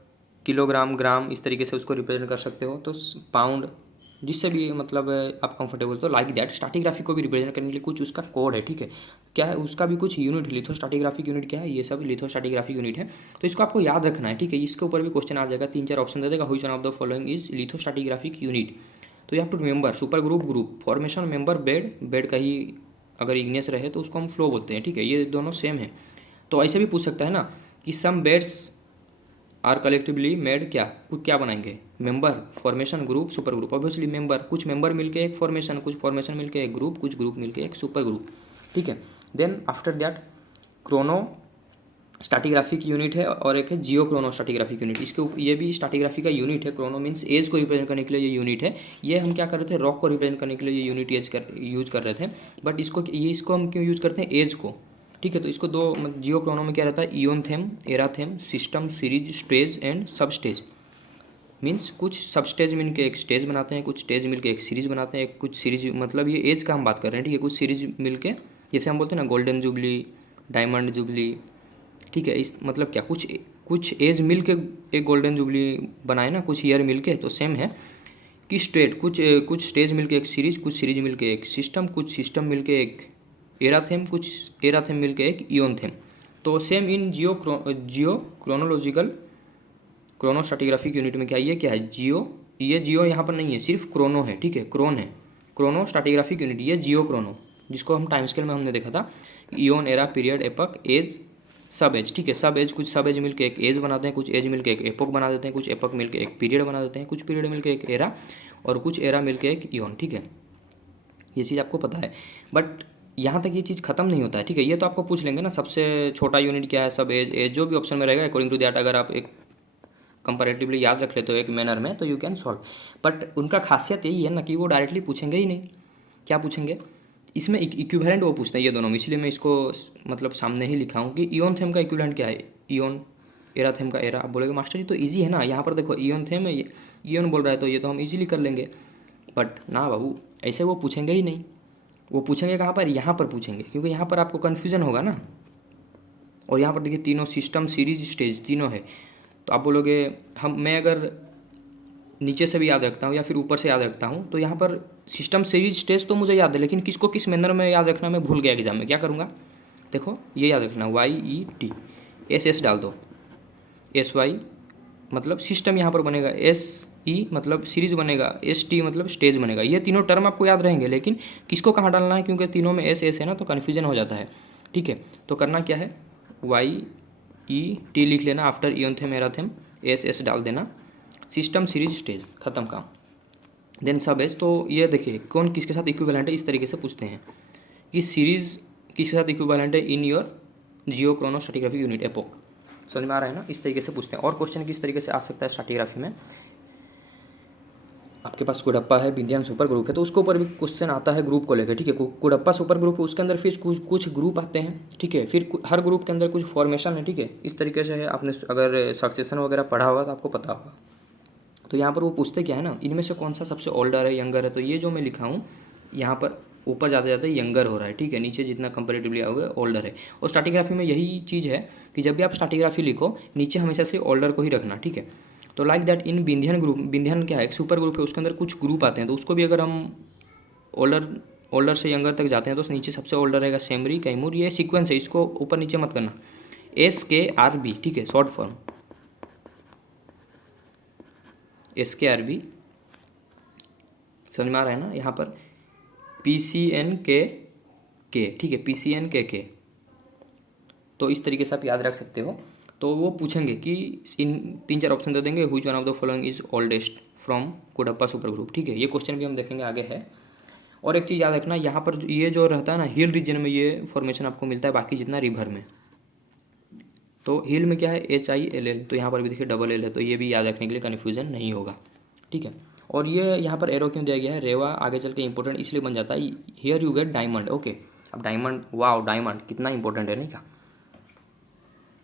किलोग्राम, ग्राम, इस तरीके से उसको रिप्रेजेंट कर सकते हो। तो पाउंड, जिससे भी मतलब आप कंफर्टेबल, तो लाइक दैट स्ट्रैटिग्राफी को भी रिप्रेजेंट करने के लिए कुछ उसका कोड है, ठीक है। क्या है, उसका भी कुछ यूनिट, लिथोस्ट्रैटिग्राफिक यूनिट क्या है, ये सब लिथोस्ट्रैटिग्राफिक यूनिट है। तो इसको आपको याद रखना है, ठीक है। इसके ऊपर भी क्वेश्चन आ जाएगा, 3-4 ऑप्शन दे देगा, which one of the following is lithostratigraphic unit. तो you have to remember super group, formation, member, bed का ही अगर इग्नियस रहे तो उसको हम फ्लो बोलते हैं, ठीक है। ये दोनों सेम है। तो ऐसे भी पूछ सकता है ना कि सम बेड्स आर कलेक्टिवली मेड, क्या बनाएंगे, member, formation, group, super group. Obviously member, कुछ मेंबर मिलके एक फॉर्मेशन, कुछ फॉर्मेशन मिलके एक ग्रुप, कुछ ग्रुप मिलके एक सुपर ग्रुप, ठीक है। Then after that chronostratigraphic unit है, और एक है जियो क्रोनो स्ट्रैटिग्राफिक यूनिट। ये भी स्ट्रैटिग्राफी का यूनिट है। क्रोनो मीन्स एज को रिप्रेजेंट करने के लिए ये यूनिट है। ये हम क्या कर रहे थे, रॉक को रिप्रेजेंट करने के लिए ये यूनिट यूज कर रहे थे। बट इसको हम क्यों यूज करते हैं, एज को, ठीक है। तो इसको दो, जियो क्रोनो में क्या रहता है, eonothem, erathem, system, series, stage and substage. Means कुछ सब स्टेज मिल के एक स्टेज बनाते हैं, कुछ स्टेज मिल के एक सीरीज बनाते हैं, कुछ सीरीज, मतलब ये एज का हम बात कर रहे हैं, ठीक है। कुछ सीरीज मिल के, जैसे हम बोलते हैं ना गोल्डन जुबली, डायमंड जुबली, ठीक है। इस मतलब क्या, कुछ एज मिल के एक गोल्डन जुबली बनाए ना, कुछ ईयर मिल के, तो सेम है कि कुछ स्टेज मिल के एक सीरीज, कुछ सीरीज मिल के एक सिस्टम, कुछ सिस्टम मिल के एक एरा थेम, कुछ एरा थेम मिल के एक इयोन थेम। तो same in geochronological chronostratigraphic unit में क्या है जियो, ये जियो यहाँ पर नहीं है, सिर्फ क्रोनो है, ठीक है, क्रोन है। क्रोनो स्ट्रैटिग्राफिक यूनिट, ये जियो क्रोनो, जिसको हम टाइम स्केल में हमने देखा था, इयोन, एरा, पीरियड, एपक, एज, सब एज, ठीक है। सब एज, कुछ सब एज मिलकर एक एज बनाते हैं, कुछ एज मिलकर एक एपोक बना देते हैं, कुछ एपोक मिलकर एक पीरियड बना देते हैं, कुछ पीरियड मिलकर एक एरा, और कुछ एरा मिलकर एक इयोन, ठीक है। ये चीज़ आपको पता है। बट यहाँ तक ये चीज़ खत्म नहीं होता है, ठीक है। ये तो आपको पूछ लेंगे ना, सबसे छोटा यूनिट क्या है, सब एज जो भी ऑप्शन में रहेगा अकॉर्डिंग टू दैट, अगर आप एक कंपैरेटिवली याद रख लेते हो एक मैनर में, तो यू कैन सॉल्व। बट उनका खासियत यही है ना कि वो डायरेक्टली पूछेंगे ही नहीं। क्या पूछेंगे, इसमें इक्विवेलेंट वो पूछते हैं ये दोनों, इसलिए मैं इसको मतलब सामने ही लिखा हूँ कि इयोन थेम का इक्विवेलेंट क्या है, इयोन, एरा थेम का एरा। आप बोलेगे मास्टर जी तो ईजी है ना, यहाँ पर देखो इयोन थेम है, इयोन बोल रहा है, तो ये तो हम ईजिली कर लेंगे। बट ना बाबू, ऐसे वो पूछेंगे ही नहीं। वो पूछेंगे कहाँ पर, यहाँ पर पूछेंगे, क्योंकि यहाँ पर आपको कन्फ्यूजन होगा ना। और यहाँ पर देखिए तीनों सिस्टम, सीरीज, स्टेज तीनों है। तो आप बोलोगे मैं अगर नीचे से भी याद रखता हूँ या फिर ऊपर से याद रखता हूँ, तो यहाँ पर सिस्टम, सीरीज, स्टेज तो मुझे याद है, लेकिन किसको किस मैनर में याद रखना मैं भूल गया एग्जाम में। क्या करूँगा, देखो ये याद रखना, YET, SS डाल दो, SY मतलब सिस्टम यहाँ पर बनेगा, SE मतलब सीरीज बनेगा, ST मतलब स्टेज बनेगा। ये तीनों टर्म आपको याद रहेंगे, लेकिन किसको कहाँ डालना है, क्योंकि तीनों में SS है ना, तो कन्फ्यूजन हो जाता है, ठीक है। तो करना क्या है, YET लिख लेना, after eonothem, erathem, SS डाल देना, सिस्टम, सीरीज, स्टेज, खत्म काम। देन सब एज, तो ये देखिए कौन किसके साथ इक्विवेलेंट है, इस तरीके से पूछते हैं कि सीरीज़ किसके साथ इक्विवेलेंट है in your geochronostratigraphic unit epoch. समझ में आ रहा है ना, इस तरीके से पूछते हैं। और क्वेश्चन किस तरीके से आ सकता है स्ट्रैटिग्राफी में, आपके पास कुडप्पा है, विंध्यान सुपर ग्रुप है, तो उसके ऊपर भी क्वेश्चन आता है ग्रुप को लेकर, ठीक है। कुडप्पा सुपर ग्रुप है, उसके अंदर फिर कुछ ग्रुप आते हैं, ठीक है। फिर हर ग्रुप के अंदर कुछ फॉर्मेशन है, ठीक है। इस तरीके से है, आपने अगर सक्सेशन वगैरह पढ़ा होगा तो आपको पता होगा। तो यहाँ पर वो पूछते क्या है ना, इनमें से कौन सा सबसे ओल्डर है, यंगर है। तो ये जो मैं लिखा हूँ यहाँ पर ऊपर जाते जाते यंगर हो रहा है, ठीक है। नीचे जितना कंपेरेटिवली आओगे ओल्डर है। और स्ट्रैटिग्राफी में यही चीज़ है कि जब भी आप स्ट्रैटिग्राफी लिखो नीचे हमेशा से ओल्डर को ही रखना, ठीक है। तो like that in Vindhyan group, Vindhyan क्या है, एक सुपर ग्रुप है, उसके अंदर कुछ ग्रुप आते हैं, तो उसको भी अगर हम ओल्डर से यंगर तक जाते हैं तो नीचे सबसे ओल्डर रहेगा सेमरी, कैमूर, ये सीक्वेंस है, इसको ऊपर नीचे मत करना। SKRB, ठीक है, शॉर्ट फॉर्म SKRB, समझ में आ रहा है ना। यहाँ पर PCNKK, ठीक है, PCNKK। तो इस तरीके से आप याद रख सकते हो। तो वो पूछेंगे कि इन 3-4 ऑप्शन दे देंगे, which one of the following is oldest from Cuddapah super group, ठीक है। ये क्वेश्चन भी हम देखेंगे आगे है। और एक चीज़ याद रखना, यहाँ पर ये जो रहता है ना, हिल रीजन में ये फॉर्मेशन आपको मिलता है, बाकी जितना रिवर में। तो हिल में क्या है, HILL, तो यहाँ पर भी देखिए डबल L है, तो ये भी याद रखने के लिए कन्फ्यूजन नहीं होगा, ठीक है। और ये यहाँ पर एरो क्यों दिया गया है, रेवा आगे चल के इंपॉर्टेंट इसलिए बन जाता है, here you get diamond, okay. अब डायमंड, वाओ डायमंड कितना इंपॉर्टेंट है, नहीं क्या,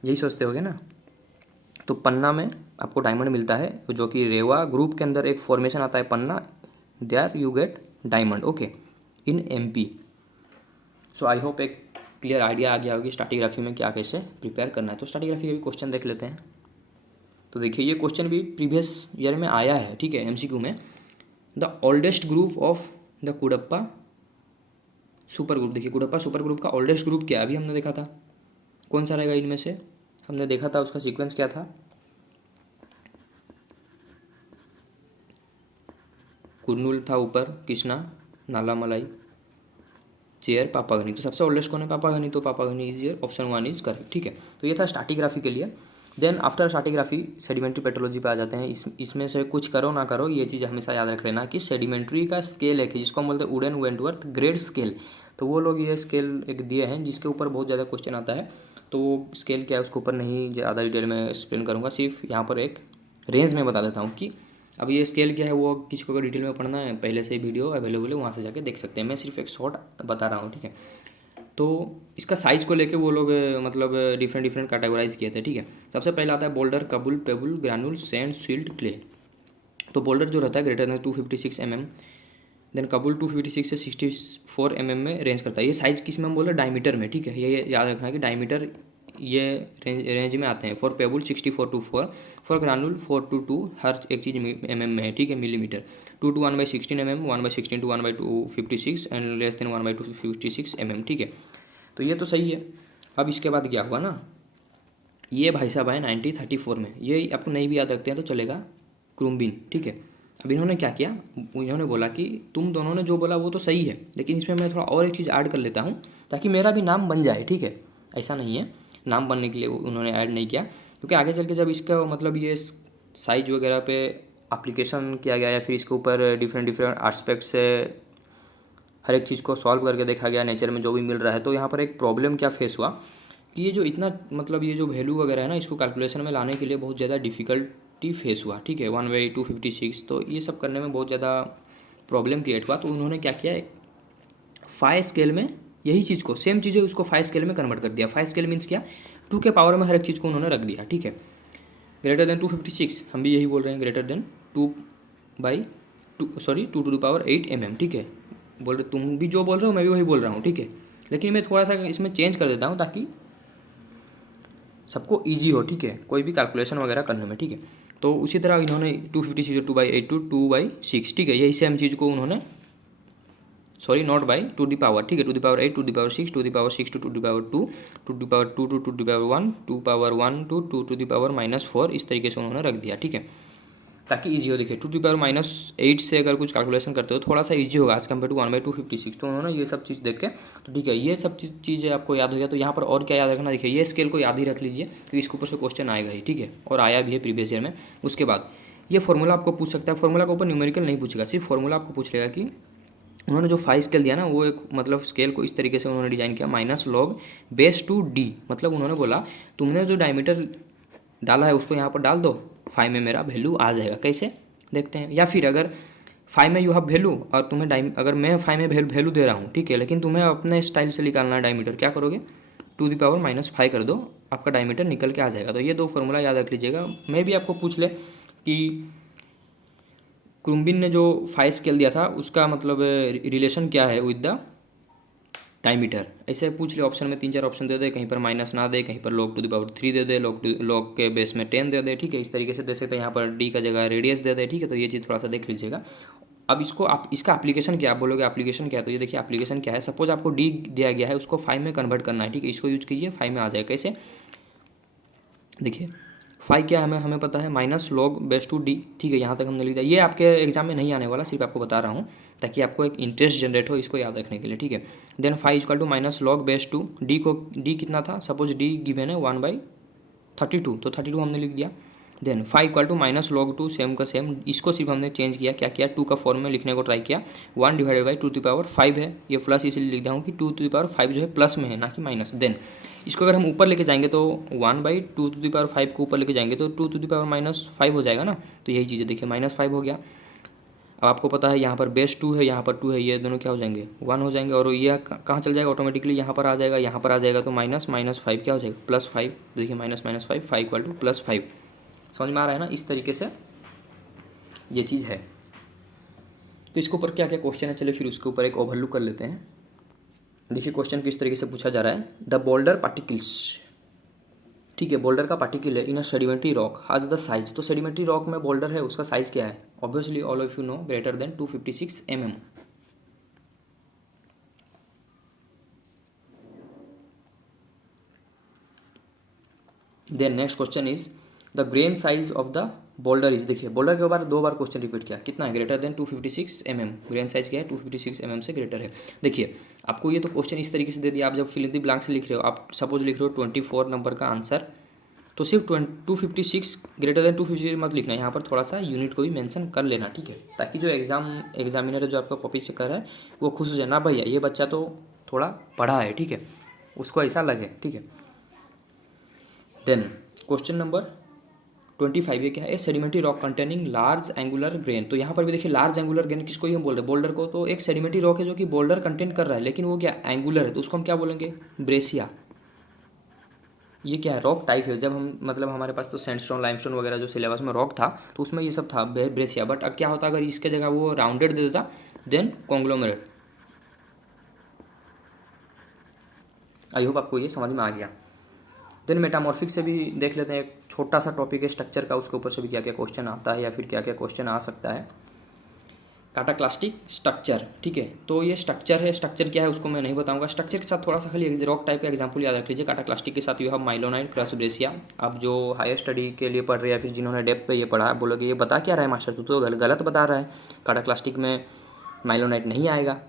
यही सोचते होगे ना। तो पन्ना में आपको डायमंड मिलता है, जो कि रेवा ग्रुप के अंदर एक फॉर्मेशन आता है Panna, there you get diamond, okay, in MP। So I hope एक क्लियर आइडिया आ गया होगी स्ट्रैटिग्राफी में क्या कैसे प्रिपेयर करना है। तो स्ट्रैटिग्राफी का भी क्वेश्चन देख लेते हैं। तो देखिए ये क्वेश्चन भी प्रीवियस ईयर में आया है, ठीक है, MCQ में। The oldest group of the Cuddapah super group, देखिए कुडप्पा सुपर ग्रुप का ओल्डेस्ट ग्रुप क्या, अभी हमने देखा था, कौन सा रहेगा इनमें से, हमने देखा था उसका सीक्वेंस क्या था, कुर्नूल था ऊपर, कृष्णा, नालामलाई, चेयर, पापागनी। तो सबसे ओल्डेस्ट कौन है, पापागनी, तो Papaghni is year, option 1 is correct, ठीक है। तो ये था स्ट्रैटिग्राफी के लिए। Then after stratigraphy sedimentary petrology पे आ जाते हैं। इसमें से कुछ करो ना करो, ये चीज़ हमेशा याद रख लेना कि सेडिमेंट्री का स्केल है कि जिसको हम बोलते हैं वुडन वेंटवर्थ ग्रेड स्केल। तो वो लोग ये स्केल एक दिए हैं जिसके ऊपर बहुत ज़्यादा क्वेश्चन आता है। तो वो स्केल क्या है उसके ऊपर नहीं ज़्यादा डिटेल में एक्सप्लेन करूँगा, सिर्फ यहाँ पर एक रेंज में बता देता हूँ कि अब ये स्केल क्या है, वो किसी को अगर डिटेल में पढ़ना है पहले से ही वीडियो अवेलेबल है, वहाँ से जाके देख सकते हैं। मैं सिर्फ एक शॉर्ट बता रहा हूँ, ठीक है। तो इसका साइज़ को लेके वो लोग मतलब डिफरेंट कैटेगराइज किए थे, ठीक है। सबसे पहले आता है boulder, cobble, pebble, granule, sand, silt, clay. तो बोल्डर जो रहता है greater than 256 mm, then cobble 256 से 64 mm में रेंज करता है। ये साइज़ किस में हम बोल रहे हैं, डायमीटर में, ठीक है। ये याद रखना है कि डायमीटर ये रेंज में आते हैं। फॉर पेबुल 64 to 4, फॉर ग्रानुल 4 to 2, हर एक चीज़ mm में है, ठीक है, millimetre. 2 to 1/16 mm, 1/16 to 1/256 and less than 1/256 mm, ठीक है। तो ये तो सही है। अब इसके बाद क्या हुआ ना, ये भाई साहब आए 1934 में, ये आपको नहीं भी याद रखते हैं तो चलेगा, क्रूम्बिन, ठीक है। अब इन्होंने क्या किया, इन्होंने बोला कि तुम दोनों ने जो बोला वो तो सही है, लेकिन इसमें मैं थोड़ा और एक चीज़ ऐड कर लेता हूँ ताकि मेरा भी नाम बन जाए, ठीक है। ऐसा नहीं है, नाम बनने के लिए उन्होंने ऐड नहीं किया, क्योंकि आगे चल के जब इसका मतलब ये साइज वगैरह पे एप्लीकेशन किया गया या फिर इसके ऊपर डिफरेंट एस्पेक्ट से हर एक चीज़ को सॉल्व करके देखा गया, नेचर में जो भी मिल रहा है, तो यहाँ पर एक प्रॉब्लम क्या फेस हुआ कि ये जो इतना मतलब ये जो वैल्यू वगैरह है ना, इसको कैलकुलेशन में लाने के लिए बहुत ज़्यादा डिफ़िकल्टी फेस हुआ, ठीक है। 1/256, तो ये सब करने में बहुत ज़्यादा प्रॉब्लम क्रिएट हुआ। तो उन्होंने क्या किया, 5 स्केल में यही चीज़ को, सेम चीज़ है, उसको 5 स्केल में कन्वर्ट कर दिया। 5 स्केल मीन्स क्या, 2 के पावर में हर एक चीज़ को उन्होंने रख दिया, ठीक है। ग्रेटर देन 256, हम भी यही बोल रहे हैं, greater than 2 to the power 8 mm, ठीक है। बोल रहे तुम भी जो बोल रहे हो मैं भी वही बोल रहा हूँ, ठीक है। लेकिन मैं थोड़ा सा इसमें चेंज कर देता हूँ ताकि सबको ईजी हो, ठीक है, कोई भी कैलकुलेशन वगैरह करने में, ठीक है। तो उसी तरह इन्होंने 256 2/8 to 2/6, ठीक है, यही सेम चीज़ को उन्होंने not by to the power, ठीक है, to the power 8 to the power 6 to the power 6 to the power 2 to the power 2 to the power 1 to power 1 to the power -4, इस तरीके से उन्होंने रख दिया, ठीक है, ताकि ईजी हो। देखिए 2 दी पावर -8 से अगर कुछ कैलकुलेशन करते हो थोड़ा सा ईजी होगा एज कम्पेयर टू 1/256। तो उन्होंने ये सब चीज़ देख के, तो ठीक है, ये सब चीज़ें आपको याद हो गया। तो यहाँ पर और क्या याद रखना, देखिए ये स्केल को याद ही रख लीजिए क्योंकि इसके ऊपर से क्वेश्चन आएगा ही, ठीक है, और आया भी है प्रीवियस ईयर में। उसके बाद ये फॉर्मूला आपको पूछ सकता है, फॉर्मूला के ऊपर न्यूमेरिकल नहीं पूछेगा, सिर्फ फॉर्मूला आपको पूछ लेगा कि उन्होंने जो फाई स्केल दिया ना वो एक मतलब स्केल को इस तरीके से उन्होंने डिजाइन किया -log⁻²d, मतलब उन्होंने बोला तुमने जो डायमीटर डाला है उसको यहाँ पर डाल दो, फाई में मेरा वैल्यू आ जाएगा। कैसे देखते हैं। या फिर अगर फाई में यू हैव वैल्यू और तुम्हें अगर मैं फाई में वैल्यू दे रहा हूँ, ठीक है, लेकिन तुम्हें अपने स्टाइल से निकालना है डायमीटर, क्या करोगे, 2⁻⁻5 कर दो, आपका डायमीटर निकल के आ जाएगा। तो ये दो फॉर्मूला याद रख लीजिएगा। मैं भी आपको पूछ ले कि क्रुम्बिन ने जो फाई स्केल दिया था उसका मतलब रिलेशन क्या है विद द डायमीटर, ऐसे पूछ ले। ऑप्शन में 3-4 ऑप्शन दे दे, कहीं पर माइनस ना दे, कहीं पर log⁻³ दे दे, log के बेस में 10 दे दे, ठीक है, इस तरीके से दे सकते हैं। यहाँ पर d का जगह रेडियस दे दे, ठीक है। तो ये चीज़ थोड़ा सा देख लीजिएगा। अब इसको आप इसका एप्लीकेशन क्या, आप बोलोगे एप्लीकेशन क्या है, तो ये देखिए एप्लीकेशन क्या है। सपोज आपको d दिया गया है, उसको फाई में कन्वर्ट करना है, ठीक है, इसको यूज कीजिए, फाई में आ जाए। कैसे देखिए, फाई क्या है हमें पता है, -log⁻²d, ठीक है, यहाँ तक हमने लिख दिया। ये आपके एग्जाम में नहीं आने वाला, सिर्फ आपको बता रहा हूँ ताकि आपको एक इंटरेस्ट जनरेट हो इसको याद रखने के लिए, ठीक है। Then phi equal to -log⁻², D को डी कितना था, सपोज डी गिवन है 1/32, तो 32 हमने लिख दिया। Then phi equal to -log2, same का सेम, इसको सिर्फ हमने चेंज किया, क्या किया, 2 का फॉर्म में लिखने को ट्राई किया। 1/2⁵ है, ये प्लस इसलिए लिख रहा हूँ कि 2⁵ जो है प्लस में है ना कि माइनस। देन इसको अगर हम ऊपर लेके जाएंगे तो 1/2⁵ को ऊपर लेके जाएंगे तो 2⁻⁻5 हो जाएगा ना। तो यही चीज़ है, देखिए -5 हो गया। अब आपको पता है यहाँ पर बेस 2 है, यहाँ पर 2 है, ये दोनों क्या हो जाएंगे, 1 हो जाएंगे। और ये कहाँ चल जाएगा ऑटोमेटिकली, यहाँ पर आ जाएगा, यहाँ पर आ जाएगा, तो -5 क्या हो जाएगा, +5। देखिए -5, फाई इक्वल टू +5। समझ में आ रहा है ना, इस तरीके से ये चीज़ है। तो इसके ऊपर क्या क्या क्वेश्चन है, चलिए फिर उसके ऊपर एक ओवरलुक कर लेते हैं। देखिए क्वेश्चन किस तरीके से पूछा जा रहा है। द बोल्डर पार्टिकल्स, ठीक है, बोल्डर का पार्टिकल है in a sedimentary rock has the size. तो सेडिमेंट्री रॉक में बोल्डर है, उसका साइज क्या है, obviously all of you know greater than 256 mm। Then next question is the grain size of the boulder is. देखिए boulder के बार 2 बार क्वेश्चन रिपीट किया, कितना है, greater than 256 mm। Grain size क्या है, 256 mm से ग्रेटर है। देखिए आपको ये तो क्वेश्चन इस तरीके से दे दिया, आप जब फिल इन द ब्लैंक्स लिख रहे हो, आप सपोज लिख रहे हो 24 नंबर का आंसर, तो सिर्फ 256 ग्रेटर देन 256 मत लिखना, यहाँ पर थोड़ा सा यूनिट को भी मेंशन कर लेना, ठीक है, ताकि जो एग्जामिनर जो आपका कॉपी चेक कर रहा है वो खुश हो जाए, ना भैया ये बच्चा तो थोड़ा पढ़ा है, ठीक है, उसको ऐसा लगे, ठीक है। देन क्वेश्चन नंबर 25 ये क्या है, sedimentary rock containing large angular grain. तो यहाँ पर भी देखिए लार्ज एंगुलर ग्रेन किसको ही हम बोल रहे हैं, बोल्डर को। तो एक सेडिमेंट्री रॉक है जो कि बोल्डर कंटेन कर रहा है, लेकिन वो क्या एंगुलर है, तो उसको हम क्या बोलेंगे, ब्रेसिया। ये क्या है, रॉक टाइप है। जब हम मतलब हमारे पास तो सैंडस्टोन लाइमस्टोन वगैरह जो सिलेबस में रॉक था तो उसमें ये सब था ब्रेसिया। बट अब क्या होता अगर इसके जगह वो राउंडेड दे देता, देन कॉन्ग्लोमरेट। आई होप आपको ये समझ में आ गया। देन मेटामॉर्फिक से भी देख लेते हैं, एक छोटा सा टॉपिक है स्ट्रक्चर का, उसके ऊपर से भी क्या क्या क्वेश्चन आता है या फिर क्या क्या क्वेश्चन आ सकता है। काटाक्लास्टिक स्ट्रक्चर, ठीक है, तो ये स्ट्रक्चर है, स्ट्रक्चर क्या है उसको मैं नहीं बताऊंगा। स्ट्रक्चर के साथ थोड़ा सा खाली रॉक टाइप का एग्जांपल याद रख लीजिए। काटाक्लास्टिक के साथ यू हैव माइलोनाइट क्रस्ट ब्रेसिया। आप जो हायर स्टडी के लिए पढ़ रहे हैं या फिर जिन्होंने डेप्थ पे ये पढ़ा है, बोलोगे ये बता क्या रहा है मास्टर, तू तो गलत बता रहा है, काटाक्लास्टिक में माइलोनाइट नहीं आएगा।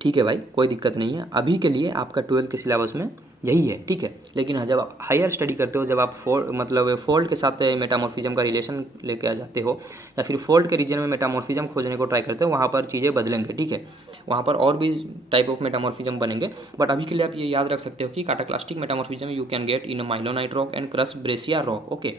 ठीक है भाई, कोई दिक्कत नहीं है, अभी के लिए आपका 12th के सिलेबस में यही है, ठीक है। लेकिन हाँ, जब आप हायर स्टडी करते हो, जब आप फोल्ड के साथ मेटामॉर्फिज्म का रिलेशन लेके आ जाते हो या फिर फोल्ड के रीजन में मेटामॉर्फिज्म खोजने को ट्राई करते हो, वहाँ पर चीज़ें बदलेंगे, ठीक है, वहाँ पर और भी टाइप ऑफ मेटामॉर्फिज्म बनेंगे। बट अभी के लिए आप ये याद रख सकते हो कि cataclastic metamorphism you can get in mylonite rock and crust breccia rock, okay.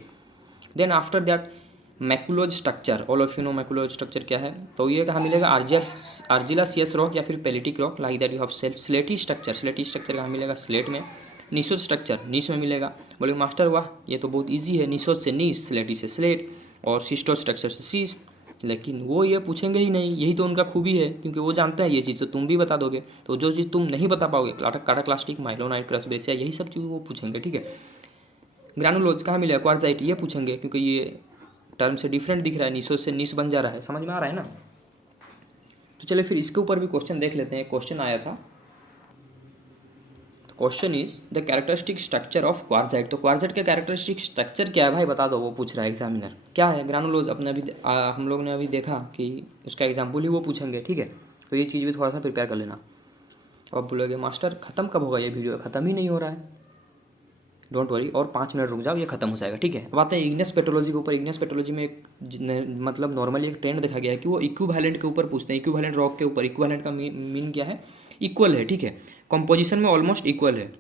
Then after that maculose structure, all of you know maculose structure क्या है, तो ये कहाँ मिलेगा, आर्जिलासियस रॉक या फिर pelitic rock, like that you have slaty structure. Slaty structure कहाँ मिलेगा, स्लेट में। नीसोज स्ट्रक्चर नीस में मिलेगा। बोले मास्टर वाह ये तो बहुत ईजी है, नीसोज से नीस, स्लेटी से स्लेट और सिस्टोज स्ट्रक्चर से सीस। लेकिन वो ये पूछेंगे ही नहीं, यही तो उनका खूबी है, क्योंकि वो जानते हैं ये चीज़ तो तुम भी बता दोगे। तो जो चीज़ तुम नहीं बता पाओगे, काटाक्लास्टिक, माइलोनाइट, क्रस्ट ब्रेसिया, यही सब चीज़ वो पूछेंगे, ठीक है। ग्रानुलोज कहाँ मिलेगा, क्वार्जाइट, ये पूछेंगे क्योंकि ये टर्म से डिफरेंट दिख रहा है, निसोज से निस बन जा रहा है, समझ में आ रहा है ना। तो चलिए फिर इसके ऊपर भी क्वेश्चन देख लेते हैं। क्वेश्चन आया था, तो question is the characteristic structure of quartzite. तो क्वार्जाइट का कैरेक्टरिस्टिक स्ट्रक्चर क्या है भाई बता दो, वो पूछ रहा है एग्जामिनर। क्या है, ग्रानुलोज, अपने अभी हम लोग ने अभी देखा कि उसका एग्जाम्पल ही वो पूछेंगे, ठीक है। तो ये चीज़ भी थोड़ा सा प्रिपेयर कर लेना। अब बोलोगे मास्टर खत्म कब होगा ये वीडियो, ख़त्म ही नहीं हो रहा है, डोंट वरी, और 5 मिनट रुक जाओ, ये खत्म हो जाएगा, ठीक है। अब आते हैं इग्नियस पेट्रोलॉजी के ऊपर। इग्नियस पेट्रोलॉजी में एक मतलब नॉर्मली एक ट्रेंड देखा गया है कि वो इक्विवेलेंट के ऊपर पूछते हैं, इक्विवेलेंट रॉक के ऊपर। इक्विवेलेंट का मीन क्या है? इक्वल है, ठीक है, कंपोजिशन में ऑलमोस्ट इक्वल है।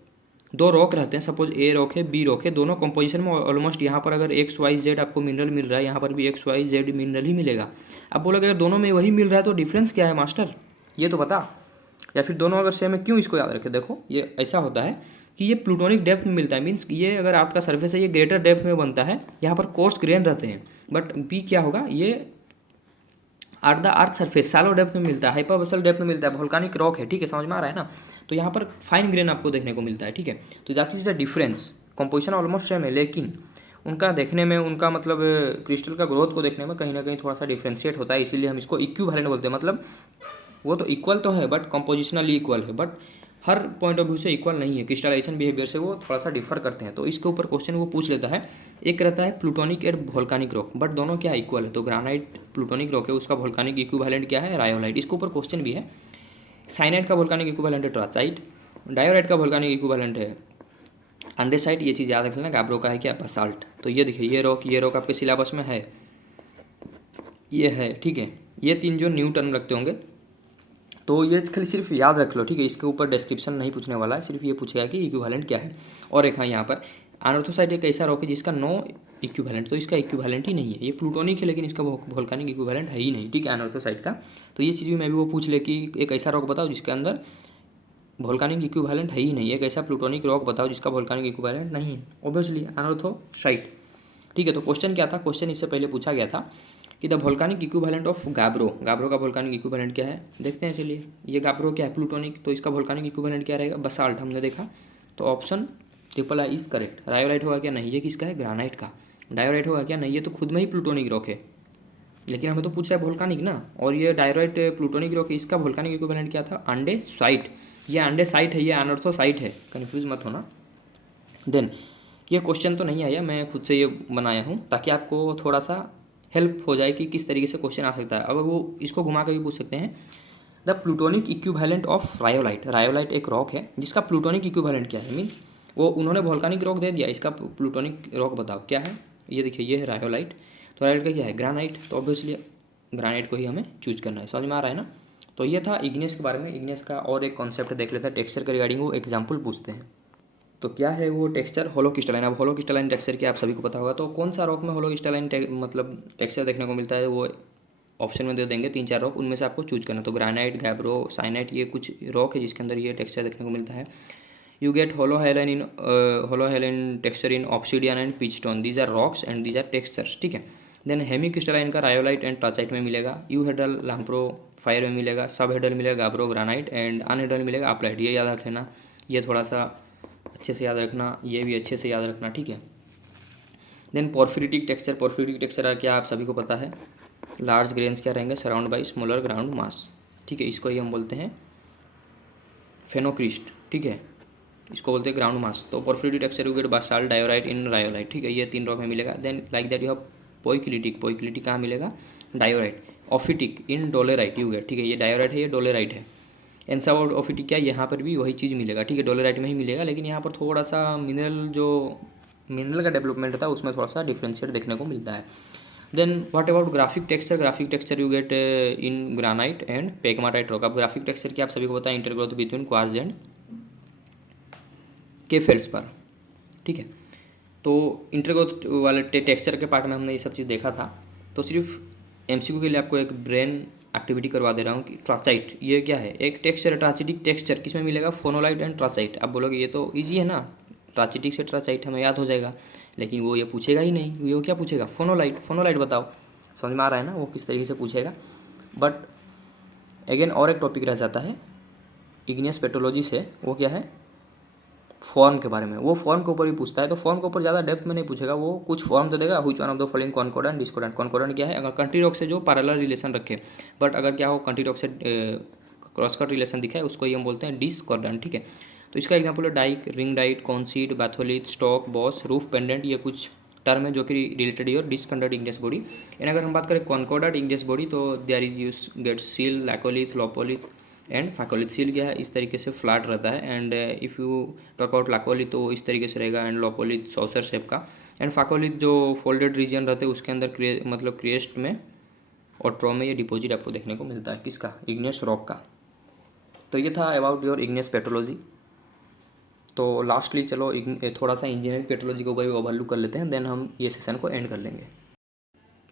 दो रॉक रहते हैं, सपोज ए रॉक है, बी रॉक है, दोनों कंपोजिशन में ऑलमोस्ट, यहाँ पर अगर एक्स वाई जेड आपको मिनरल मिल रहा है, यहाँ पर भी एक्स वाई जेड मिनरल ही मिलेगा। अब बोलोगे अगर दोनों में वही मिल रहा है तो डिफरेंस क्या है मास्टर, ये तो बता। या फिर दोनों अगर सेम है, क्यों इसको याद रखे? देखो ये ऐसा होता है कि ये प्लूटोनिक डेप्थ में मिलता है, मीन्स ये अगर आपका सर्फेस है ये ग्रेटर डेप्थ में बनता है, यहाँ पर कोर्स ग्रेन रहते हैं। बट बी क्या होगा, ये at the earth surface shallow depth में मिलता है, हाइपरबसल डेप्थ में मिलता है, वोल्केनिक रॉक है, ठीक है, समझ में आ रहा है ना। तो यहाँ पर फाइन ग्रेन आपको देखने को मिलता है, ठीक है। तो that is the difference. Composition almost same है, लेकिन उनका देखने में, उनका मतलब क्रिस्टल का ग्रोथ को देखने में कहीं ना कहीं थोड़ा सा डिफ्रेंशिएट होता है, इसीलिए हम इसको इक्विवेलेंट बोलते हैं। मतलब वो तो इक्वल तो है बट कंपोजिशनली इक्वल है, but her point of view से इक्वल नहीं है, क्रिस्टलाइजेशन बिहेवियर से वो थोड़ा सा डिफर करते हैं। तो इसके ऊपर क्वेश्चन वो पूछ लेता है। एक रहता है plutonic and volcanic rock, but दोनों क्या इक्वल है? तो ग्रानाइट प्लूटोनिक रॉक है, उसका वोल्केनिक इक्विवेलेंट क्या है? रायोलाइट। इसके ऊपर क्वेश्चन भी है। साइनाइड का वोल्केनिक इक्विवेलेंट है ट्रासाइट, डायोराइट का वोल्केनिक इक्विवेलेंट है अंडेसाइट। ये चीज़ याद रख लेना। गाब्रो का है क्या? बसाल्ट। तो ये देखिए, ये रॉक आपके सिलेबस में है, ये है, ठीक है। ये 3 जो न्यू टर्म रखते होंगे, तो ये खाली सिर्फ याद रख लो, ठीक है। इसके ऊपर डिस्क्रिप्शन नहीं पूछने वाला है, सिर्फ ये पूछेगा कि इक्विवेलेंट क्या है। और एक हाँ यहाँ पर अनऑर्थोसाइट एक ऐसा रॉक है जिसका नो इक्विवेलेंट, तो इसका इक्विवेलेंट ही नहीं है। ये प्लूटोनिक है लेकिन इसका वोल्केनिक इक्विवेलेंट है ही नहीं, ठीक है, अनऑर्थोसाइट का। तो ये चीज़ भी मैं भी वो पूछ ले कि एक ऐसा रॉक बताओ जिसके अंदर वोल्केनिक इक्विवेलेंट है ही नहीं, एक ऐसा प्लूटोनिक रॉक बताओ जिसका वोल्केनिक इक्विवेलेंट नहीं है, ऑब्वियसली अनऑर्थोसाइट, ठीक है। तो क्वेश्चन क्या था? क्वेश्चन इससे पहले पूछा गया था कि द वोल्केनिक इक्विवेलेंट ऑफ गाब्रो, गाब्रो का वोल्केनिक इक्विवेलेंट क्या है, देखते हैं। चलिए, ये गाब्रो क्या है? प्लूटोनिक, तो इसका वोल्केनिक इक्विवेलेंट क्या रहेगा? बसाल्ट, हमने देखा। तो option triple I is correct. Rhyolite होगा क्या? नहीं, ये किसका है? ग्रानाइट का। डायोराइट होगा क्या? नहीं, ये तो खुद में ही प्लूटोनिक रॉक है, लेकिन हमें तो पूछ रहा है वोल्केनिक ना। और ये डायोराइट प्लूटोनिक रॉक है, इसका वोल्केनिक इक्विवेलेंट क्या था? अंडेसाइट। ये अंडेसाइट है, ये अनऑर्थोसाइट है, कन्फ्यूज मत होना। देन ये क्वेश्चन तो नहीं आया, मैं खुद से ये बनाया हूँ ताकि आपको थोड़ा सा हेल्प हो जाए कि किस तरीके से क्वेश्चन आ सकता है। अगर वो इसको घुमा कर भी पूछ सकते हैं, the plutonic equivalent of rhyolite. Rhyolite एक रॉक है जिसका प्लूटोनिक इक्विवेलेंट क्या है, मीन वो उन्होंने वोल्केनिक रॉक दे दिया, इसका प्लूटोनिक रॉक बताओ क्या है। ये देखिए, ये है रायोलाइट। तो रायोलाइट का क्या है? ग्रानाइट। तो ऑब्वियसली ग्रानाइट को ही हमें चूज करना है, समझ में आ रहा है ना। तो ये था इग्नियस के बारे में। इग्नियस का और एक कॉन्सेप्ट देख लेते हैं टेक्सचर के रिगार्डिंग, वो एग्जाम्पल पूछते हैं। तो क्या है वो टेक्सचर? होलो क्रिस्टलाइन। अब होलो क्रिस्टलाइन टेक्सचर क्या आप सभी को पता होगा। तो कौन सा रॉक में होलो क्रिस्टलाइन मतलब टेक्सचर देखने को मिलता है, वो ऑप्शन में दे देंगे 3-4 रॉक, उनमें से आपको चूज करना। तो ग्रानाइट, गैब्रो, साइनाइट, ये कुछ रॉक है जिसके अंदर ये टेक्सचर देखने को मिलता है। You get holohyaline texture in obsidian and pitchstone, these are rocks and these are textures, ठीक है। देन हेमी क्रिस्टलाइन का रायोलाइट एंड ट्राचाइट में मिलेगा, यू हेड्रल लाम्प्रो फायर में मिलेगा, सब हेड्रल मिलेगा गाब्रो ग्रानाइट, एंड अनहेड्रल मिलेगा अपलाइट। ये याद रख लेना, ये थोड़ा सा अच्छे से याद रखना, ये भी अच्छे से याद रखना, ठीक है। Then porphyritic texture. Porphyritic texture क्या आप सभी को पता है? लार्ज ग्रेन्स क्या रहेंगे? सराउंड बाई स्मॉलर ग्राउंड मास, ठीक है। इसको ही हम बोलते हैं फेनोक्रिस्ट, ठीक है, इसको बोलते हैं ग्राउंड मास। तो porphyritic texture you get basalt, diorite in rhyolite, ठीक है, ये 3 रॉक में मिलेगा। Then like that you have poikilitic. Poikilitic कहाँ मिलेगा? Diorite. Ophitic in dolerite you get, ठीक है, ये डायोराइट है, ये डोलेराइट है। एंसा और ऑफिटिक क्या, यहाँ पर भी वही चीज़ मिलेगा, ठीक है, डोलेराइट में ही मिलेगा, लेकिन यहाँ पर थोड़ा सा मिनरल का डेवलपमेंट होता है उसमें थोड़ा सा डिफ्रेंशिएट देखने को मिलता है। Then what about graphic texture? Graphic texture you get in granite and pegmatite rock. अब ग्राफिक टेक्सचर क्या आप सभी को पता है? Intergrowth between quartz and K feldspar, ठीक है। तो इंटरग्रोथ वाले टेक्सचर के पार्ट में हमने ये सब चीज़ देखा था। तो सिर्फ एमसीक्यू के लिए आपको एक ब्रेन एक्टिविटी करवा दे रहा हूँ कि ट्राचाइट ये क्या है? एक टेक्सचर है, ट्राचिटिक टेक्सचर, किसमें मिलेगा? फोनोलाइट एंड ट्राचाइट। अब बोलोगे ये तो ईजी है ना, ट्राचिटिक से ट्राचाइट हमें याद हो जाएगा, लेकिन वो ये पूछेगा ही नहीं। वो क्या पूछेगा? फोनोलाइट। फोनोलाइट बताओ, समझ में आ रहा है ना वो किस तरीके से पूछेगा। बट अगेन और एक टॉपिक रह जाता है इग्नियस पेट्रोलॉजी से, वो क्या है? फॉर्म के बारे में। वो फॉर्म के ऊपर भी पूछता है, तो फॉर्म के ऊपर ज़्यादा डेप्थ में नहीं पूछेगा, वो कुछ फॉर्म तो देगा, which one of the following concordant discordant. Concordant क्या है? अगर कंट्री रॉक से जो पैरेलल रिलेशन रखे, बट अगर क्या हो कंट्री रॉक से क्रॉस कट रिलेशन दिखाए, उसको ही हम बोलते हैं डिस्कॉर्डेंट, ठीक है। तो इसका एग्जांपल है dyke, ring dyke, cone sheet, batholith, stock, boss, roof pendant, ये कुछ टर्म है जो कि रिलेटेड है और डिसकॉर्डेंट इग्नियस बॉडी। एंड अगर हम बात करें कॉन्कॉर्डेंट इग्नियस बॉडी, तो there is use get sill, laccolith, lopolith, and phacolith sill क्या है, इस तरीके से फ्लैट रहता है। And if you talk out laccolith तो इस तरीके से रहेगा, एंड लोकोलिथ सॉसर शेप का। एंड फाकोलिथ जो फोल्डेड रीजन रहते हैं उसके अंदर मतलब क्रिएस्ट में और ट्रो में ये डिपॉजिट आपको देखने को मिलता है, किसका, इग्नियस रॉक का। तो ये था अबाउट योर इग्नियस पेट्रोलॉजी। तो लास्टली चलो थोड़ा सा इंजीनियरिंग पेट्रोलॉजी को भी ओवरलुक कर लेते हैं, देन हम ये सेशन को एंड कर लेंगे।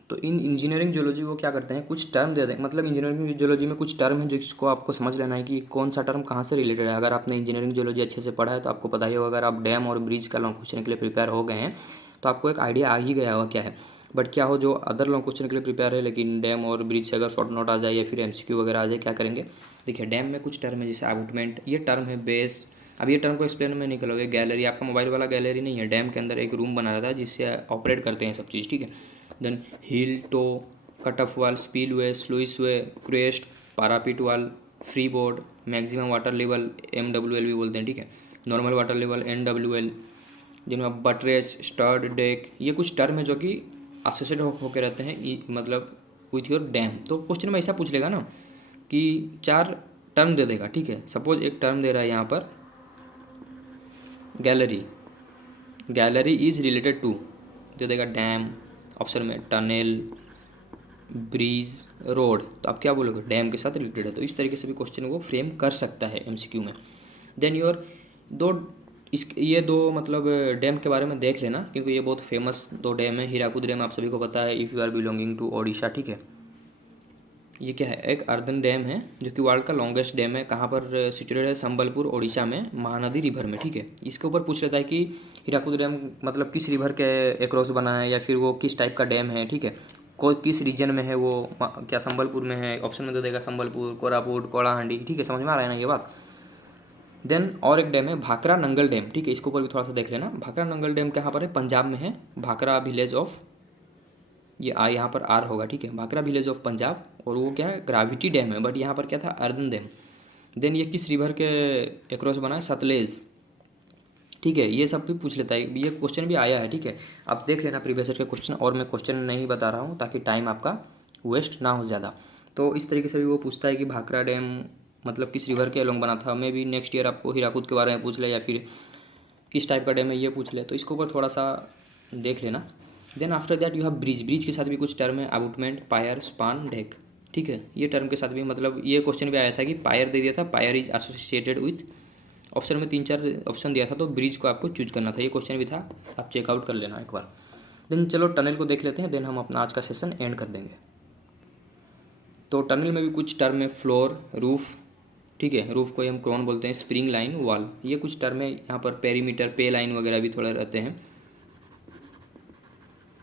तो इन इंजीनियरिंग जियोलॉजी वो क्या करते हैं, कुछ टर्म दे दें, मतलब इंजीनियरिंग जियोलॉजी में कुछ टर्म है जिसको आपको समझ लेना है कि कौन सा टर्म कहाँ से रिलेटेड है। अगर आपने इंजीनियरिंग जियोलॉजी अच्छे से पढ़ा है तो आपको पता ही होगा, अगर आप डैम और ब्रिज का लॉन्ग क्वेश्चन के लिए प्रिपेयर हो गए हैं तो आपको एक आइडिया आ ही गया होगा क्या है। बट क्या हो जो अदर लॉन्ग क्वेश्चन के लिए प्रिपेयर है लेकिन डैम और ब्रिज से अगर शॉर्ट नोट आ जाए या फिर MCQ वगैरह आ जाए, क्या करेंगे। देखिए डैम में कुछ टर्म है जैसे आउटमेंट, ये टर्म है बेस। अब ये टर्म को एक्सप्लेन में नहीं करोगे, गैलरी, आपका मोबाइल वाला गैलरी नहीं है, डैम के अंदर एक रूम बना रहता है जिससे ऑपरेट करते हैं सब चीज़, ठीक है। Then heel, toe, cut off wall, spillway, sluiceway, crest, parapet wall, freeboard, maximum water level MWL भी बोलते हैं, ठीक है। नॉर्मल वाटर लेवल NWL, जिनमें बटरेज, स्टर्ड, डेक, ये कुछ टर्म है जो कि एसोसिएट होकर रहते हैं मतलब विथ योर डैम। तो क्वेश्चन में ऐसा पूछ लेगा ना कि 4 टर्म दे देगा, ठीक है। सपोज एक टर्म दे रहा है यहाँ पर gallery, gallery is related to, दे देगा डैम, ऑप्शन में टनल, ब्रिज, रोड, तो आप क्या बोलोगे, डैम के साथ रिलेटेड है। तो इस तरीके से भी क्वेश्चन को फ्रेम कर सकता है MCQ में। देन योर ये दो मतलब डैम के बारे में देख लेना क्योंकि ये बहुत फेमस 2 डैम है। हीराकुद डैम आप सभी को पता है, if you are belonging to Odisha, ठीक है। ये क्या है, एक अर्दन डैम है जो कि वर्ल्ड का लॉन्गेस्ट डैम है। कहाँ पर सिचुएटेड है, संबलपुर ओडिशा में, महानदी रिवर में, ठीक है। इसके ऊपर पूछ लेता है कि हीराकुद डैम मतलब किस रिवर के एक्रॉस बना है या फिर वो किस टाइप का डैम है, ठीक है। कोई किस रीजन में है वो, क्या संबलपुर में है, ऑप्शन में दे देगा संबलपुर, कोरापुट, कोलाहांडी, ठीक है। समझ में आ रहा है ना ये बात। देन और एक डैम है भाखरा नंगल डैम, ठीक है। इसके ऊपर भी थोड़ा सा देख लेना। भाखरा नंगल डैम कहाँ पर है, पंजाब में है, भाखरा विलेज ऑफ, ये यहाँ पर आर होगा, ठीक है, भाखरा विलेज ऑफ पंजाब। और वो क्या है, ग्रेविटी डैम है, बट यहाँ पर क्या था, अर्दन डैम। देन ये किस रिवर के एक्रॉस बना है, सतलेज, ठीक है। ये सब भी पूछ लेता है, ये क्वेश्चन भी आया है, ठीक है। आप देख लेना प्रीवियस ईयर के क्वेश्चन, और मैं क्वेश्चन नहीं बता रहा हूँ ताकि टाइम आपका वेस्ट ना हो ज़्यादा। तो इस तरीके से भी वो पूछता है कि भाखरा डैम मतलब किस रिवर के अलोंग बना था। मे भी नेक्स्ट ईयर आपको हीराकुद के बारे में पूछ ले या फिर किस टाइप का डैम है ये पूछ ले, तो इसके ऊपर थोड़ा सा देख लेना। Then after that you have bridge, bridge के साथ भी कुछ टर्म है, अबुटमेंट, पायर, स्पान, डेक, ठीक है। ये टर्म के साथ भी मतलब ये क्वेश्चन भी आया था कि पायर दे दिया था, pier is associated with, option में 3-4 ऑप्शन दिया था तो ब्रिज को आपको चूज करना था, ये क्वेश्चन भी था, आप चेकआउट कर लेना एक बार। देन चलो टनल को देख लेते हैं, देन हम अपना आज का सेशन एंड कर देंगे। तो टनल में भी कुछ टर्म है, फ्लोर, रूफ, ठीक है, रूफ को हम क्रोन बोलते हैं, स्प्रिंग लाइन, वॉल, ये कुछ टर्म है। यहाँ पर पेरीमीटर, पे लाइन वगैरह भी थोड़ा रहते हैं,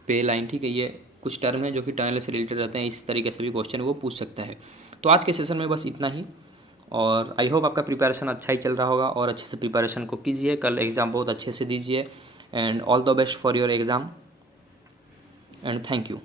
पे लाइन, ठीक है। ये कुछ टर्म है जो कि टनल से रिलेटेड रहते हैं, इस तरीके से भी क्वेश्चन वो पूछ सकता है। तो आज के सेशन में बस इतना ही, और आई होप आपका प्रिपरेशन अच्छा ही चल रहा होगा और अच्छे से प्रिपरेशन को कीजिए, कल एग्ज़ाम बहुत अच्छे से दीजिए, and all the best for your exam, and thank you.